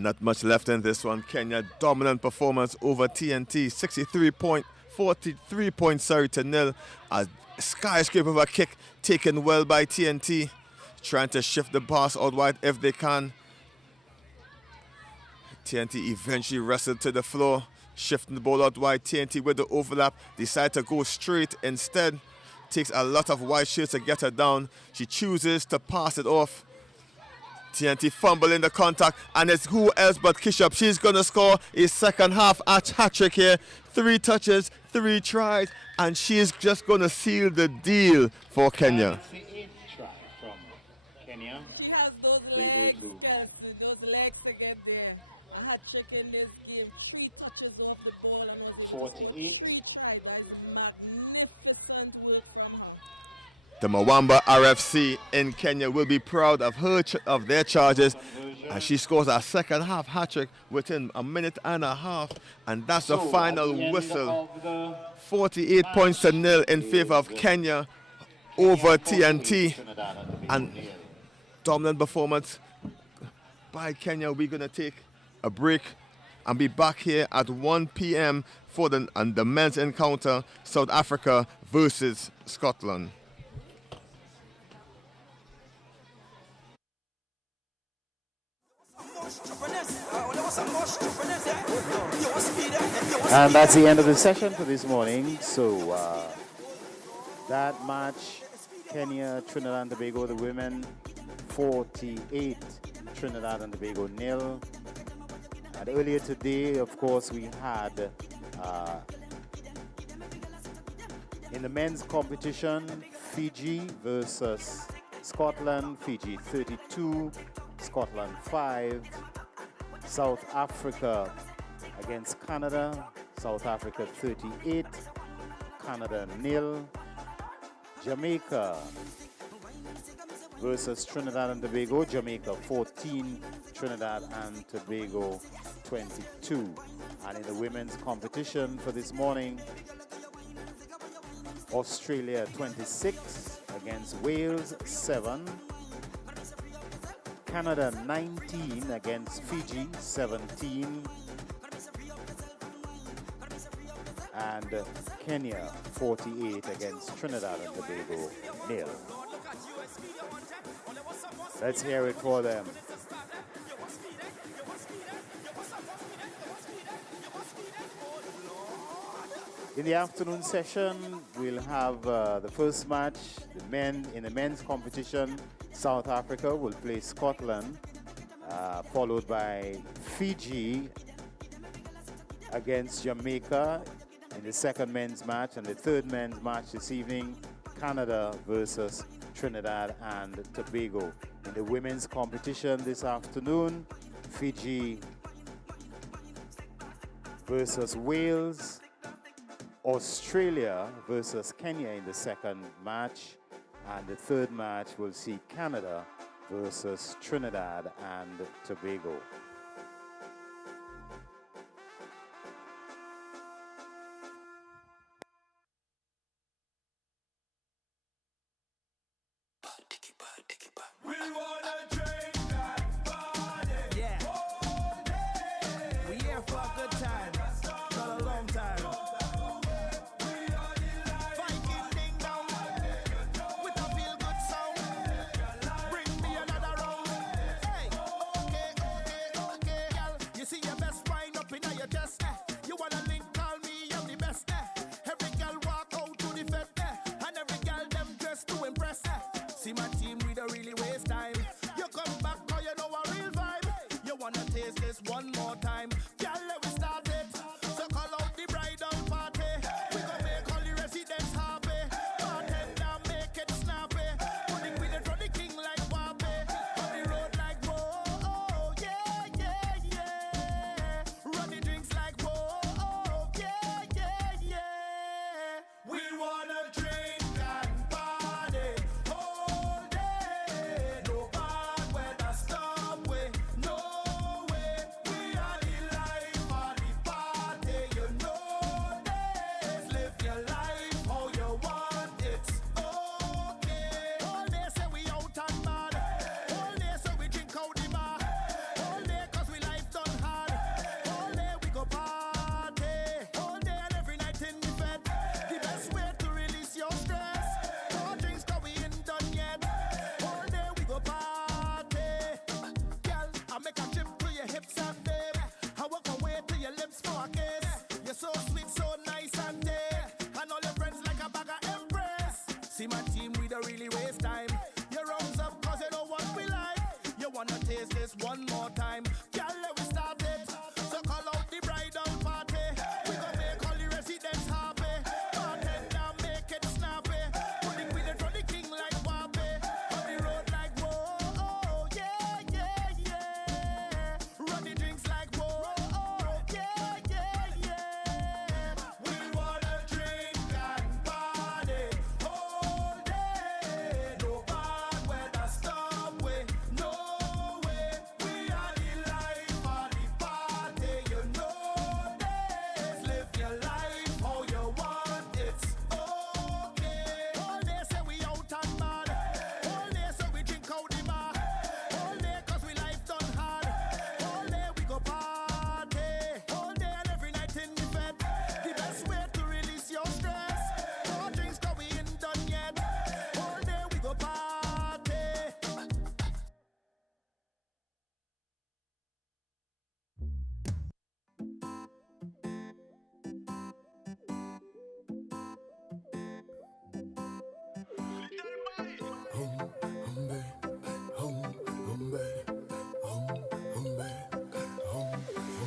Not much left in this one. Kenya dominant performance over TNT, 43 points to 0. A skyscraper of a kick taken well by TNT, trying to shift the pass out wide if they can. TNT eventually wrestled to the floor, shifting the ball out wide. TNT with the overlap decide to go straight instead. Takes a lot of white shirts to get her down. She chooses to pass it off. TNT fumbling the contact, and it's who else but Kishop. She's going to score a second half hat-trick here. 3 touches, 3 tries, and she's just going to seal the deal for Kenya. She has those legs, Kelson, those legs to get there. A hat-trick in this game, 3 touches off the ball and was able to score 3 tries. That is magnificent work from her. The Mwamba RFC in Kenya will be proud of of their charges as she scores a second half hat-trick within a minute and a half, and that's the final whistle. 48 points to 0 in favor of Kenya over TNT, and dominant performance by Kenya. We're going to take a break and be back here at 1 p.m. for the men's encounter, South Africa versus Scotland. And that's the end of the session for this morning. So that match, Kenya, Trinidad and Tobago, the women 48, Trinidad and Tobago 0. And earlier today, of course, we had In the men's competition, Fiji versus Scotland. Fiji 32, Scotland 5. South Africa against Canada. South Africa 38, Canada 0. Jamaica versus Trinidad and Tobago. Jamaica 14, Trinidad and Tobago 22. And in the women's competition for this morning, Australia 26 against Wales 7. Canada 19 against Fiji 17. And Kenya 48 against Trinidad and Tobago 0. Let's hear it for them. In the afternoon session, we'll have the first match. In the men's competition, South Africa will play Scotland, followed by Fiji against Jamaica in the second men's match, and the third men's match this evening, Canada versus Trinidad and Tobago. In the women's competition this afternoon, Fiji versus Wales, Australia versus Kenya in the second match, and the third match will see Canada versus Trinidad and Tobago.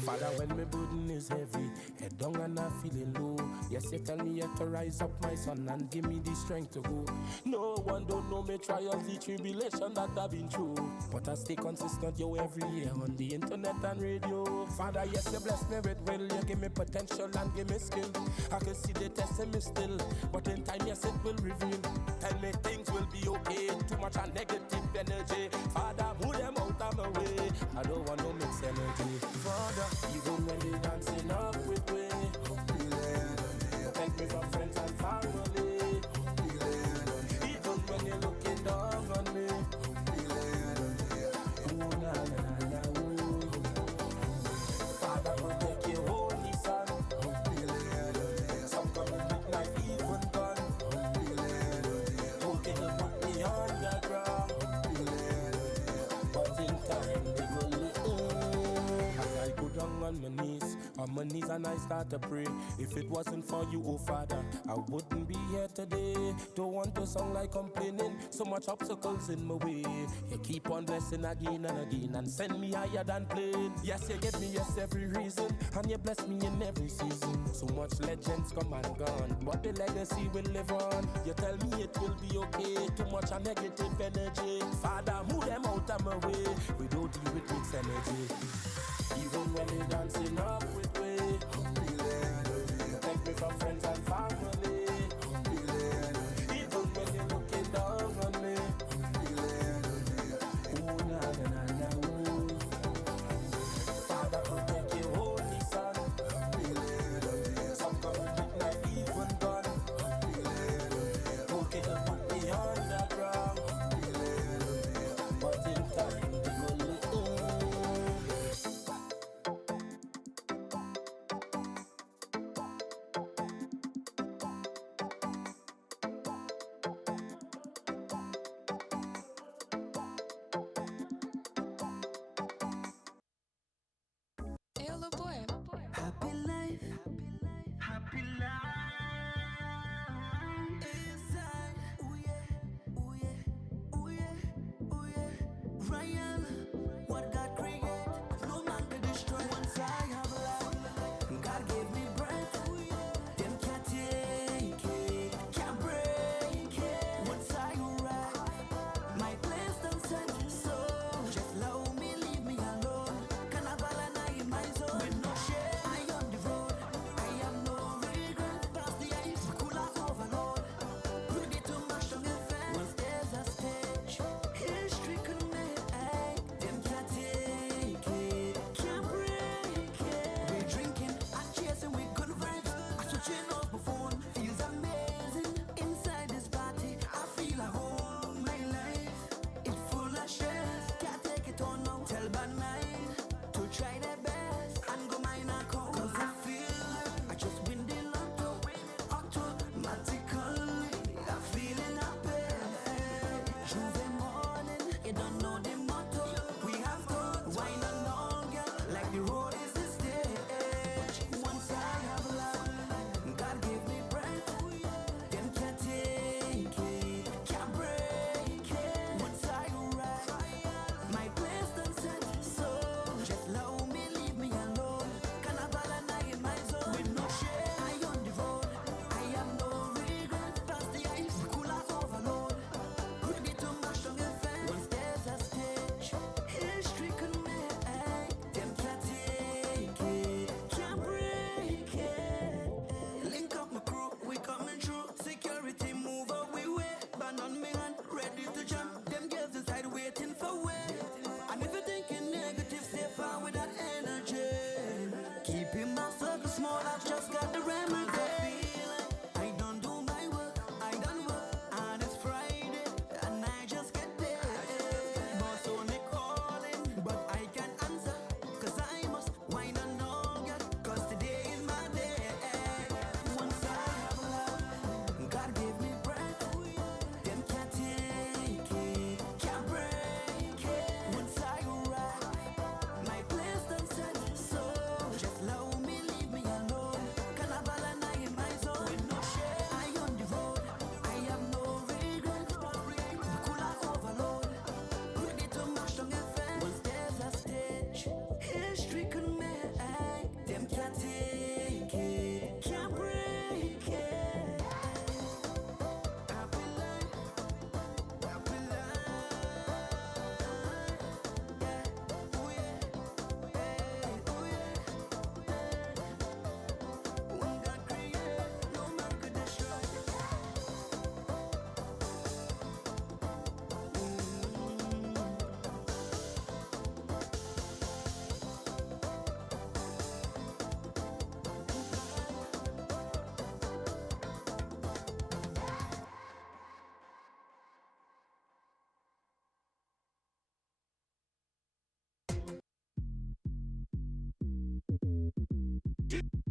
Father, when me burden is is heavy, head down and I'm feeling low. Yes, you tell me you have to rise up, my son, and give me the strength to go. No one don't know me trials, the tribulation that I've been through, but I stay consistent, yo, every year on the internet and radio. Father, yes, you bless me with will, you give me potential and give me skill. I can see the test in me still, but in time, yes, it will reveal. Tell me things will be okay, too much of negative energy. Father, move them out of my way, I don't want no mixed energy. Father, even when they dancing up with me, protect me from friends and family. Even when you're looking down on me, ooh, na, na, na, ooh. Father, protect your holy son. Some come with knife, even gun. Who can put me on the ground? But in time, they will as I go down on my knees and I start to pray. If it wasn't for you, oh Father, I wouldn't be here today. Don't want to sound like complaining, so much obstacles in my way. You keep on blessing again and again and send me higher than plane. Yes, you give me yes every reason, and you bless me in every season. So much legends come and gone, but the legacy will live on. You tell me it will be okay, too much of negative energy. Father, move them out of my way, we don't deal with mixed energy. Even when they dancing up with me, protect me from friends and family. Even when you're looking down on me, ooh, na, na, na, na, ooh. Father, protect your holy son. Some come with knife, even gun. Who can put me on the ground? But in time,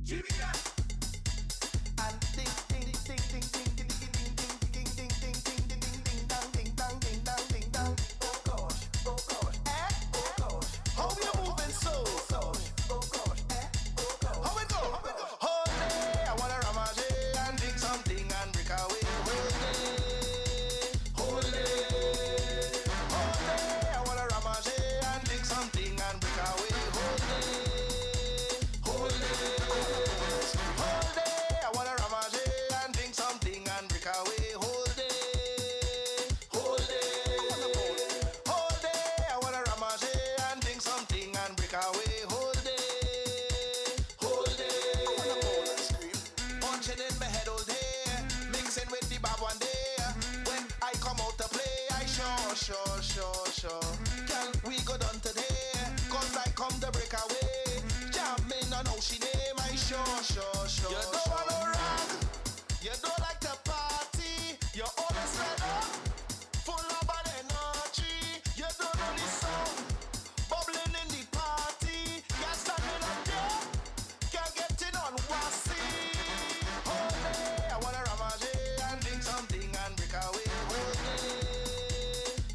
Give me that. And ding ding ding ding ding ding ding ding ding ding ding ding ding ding ding dong ding dong ding dong ding dong. Oh gosh, oh gosh, oh gosh. How you moving so? Oh gosh, oh gosh. How it go? Whole day I wanna ramage and drink something and break away. Whole day I wanna ramage and drink something and break away. Whole day I wanna ramage and drink something and break away. Whole day I wanna ramage and drink something and break away. Whole day punching in my head all day, mixing with the bab one day. When I come out to play, I sure. Girl, we go done today, cause I come to break away. Jamming on how she name, I sure. You don't want no rag, you don't like to party, you always red up, full of bad energy. You don't know the song, bubbling in the party. You're standing up there, can't get in on wassy. Whole day I wanna ramage and drink something and break away.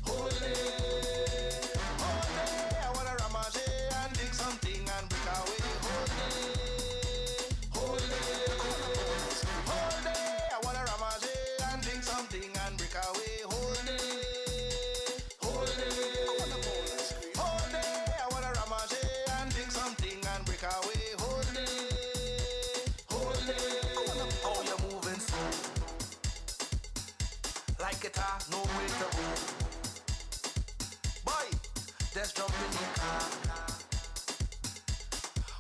Whole day I wanna ramage and drink something and break away. Whole day I wanna ramage and drink something and break away. Whole day I wanna ramage and drink something and break away. Whole day. How you moving so? Like it no way to go. Boy, let's jump in the car.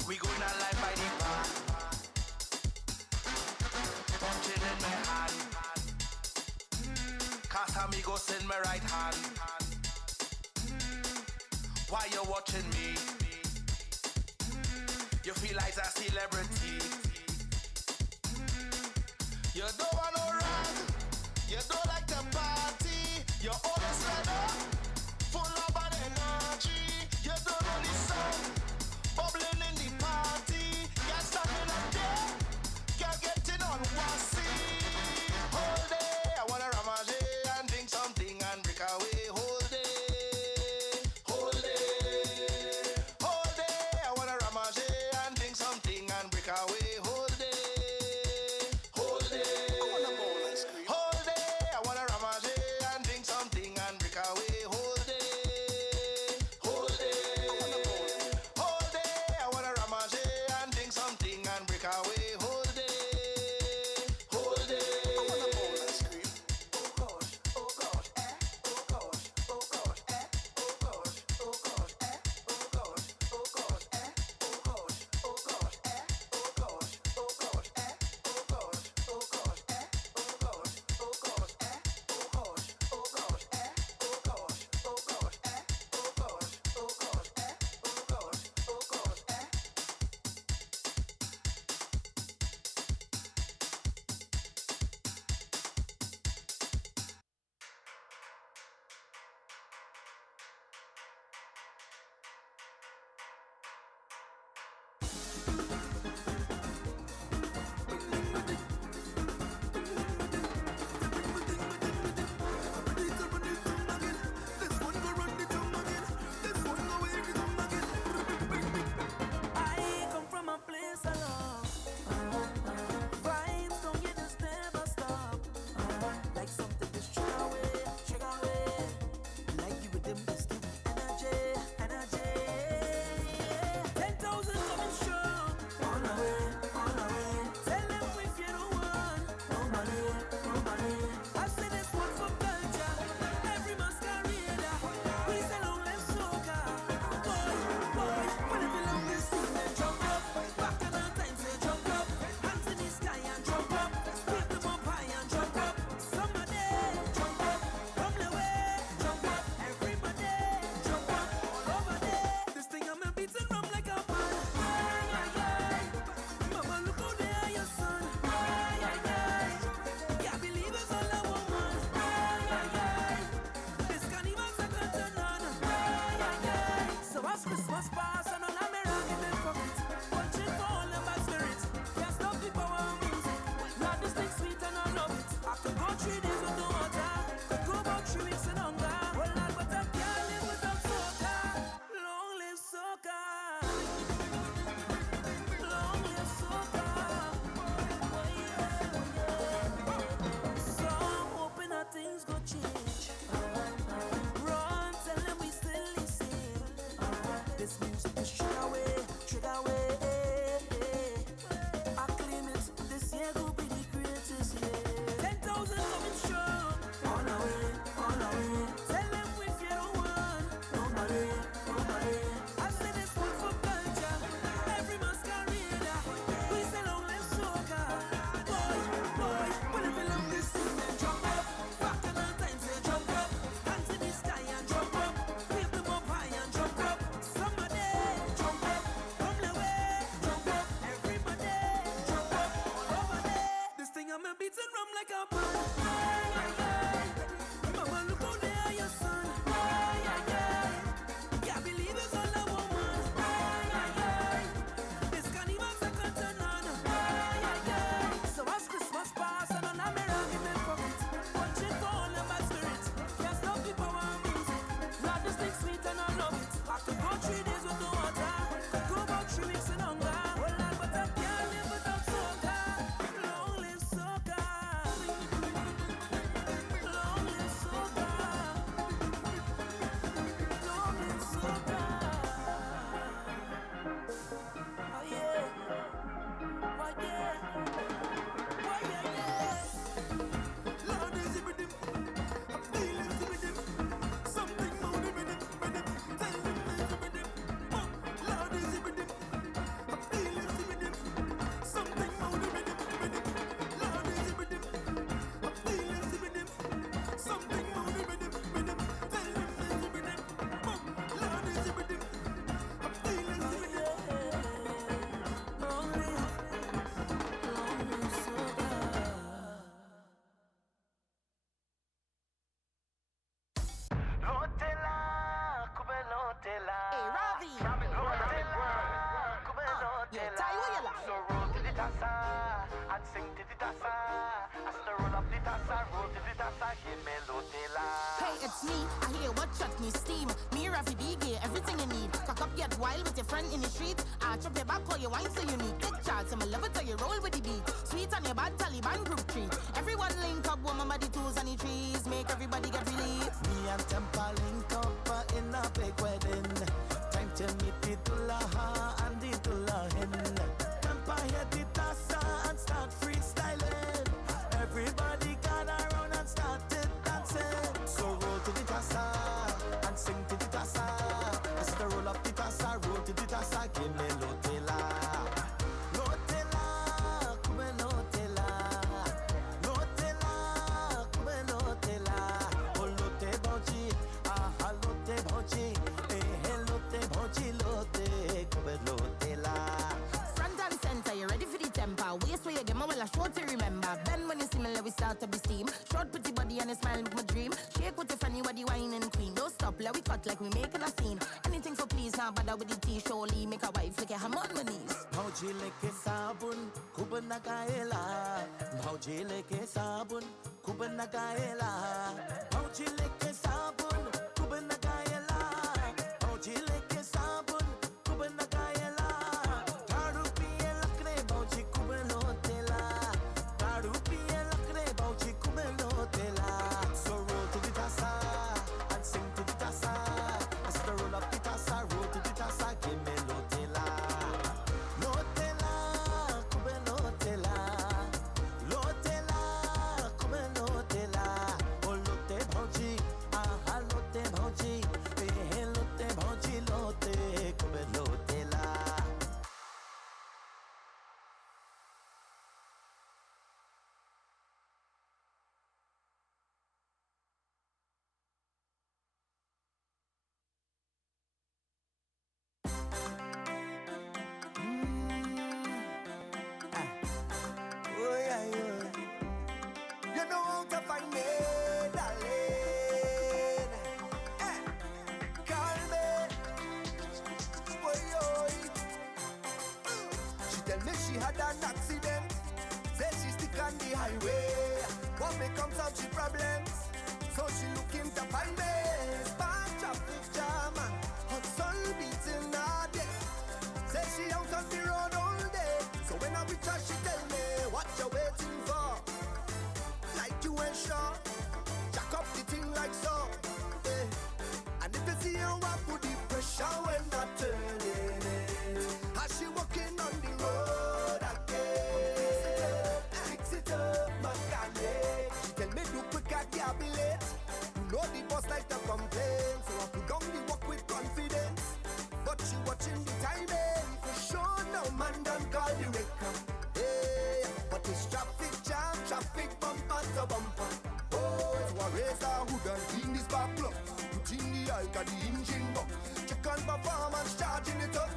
We going out live by the bar. Punching in my hand, Casamigos in my right hand. Why you watching me? You feel like a celebrity. You don't want no rag, you don't like to party. You always red up, full of bad energy. You don't know the song, bubbling in the party. You're standing up there, can't get in on wassy. Whole day I wanna ramage and drink something and break away. Whole day I wanna ramage and drink something and break away. Whole day I wanna This music is trigger away. I claim it, this year will be the greatest year. 10,000 coming strong. On our way. Tell them we fear no one. Nobody. I say this one for culture. Every masquerade. We say long live soca. Boy, whenever you love this thing, then jump up. Back in our time, say jump up. Hands in the sky and jump up. Wave them up high and jump up. Somebody jump up. Come the way. Jump up. Everybody jump up. Over there. This thing I'm a beating rum like a band. Mama, look out there, your son. Can't believe it's all a woman. This carnival's a curtain on. So as Christmas pass and on a mirror in my pocket, watching for all the bad spirits. Can't stop the power of music. Love this thing sweet and I love it. I could go 3 days with no water. Could go about 3 weeks in hunger. Oh Lord, but I can't live without soca. Long live soca. Long live soca. Long live soca. Oh yeah. Lord is the rhythm. I'm feeling the rhythm. Something more the rhythm. Tell them there's the rhythm. Lord is the rhythm. I'm feeling the rhythm. Something more the rhythm. Lord is the rhythm. I'm feeling the rhythm. Something more the rhythm. Tell them there's the rhythm. Lord is the rhythm. I'm feeling the rhythm. Long live soca. Hey, Ravi. Yo, Ty, where you like? So roll to the tassa and sing to the tassa. As the roll up the tassa, roll to the tassa, give me Lotela. Hey, it's me. I hear what chutney steam. Me, Ravi B, get everything you need. Cock up, get wild with your friend in the street. Arch up your back, call your wine so you need. Take charge, so me love it how you roll with the beat. Sweet on your bad Taliban group treat. Everyone link up, woman by the tools and the trees. Make everybody get relief. Me and Tempa link up in a big wedding. Time to meet the Tulaha and the Tulahin. Tempa hit the tassa and start freestyling. Everybody gather around and started dancing. So roll to the tassa and sing to the tassa. As the roll up the tassa, roll to the tassa, give me Lotela. Lotela, come Lotela. Lotela, come Lotela. Oh Lote Bonji, ah Lote Bonji. Lote Bonji, Lote, come Lotela. Front and center, you ready for the temper. Waist where you get my well, I sure to remember. Then when you see me, let we start to be steam. Short pretty body and a smile make my dream. Shake with the funny body, wine and queen. Don't stop, let we cut like we making a scene. Anything for please, now bother with the tea. Surely make a wife like a ham on my knees. Bhauji leke sabun, khub nagaela. Bhauji leke sabun, khub nagaela. Bhauji leke sabun, khub nagaela. Bhauji leke sabun, khub nagaela. Daru piye lakre bhauji khub Lotela. Daru piye lakre bhauji khub Lotela. So roll to the tassa and sing to the tassa. As the roll up the tassa, roll to the tassa, give me Lotela. Lotela, come Lotela. Lotela, come Lotela. Oh Lote Bhauji, ah Lote Bhauji. Eh Lote Bhauji, Lote, come Lotela. Oh yeah, yeah. You know how to find me, darling. Call me. Oi, oi. She tell me she had an accident. Say she stick on the highway. What becomes of she problems? So she looking to find me. Spark traffic jam and hot sun beating her day. Say she out on the road all day. So when I reach her, she tell me, what you waiting for? Like you ain't sure. Jack up the thing like so. And if you see her, I put the pressure when I turn. It's traffic jam, traffic bumper to bumper. Boys, warriors are hood and clean this back block. Put in the oil, got the engine buck. Check on performance, charging it up.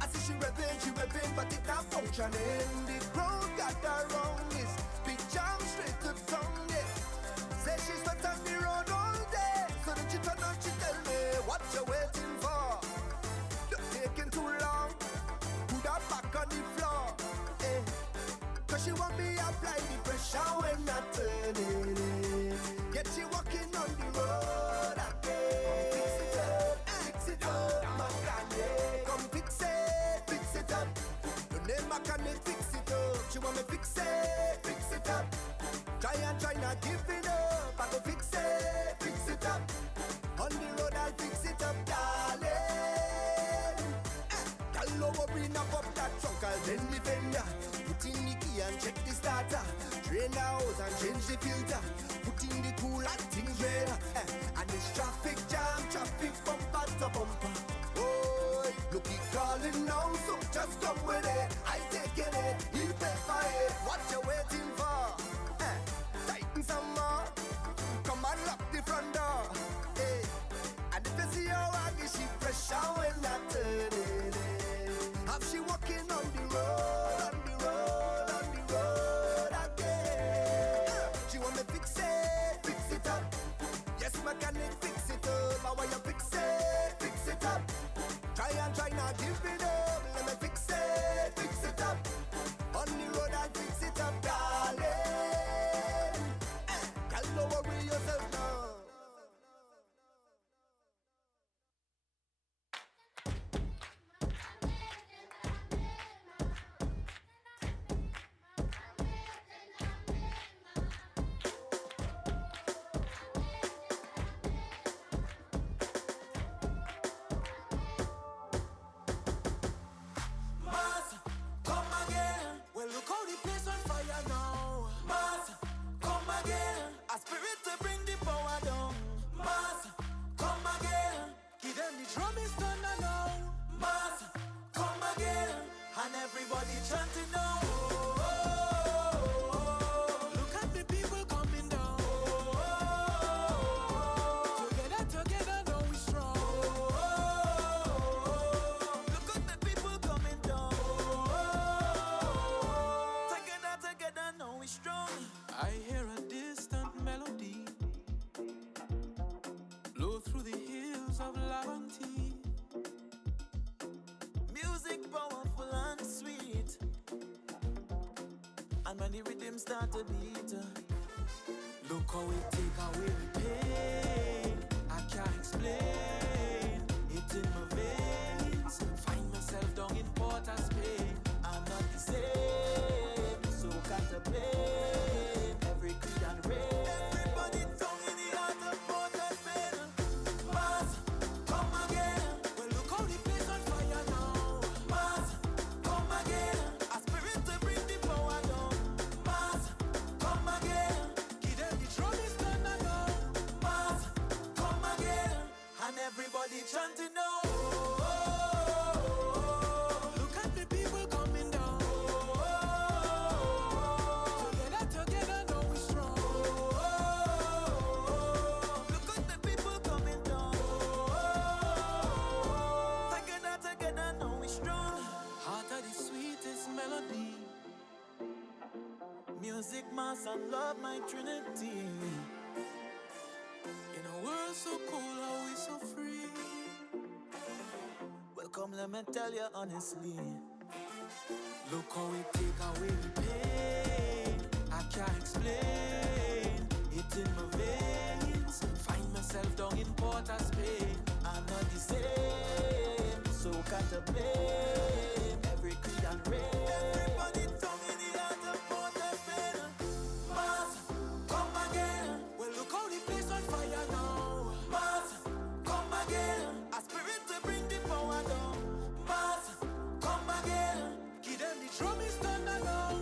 I see she revving, but it not functioning. The crowd got her wrong. This big jam straight to tongue, yeah. Say she's not on the road all day. So then she turn on, she tell me, what you waiting for? You're taking too long. Put her back on the floor, eh. Cause she want me apply the pressure when I turn it. Get she walking on the road again. Fix it up, mechanic. Come fix it up. Your name mechanic, fix it up. She want me fix it up. Try not give it up. I go fix it up. On the road I'll fix it up, darling. Girl, no worry, knock up that trunk, I'll bend the fender. Put in the key and check the starter. Drain the hose and change the filter. Put in the cooler, things real. And it's traffic jam, traffic bumper to bumper. Oh, look, he calling now, so just come with it. I taking it, he pay for it. What you waiting for? Tighten some more. Come and lock the front door. And if you see how I get she pressure when I turn it. Have she walking on the road, on the road again? She want me fix it up. Yes, mechanic, fix it up. I want you fix it up. Try not give it up. Let me fix it up. On the road I'll fix it up, darling. Girl, don't worry yourself now. And when the rhythm start to beat, look how it take away the pain. I can't explain it in my veins. Find myself down in Port of Spain. I'm not the same, so contemplate every creed and race. Everybody down in the heart of Port of Spain. Mars, come again. Well, look how the place on fire now. Mars, come again. A spirit to bring the power down. Mars, come again. Give them the drum is done now. Mars, come again. And everybody chanting now. Look at the people coming down. Together now we strong. Look at the people coming down. Together now we strong. Heart of the sweetest melody. Music, mass and love, my Trinity. In a world so cool, how we so free. Welcome, let me tell you honestly. Look how we take away the pain. I can't explain it in my veins. Find myself down in Port of Spain. I'm not the same, so contemplate every creed and race. Everybody down in the heart of Port of Spain. Mars, come again. Well, look how the place on fire now. Mars, come again. A spirit to bring the power down. Mars, come again. Give them the drum is done now.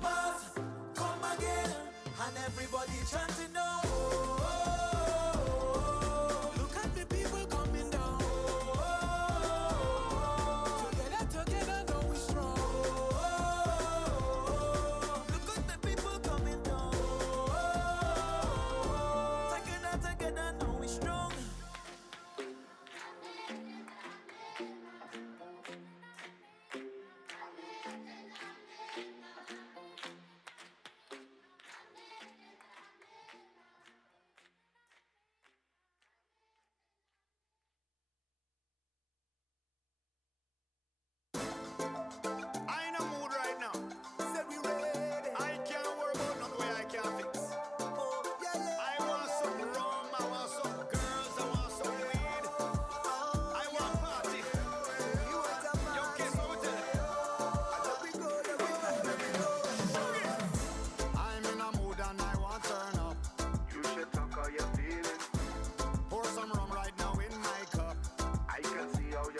Mars, come again. And everybody chanting now. Look at the people coming down.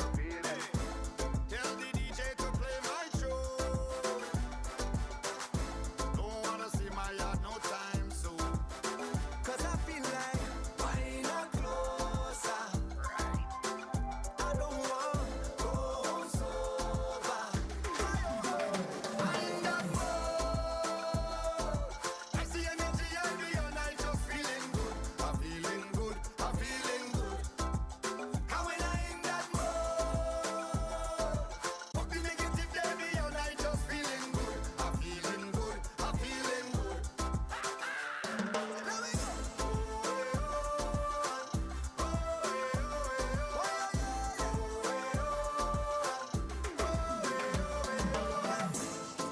you feeling. Tell the DJ to play my tune. Don't wanna see my yard no time soon. 'Cause I feel like why not closer? I don't want go home sober. I'm not bored. I see energy every all night, just feeling good. I'm feeling good. I'm feeling good. And when I in that mode, fuck the negative every all night, just feeling good. I'm feeling good. I'm feeling good. There we go.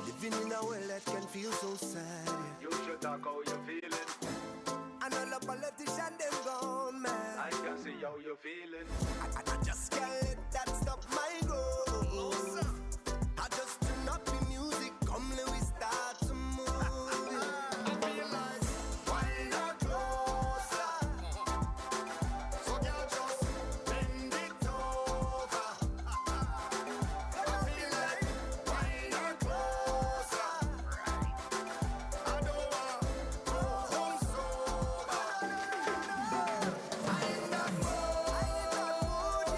Living in a world that can feel so sad. You should talk how you feeling. And all the politicians, them gone mad. I can see how you feeling. I just can't let that stop my growth. I just turn up the music, come let we start to move. I feel like why not closer? So girl, just bend it over. I feel like why not closer? I don't want go home sober. I'm not bored.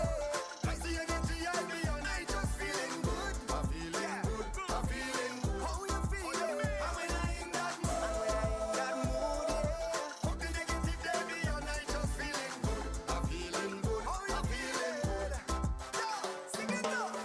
I see energy every all night, just feeling good. I'm feeling good. I'm feeling good. How you feeling? And when I in that mood, That mood, yeah. fuck the negative every all night, just feeling good. I'm feeling good. I'm feeling good. Sing it up.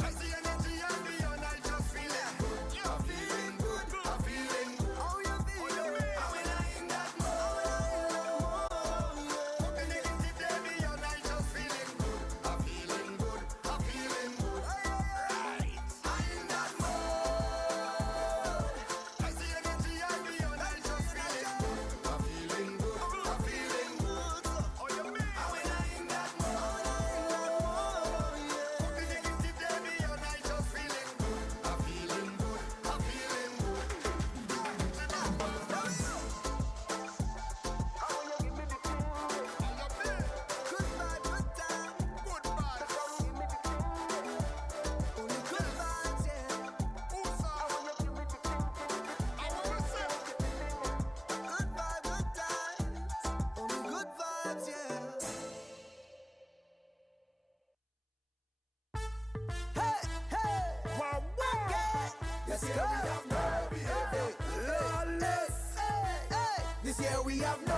I see energy every all night, just feeling good. I'm feeling good. I'm feeling good. How you feeling? And when I in that mood, fuck the negative every all night, just feeling good. I'm feeling good. I'm feeling good. Right. I in that mood. I see energy every all night, just feeling good. I'm feeling good. I'm feeling good. And when I in that mood, fuck the negative every all night, just feeling good. I'm feeling good. I'm feeling good. Good bad, good time. Good bad. Only good vibes, yeah. Who's up? I wanna say. Good vibe, good times. Only good vibes, yeah. Hey, hey. Wow, wow. Yes, This year we have no behavior. Lawless. Hey, hey. This year we have no